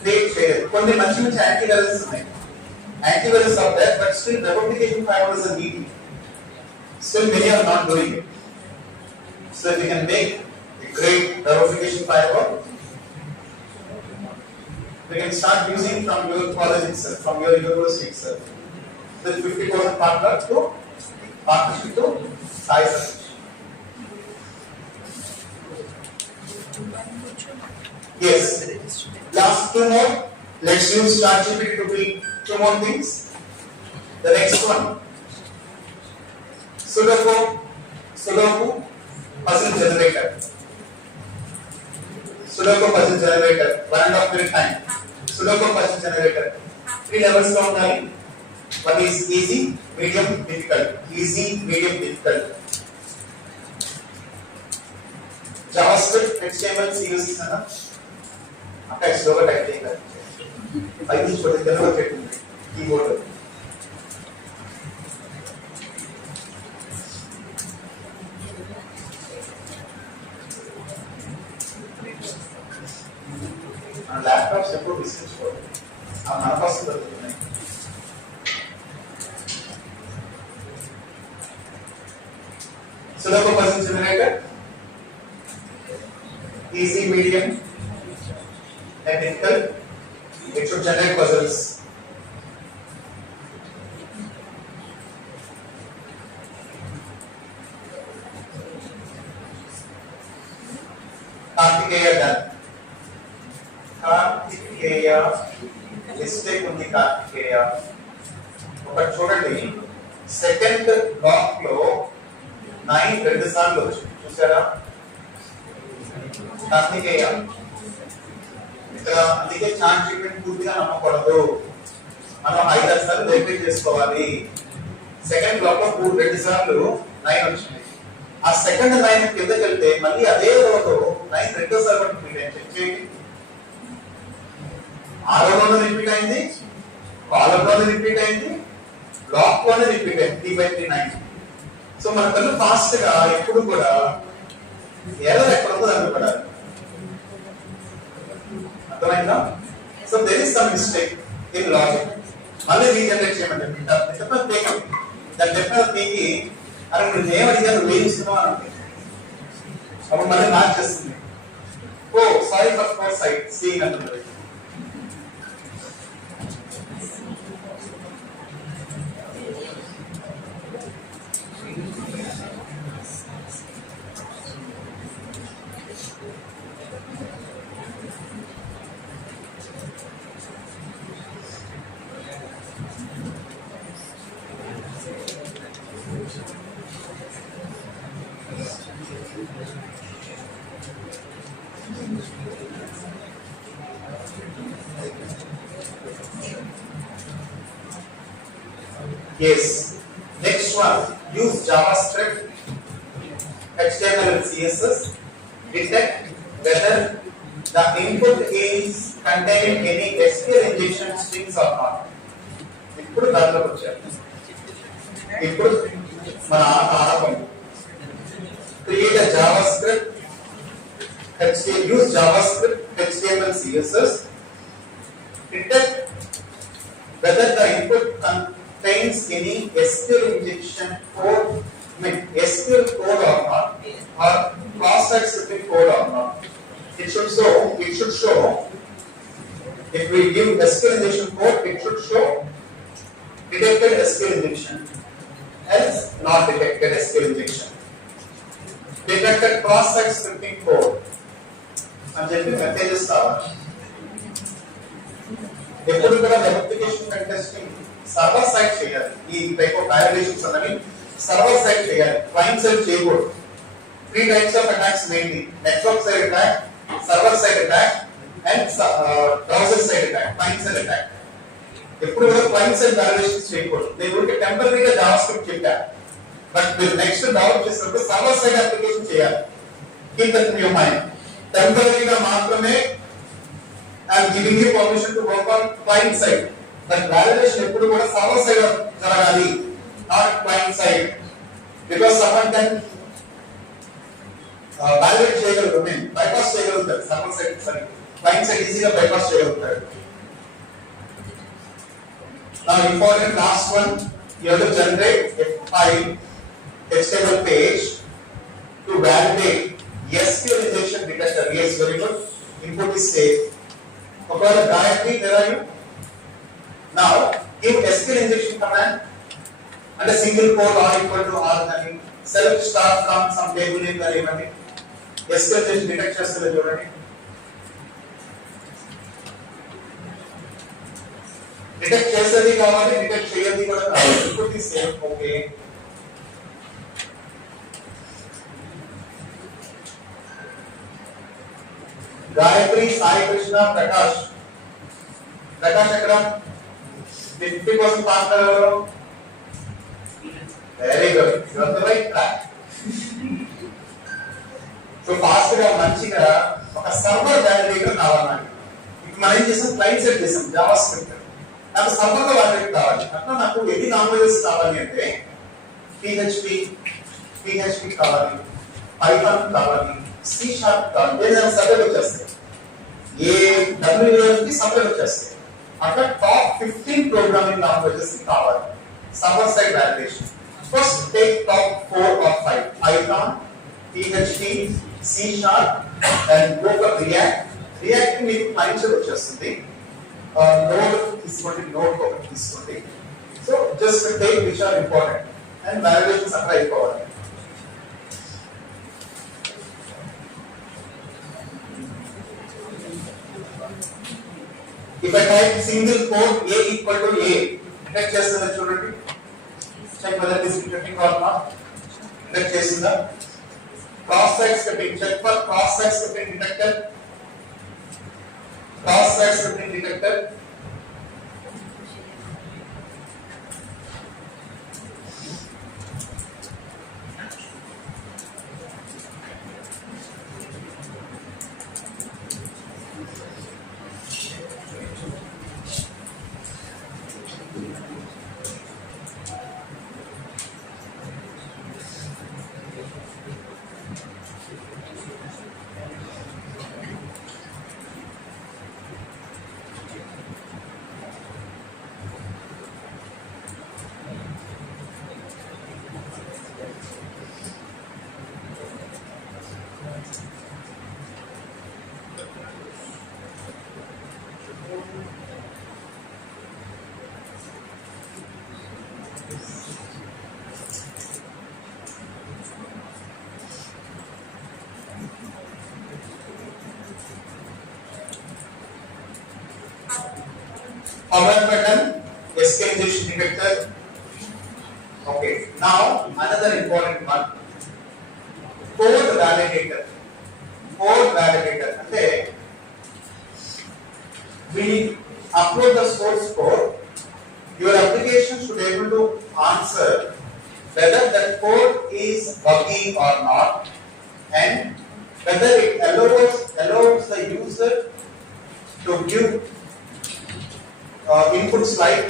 create చేయలేదు. కొన్ని మంచి మంచి antivirus ఉన్నాయి. Antivirus are there, but still web application firewall is a need. Still many are not doing it. So we can make a great web application firewall. We can start using from your college itself, from your university itself. The 50% partnership to Sai Satish. Yes. Last two more. Let's use ChatGPT to build two more things. The next one. Sudoku puzzle generator. Sudoku puzzle generator. 1.5 minute time. Sudoku puzzle generator. 3 levels లో ఉండాలి. One is easy, medium, difficult. Easy, medium, difficult. JavaScript, HTML, CSS అన్న అక్కడ స్లోగా type చేయాలి. పైకి చూడండి తెలుగులో పెట్టండి కీబోర్డ్. మన ల్యాప్టాప్స్ ఎప్పుడు విసిగించుకోవాలి. ఆ మన కోసం దొరుకుతున్నాయి. Sudoku puzzle generator, easy, medium, and difficult. It should generate puzzles. Kartikeya done. Kartikeya, mistake undi Kartikeya. But చూడండి సెకండ్ బ్లాక్ లో 9 రెండు సార్లు వచ్చింది చూసారా కార్తికేయ ఇక్కడ అందుకే ఛాన్స్ ట్రీట్మెంట్ పూర్తిగా నమ్మకూడదు మనం 5 సార్లు వెరిఫై చేసుకోవాలి సెకండ్ బ్లాక్ లో రెండు సార్లు 9 వచ్చింది ఆ సెకండ్ 9 కిందకి వెళ్తే మళ్ళీ అదే రోజు 9 రెండోసారి కూడా మీరు చెక్ చేయండి ఆ రోజులో రిపీట్ అయింది కాలమ్ లోనే రిపీట్ అయింది బ్లాక్ లోనే రిపీట్ అయింది 3/3 9 సో మన కళ్ళు ఫాస్ట్ గా ఎప్పుడు కూడా ఎర్రర్ ఎక్కడ ఉందో అనుకోవాలి అర్థమైందా so there is some mistake in logic మళ్ళీ రీజనరేట్ చేయమని చెప్పండి దాని చెప్పిన పీకి అరే నువ్వు ఏం అడిగా నువ్వు ఏం ఇస్తున్నావు అని అంటే అప్పుడు మళ్ళీ మార్చేస్తుంది oh sorry for foresight seeing అంటున్నది Yes. Next one, use JavaScript, HTML and CSS. Detect whether the input is containing any SQL injection strings or not. ఇప్పుడు దాంట్లోకి వచ్చారు ఇప్పుడు మన ఆరంభం create a JavaScript, use JavaScript, HTML, CSS. Detect whether the input contains any SQL injection code, SQL code or not, or cross-site scripting code or not. It should show. If we give SQL injection code, it should show detected SQL injection, else not detected SQL injection. Detected cross-site scripting code. And then the messages are. ఎప్పుడు కూడా verification contesting server side చేయాలి ఈ type of violations అన్నవి server side చేయాలి client side చేయకూడదు 3 types of attacks mainly network side attack server side attack and browser side attack client side attack ఎప్పుడు కూడా client side violations చేయకూడదు నేను ఊరికే టెంపరరీగా జావాస్క్రిప్ట్ చెప్పాను బట్ మీరు నెక్స్ట్ డెవలప్ చేసినప్పుడు సర్వర్ సైడ్ అప్లికేషన్ చేయాలి keep that in your mind టెంపరరీగా మాత్రమే I'm giving you permission to work on client side. But validation ఎప్పుడు కూడా server side జరగాలి, not client side. Because someone can validate చేయగలరు, bypass చేయగలుగుతారు server side sorry. Client side ఈజీగా bypass చేయగలుగుతారు. Now important last one, you have to generate a file, HTML page to validate SQL injection detector. Yes, very good. Input is safe. ఒకవేళ directly there are you now give SQL injection command and a single code or equal to r అని select start from some table name అని ఇవ్వండి SQL injection detect చేస్తుంది చూడండి detect చేసేది కావాలి detect చేయది కూడా కావాలి input is safe okay Gayatri Sai Krishna Prakash ఎక్కడ 50% పాస్ ఎవరు? Very good, you are the right track. So fast గా మంచిగా ఒక సర్వర్ వాలిడేటర్ కావాలి. ఇప్పుడు మనం ఏం చేసాం, క్లయింట్ సెట్ చేసాం జావా స్క్రిప్ట్. నాకు సర్వర్ లో వాలిడేటర్ కావాలి. అట్లా నాకు ఎన్ని లాంగ్వేజెస్ కావాలి అంటే PHP కావాలి, పైథాన్ కావాలి, C# కావాలి. ఏదైనా సబ్జెక్ట్ వచ్చేస్తాయి, ఏ WAF కి సబ్జెక్ట్ వచ్చేస్తాయి. అట్లా టాప్ 15 ప్రోగ్రామింగ్ లాంగ్వేజెస్ కావాలి server side validation. First take top 4 or 5 Python, PHP, C# and go for React మీకు క్లయింట్ వచ్చేస్తుంది. నోడ్ తీసుకోండి, నోడ్ ఒకటి తీసుకోండి. So just take which are important and validations అక్కడ అయిపోవాలి. If I type single quote A equal to A, detect చేస్తుందా చూడండి. Check whether it is detecting or not. Detect చేస్తుందా? Cross-site scripting. Check for cross-site scripting detected. Cross-site scripting detected. Format pattern, SQL injection detector. Okay, now another important one, code validator. Code validator అంటే we upload the source code, your application should be able to answer whether that code is buggy or not, and whether it allows the user to give inputs like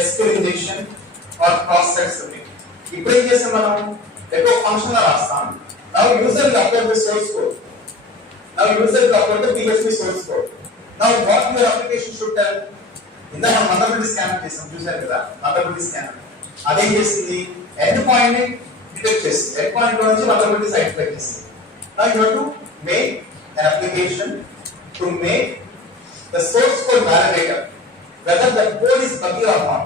SQL injection or cross-site scripting. ఇప్పుడు ఏం చేస్తాం, మనం echo function రాస్తాం. Now user will upload the source code. Now user will upload the PHP source code. Now what your application should tell? ఇందా మనం vulnerability scanner చేసాం, చూసారు కదా vulnerability scanner. అదేం చేస్తుంది, ఎండ్ పాయింట్ ని డిటెక్ట్ చేస్తుంది, ఎండ్ పాయింట్ లో నుంచి vulnerability ఐడెంటిఫై చేస్తుంది. Now you have to make an application to make the source code validator whether the code is buggy or not.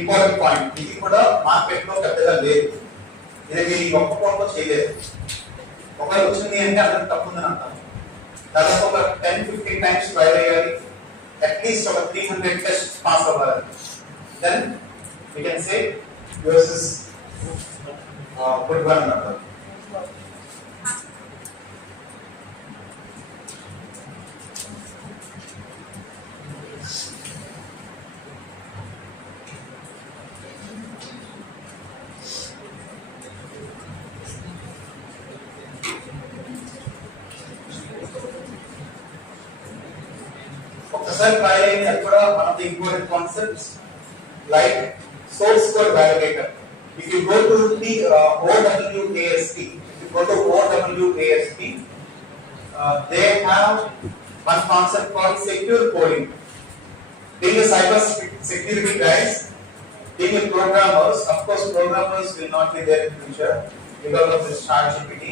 Important point, ఇది కూడా market లో పెద్దగా లేదు. ఇది మీరు ఒక్క కోడ్లో చేయలేదు. ఒకవేళ వచ్చింది అంటే అందరికి తప్పు ఉందని అంటాం. దాదాపు ఒక 10-15 టైమ్స్ ట్రై చేయాలి, అట్లీస్ట్ ఒక 300 టెస్ట్ పాస్ అవ్వాలి. Then we can say yours is good one another. ఒకసారి ట్రై అయింది, అది కూడా one of the important concepts like source code validator. If you go to the OWASP, they have one concept called secure coding. Being a cyber security guys, being a programmers, of course programmers will not be there in future because of this ChatGPT,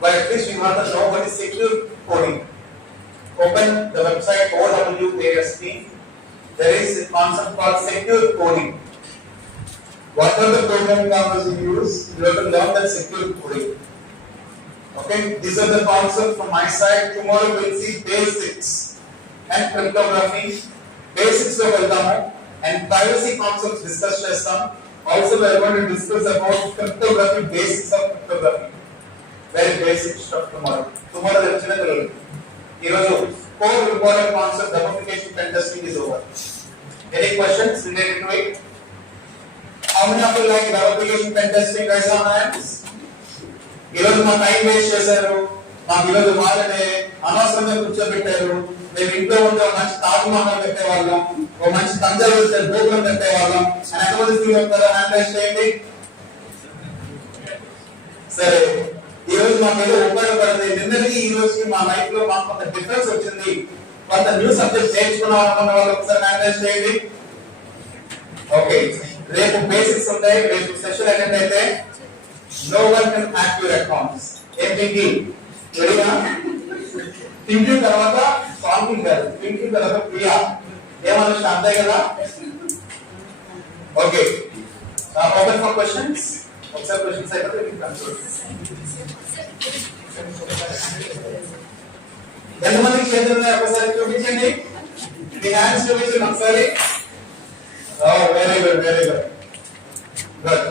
but at least you have to know what is secure coding. Open the website OWASP. There is a concept called secure coding. What are the programming languages you use? You have to learn that secure coding. Okay, these are the concepts from my side. Tomorrow we will see basics and cryptography. Basics of వెళ్తాము and privacy concepts discuss చేస్తాం. Also we are going to discuss about cryptography, basics of cryptography. Very basic stuff tomorrow. Tomorrow చిన్న పిల్లలు ఈరోజు core important concept gamification pen testing is over. Any questions related to it? How many of you like gamification pen testing? Raise your hands. ఈరోజు మా time waste చేశారు, మాకు ఈరోజు వాళ్ళనే అనవసరంగా కూర్చోబెట్టారు, మేము ఇంట్లో ఉంటే ఒక మంచి తాజ్ మహల్ పెట్టేవాళ్ళం, ఒక మంచి తంజావూరు గోపురం పెట్టేవాళ్ళం అని ఎంతమంది ఫీల్ అవుతారో హ్యాండ్ రైజ్ చేయండి. సరే, ఈ రోజు మాకు ఏదో ఉపయోగపడింది, నిన్నటికి ఈ రోజుకి మా లైఫ్ లో మాకు కొంత డిఫరెన్స్ వచ్చింది, కొంత న్యూ సబ్జెక్ట్ నేర్చుకున్నాం అనుకున్న వాళ్ళు ఒకసారి హ్యాండ్ రైజ్ చేయండి. ఓకే, రేపు బేసిక్స్ ఉంటాయి, రేపు సెషన్ అటెండ్ అయితే no one can hack your accounts. Thinking రెడీనా? థింకింగ్ తర్వాత సాల్వింగ్ కాదు, థింకింగ్ తర్వాత క్రియ. ఏమన్నా అంతే కదా? Okay, open for questions. ఒకసారి క్వశ్చన్స్ అయిపోతే ఎంతమందికి చేతులు ఉన్నాయి ఒకసారి చూపించండి, మీ హ్యాండ్స్ చూపించండి ఒకసారి. Very good, very good, good.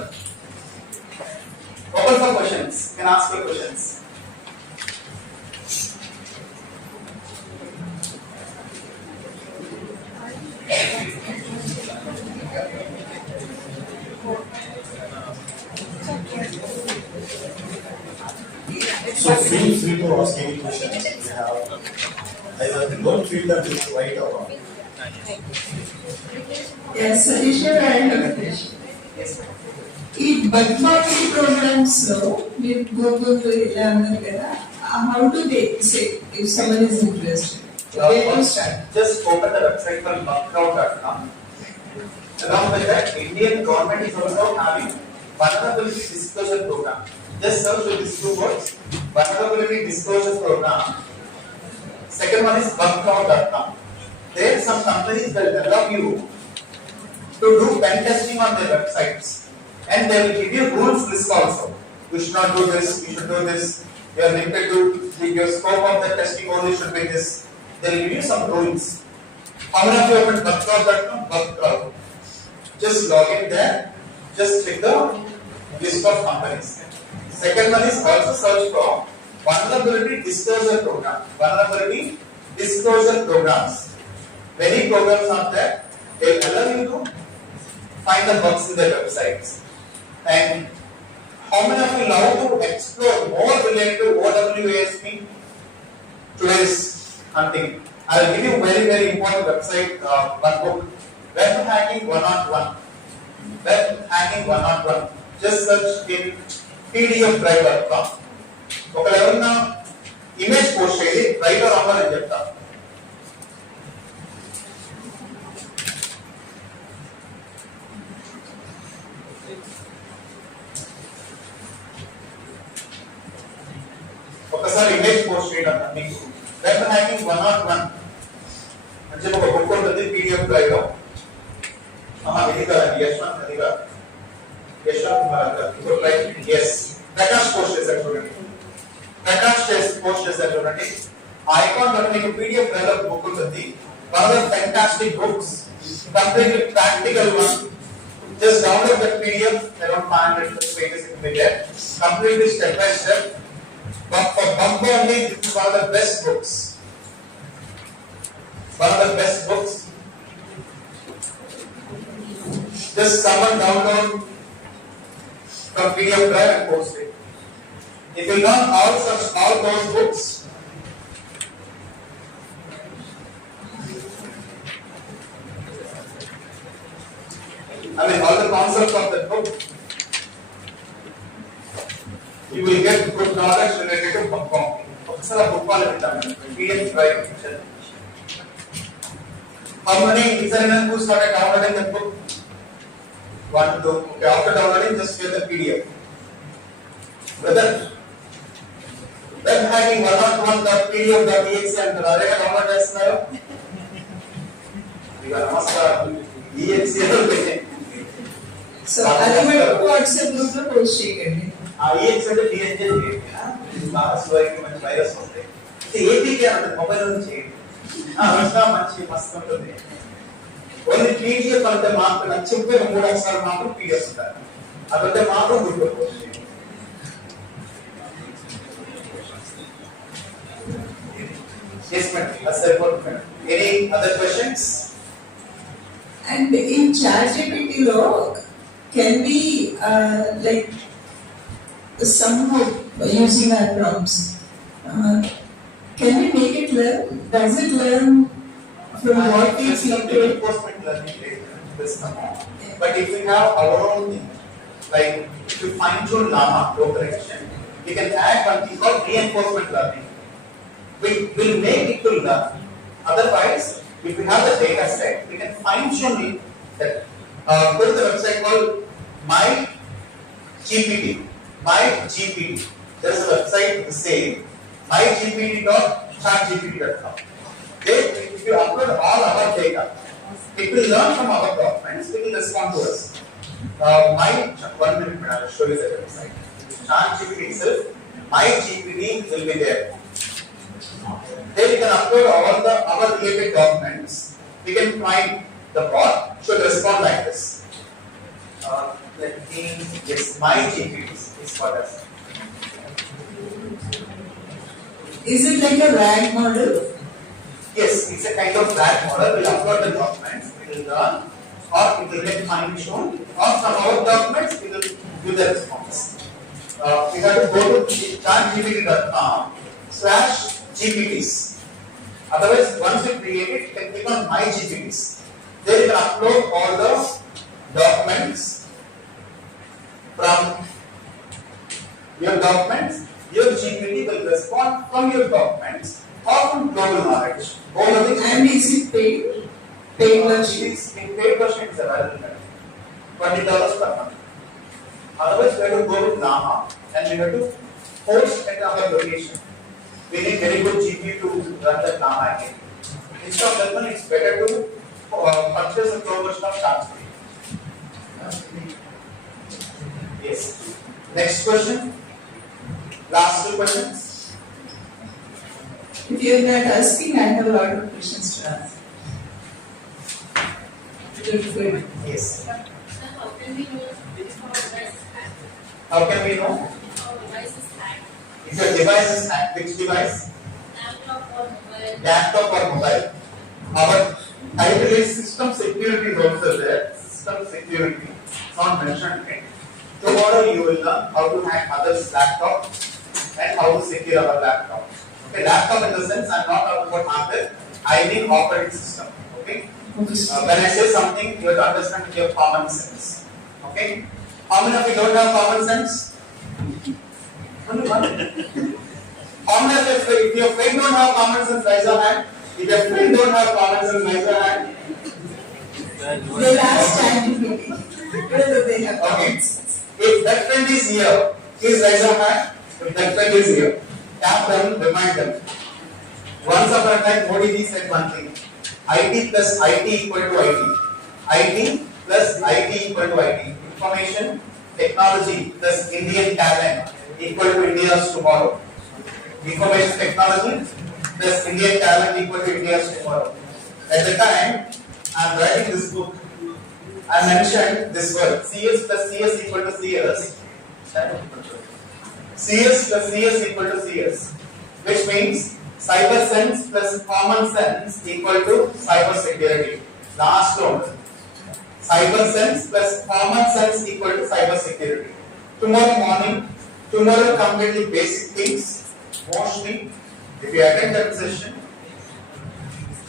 Open for questions. You can ask your questions. So feel free to ask any questions you have. Don't feel that it's right or wrong. Yes, Salisha, I have a question. ఈ bug marking programmes లో మీరు Google ఇలా అన్నారు కదా, how do they say if someone is interested? Just open the website for bootcamp.com. Along with that, Indian government is also having vulnerability disclosure program. Just search with these two words, vulnerability disclosure program. Second one is bootcamp.com. There some companies will allow you to do pen testing on their websites. And they will give you rules list also. You should not do this, you should do this. You are limited to your scope of the testing only should be this. They will give you some rules. How many of you open Bootcamp.com? Bootcamp. Just log in there. Just click the list of companies. Second one is also search for vulnerability disclosure program. Vulnerability disclosure programs. Many programs are there. They will allow you to find the bugs in their websites. And how many of you love to explore more related to OWASP today's hunting? I will give you very, very important website, one book, Web Hacking 101. Web Hacking 101. Just search in pdfdrive.com. ఒక level నా image post చేయండి, right are wrong అని చెప్తా. ఒకసారి image post చేయడం మీకు web hacking 101 అంటే ఒక బుక్ ఉంటుంది పీడిఎఫ్ డ్రైవ్ లో. ఇది కదండి, యశ్వంత్ అదిగా యశ్వంత్ కుమార్ ఇప్పుడు రైట్. ఎస్, ప్రకాష్ పోస్ట్ చేశారు చూడండి, ప్రకాష్ పోస్ట్ చేశారు చూడండి. ఆ అకౌంట్ లో మీకు పీడిఎఫ్ డ్రైవ్ లో బుక్ ఉంటుంది. One of the fantastic books, completely practical one. Just download that PDF, around 500 pages it will be there, completely step by step. But for bug only, this is one of the best books. One of the best books. Just someone download from PDF drive and post it. If you learn all those books, I mean all the concepts of the book, you will get good knowledge related to Bootcamp. ఒకసారి book వాళ్ళు పెట్టాను PDF drive. How many designers who started downloading the book? 1, 2. Okay, after downloading, just get the PDF. Whether web hacking 101.pdf.exe అంటారు, అదే download చేస్తున్నారు. ఇక నమస్కారం, exe so అది మనకు వాట్సాప్ గ్రూప్ లో పోస్ట్ చేయండి. ఆ exe అంటే DNG బాగా స్లోగా మంచి వైరస్ వస్తాయి. ఏపీకే అంటే మొబైల్ నుంచి చేయండి. ఇంకా మంచి మస్తు ఉంటుంది. ఓన్లీ పీడిఎఫ్ అంటే మాత్రం నచ్చిపోయి 3 అక్షరాలు మాత్రం పీడిఎఫ్ ఉంటారు. అదంటే మాత్రం గుర్తుపెట్టుకోవచ్చు. Yes, madam. That's the important madam. Any other questions? And in ChatGPT, though, can we like somehow using our prompts? Can we make it learn? Does it learn from what we It's feed not to the it? reinforcement learning later. This come. But if we have our own thing, like if you fine tune Llama correction, we can add one thing called reinforcement learning. We will make it to learn. Otherwise, if we have the data set, we can fine tune it. That go to the website called My GPT. There is a website the same mygpt.chatgpt.com. There, if you upload all our data, it will learn from our documents. It will respond to us. 1 minute, I will show you the website. ChatGPT itself, my GPT will be there. There you can upload all the our related documents. We can find the bot should respond like this. Let me yes, my GPT is for us. Is it like a RAG model? Yes, it's a kind of RAG model. We'll upload the documents, it will learn, or it will get fine tuned, or from our documents it will give the response. We have to go to chatgpt.com/GPTs. Otherwise, once you create it, you can click on My GPTs. There you can upload all the documents from your documents. Your GPT will respond from your documents or from global knowledge. All of these. And is it paid? Paid version? In paid version is available. $20 per month. Otherwise, we have to go with Llama and we have to host at our location. We need very good GPU to run the Llama again. Instead of that one, it's better to purchase a pro version of ChatGPT. Yes. Next question. Last 2 questions. If you're not asking, I have a lot of questions to ask. Good. Yes. So how can we know if our device is hacked? How can we know Our device is hacked. if your device is hacked? Which device? Laptop or mobile. Laptop or mobile? Our title is system security is also there. System security. It's not mentioned here. Tomorrow you will learn how to hack others' laptop and how to secure our laptop. Okay, laptop in the sense I'm not talking about hardware. I mean operating system. Okay. When I say something, you have to understand with your common sense. Okay? How many of you don't have common sense? Only one. How many of you, if your friend don't have common sense, raise your hand. If your friend don't have common sense, raise your hand. They'll ask ChatGPT whether they have Okay. comments. If that friend is here, please raise your hand. If that friend is here, tap them, remind them. Once upon a time, Modi ji said one thing. IT plus IT equal to IT. IT plus IT equal to IT. Information technology plus Indian talent equal to India's tomorrow. Information technology plus Indian talent equal to India's tomorrow. At the time, I am writing this book. I mentioned this word CS plus CS equal to CS. CS plus CS equal to CS, which means cyber sense plus common sense equal to cyber security. Last one. Cyber sense plus common sense equal to cyber security. Tomorrow morning, completely basic things. Mostly, if you attend that session,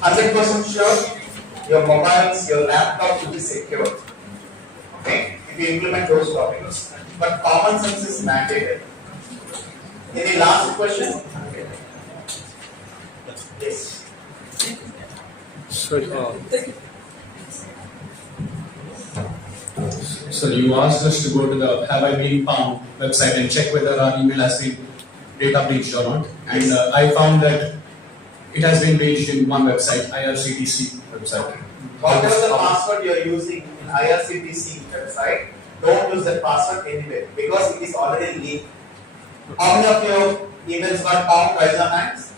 100% sure your mobiles, your laptop will be secure. Okay? If you implement those topics. But common sense is mandated. Any last question? Yes. So you asked us to go to the Have I Been Found website and check whether our email has been data breached or not. And I found that it has been breached in one website, IRCTC website. Whatever the password you are using in IRCTC website, don't use that password anywhere because it is already leaked. How many of your emails got found? Raise your hands.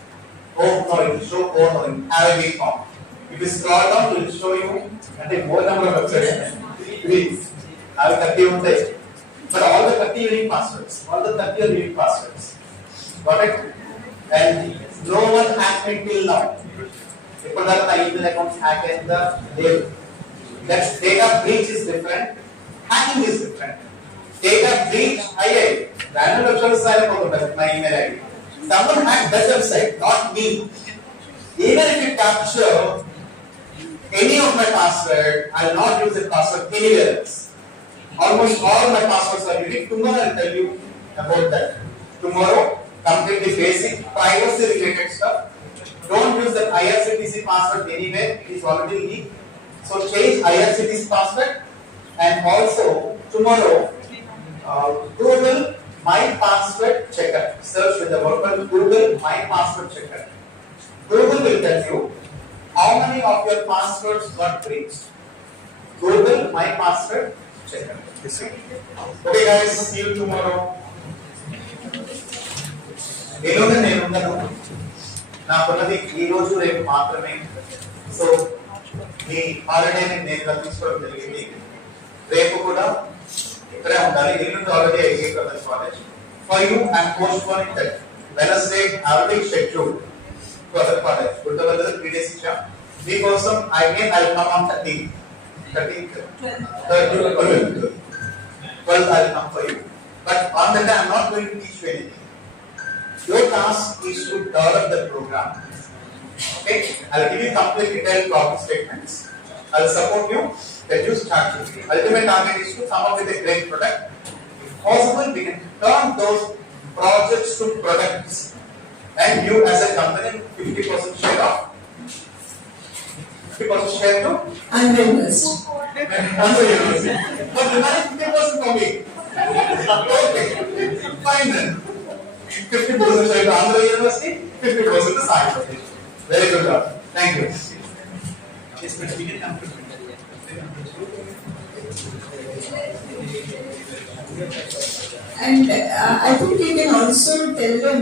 Oh no, it will show oh no, have I been found. If you scroll down, it will show you and a more number of websites. Please, I will 30 on there. But all the 30 unique passwords, Got it? And No one hacked it till now. ఇప్పటిదాకా నా email accounts hack అయిందా లేదు. That data breach is different. Hacking is different. Data breach అయ్యాయి. random website sign up ఉంటుంది my email ID. Someone hacked that website, not me. Even if you capture any of my password, I will not use the password anywhere else. Almost all my passwords are unique. Tomorrow I will tell you about that. Tomorrow, completely basic privacy related stuff. Don't use the IRCTC password anywhere. It is already leaked. So change IRCTC password. And also tomorrow, Google My Password Checker. Search with the word Google My Password Checker. Google will tell you how many of your passwords got breached. Google My Password Checker. Okay guys, see you tomorrow. నేను నాకున్నది ఈ రోజు రేపు మాత్రమే. So మీ హాలిడేని నేను తీసుకోవడం జరిగింది. రేపు కూడా ఇక్కడే ఉండాలి. ఎల్లుండి ఆల్రెడీ అయిపోయింది college. For you and postponing that Wednesday already scheduled to other college. Gurudavalada 3 days ఇచ్చాం. మీకోసం again I'll come on 13th. 12th I'll come for you. But on that day I'm not going to teach you anything. Your task is to develop the program. Okay? I'll give you complete detailed problem statements. I'll support you. Then you start with it. Ultimate target is to come up with a great product. If possible, we can turn those projects to products. And you as a company, 50% share of 50% share to Andhra University. Andhra University. But the 50% for me. Okay. Fine then. 50% share to Andhra University, 50% to science. Very good job. Thank you. Yes, but we can come to And I think you can also tell them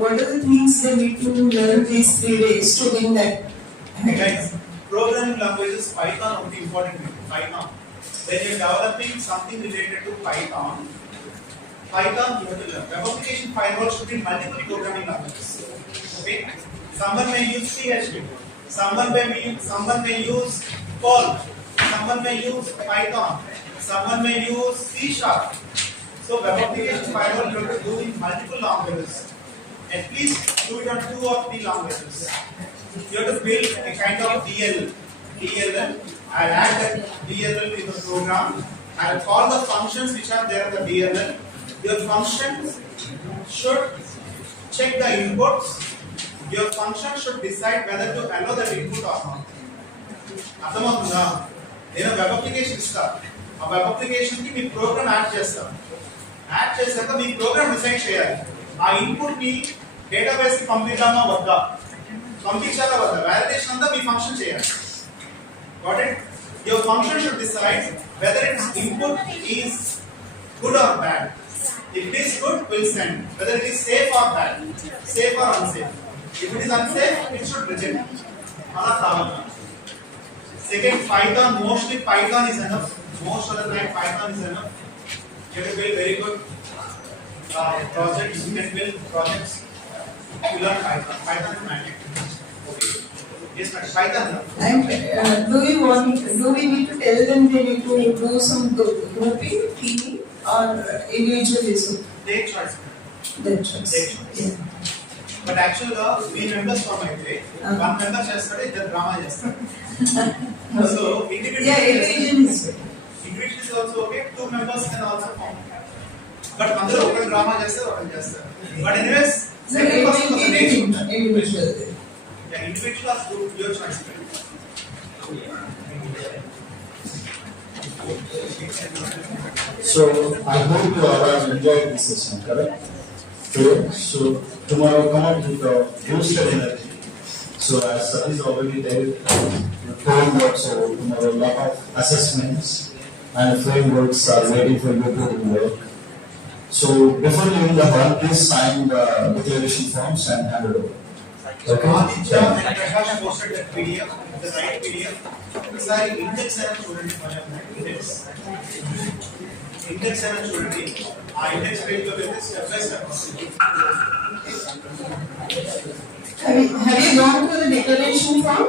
what are the things they need to learn these 3 days to win that. Guys, programming languages Python is the important thing. Python. When you're developing something related to Python you have to learn. Web application firewall should be multiple programming languages. Okay? Someone may use PHP. Someone may use Perl. Someone may use Python. Someone may use C#. So web application firewall you have to do in multiple languages. At least do it on 2 or 3 languages. You have to build a kind of DLL. I'll add that DLL to the program. I'll call the functions which are there in the DLL. Your functions should check the inputs. Your function should decide whether to allow that input or not. అర్థమవుతుందా? నేను web application ఇస్తాను. ఆ web application కి మీ programme add చేస్తాను. Add చేశాక మీ programme decide చేయాలి. ఆ input ని డేటాబేస్ కి పంపించామా వద్దా? పంపించాలా వద్దా? వాలిడేషన్ అంతా మీ ఫంక్షన్ చేయాలి. Got it? Your function should decide whether its input is good or bad. If it is good, we'll send. Whether it is safe or bad, safe or unsafe. If it is unsafe, it should reject. Ala kavala. Second, Python. Mostly Python is enough. Most of the time, Python is enough. You can build very good projects. You can build projects. You learn Python. Python is magic. Okay. Yes, madam. Python. And do we need to tell them they need to do some grouping, teaming, or individualism? Take choice. That choice. Take choice. Yeah. But actually, 3 members from my way. One member chestade, the drama chestade. So individual. Yeah, individual is good. Individual is also okay. 2 members can also form. But andro oka drama chestare, oka chestare. But anyways, second person was the next one. Individual. Yeah, individual is good. Your choice. So I hope you have enjoyed this session, correct? Today. So tomorrow come up with a boosted energy. So as Satish already told that so tomorrow a lot of assessments and frameworks are waiting for you to work. So before leaving the hall, please sign the declaration forms and hand it over. Okay? Aditya and Prakash posted that PDF, the right PDF. Sorry, index and student index. Index and student. Index page lo step by step. Have you gone through the declaration form?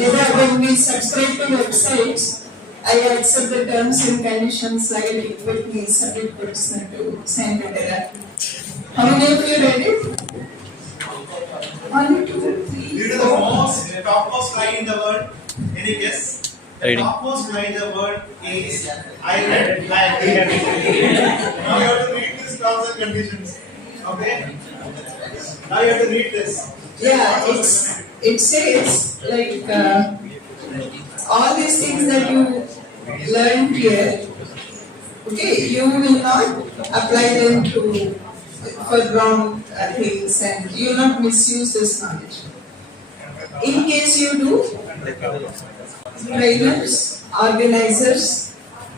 Whether when we subscribe to websites, I accept the terms and conditions like equip me, submit person to send etc. How many of you read it? 1, 2, 3, Due to the most topmost line in the word, any guess? The Reading. topmost line in the word is I read, I agree. Now you have to read these terms and conditions. Okay? Now you have to read this. Yeah, it says like all these things that you learned here, okay, you will not apply them to for wrong things and you will not misuse this knowledge. In case you do, trainers, organizers,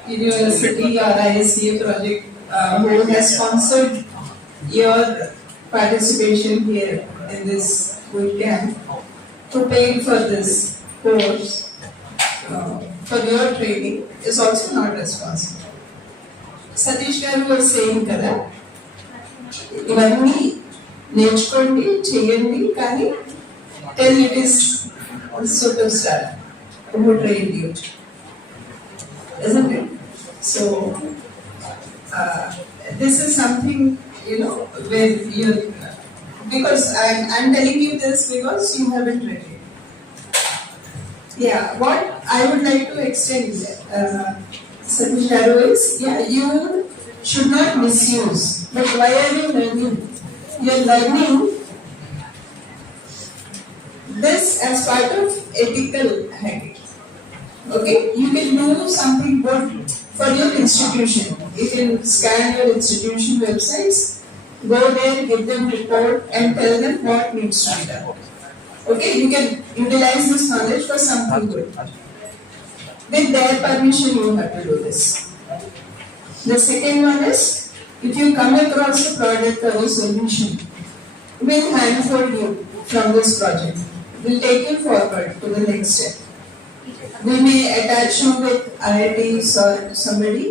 university or ISCA project who has sponsored your participation here in this bootcamp, who paid for this course for your training is also not responsible. Satish garu was saying kada, ఇవన్నీ నేర్చుకోండి చేయండి కానీ till it is superstar who trained you, isn't it? So this is something where you, because I'm telling you this because you haven't read it. Yeah, what I would like to extend Satish Garu is, yeah, you should not misuse. But why are you learning? You're learning this as part of ethical hacking. Okay, you can do something good for your institution. You can scan your institution websites, go there, give them report, and tell them what needs to be done. Okay, you can utilize this knowledge for something good. With their permission, you have to do this. The second one is, if you come across a product or a solution, we'll handhold you from this project. We'll take you forward to the next step. We may attach you with IITs or somebody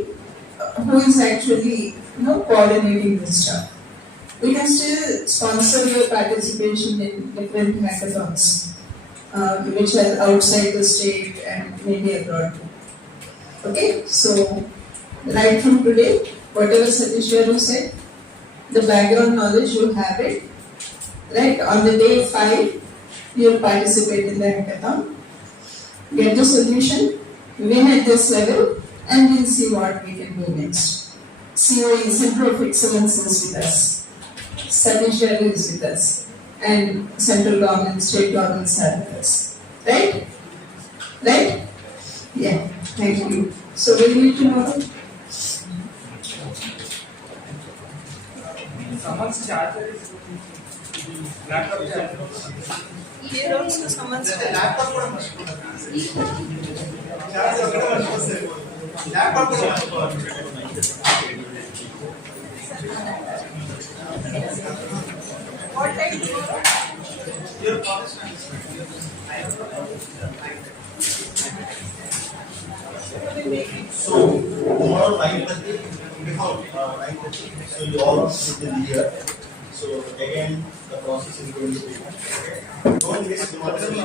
who is actually coordinating this stuff. We can still sponsor your participation in different hackathons, which are outside the state and maybe abroad. Okay, so right from today, whatever Satish Garu said, the background knowledge you have it. Right on the day 5, you'll participate in the hackathon, get the solution, win at this level, and we'll see what we can do next. COE, Center of Excellence, is with us. Satish Garu is with us, and central government, state governments are with us. Right? Right? Yeah. Thank you. So we'll meet tomorrow. Someone's charger is laptop charger. Here also someone's Laptop కూడా మర్చిపోతాను. Charger కూడా మర్చిపోతాను. Laptop కూడా మర్చిపోతాను. What time? Your college friends. So tomorrow 9:30, before 9:30, so you all sit in here. So again, the process is going to be. Okay. Don't miss tomorrow.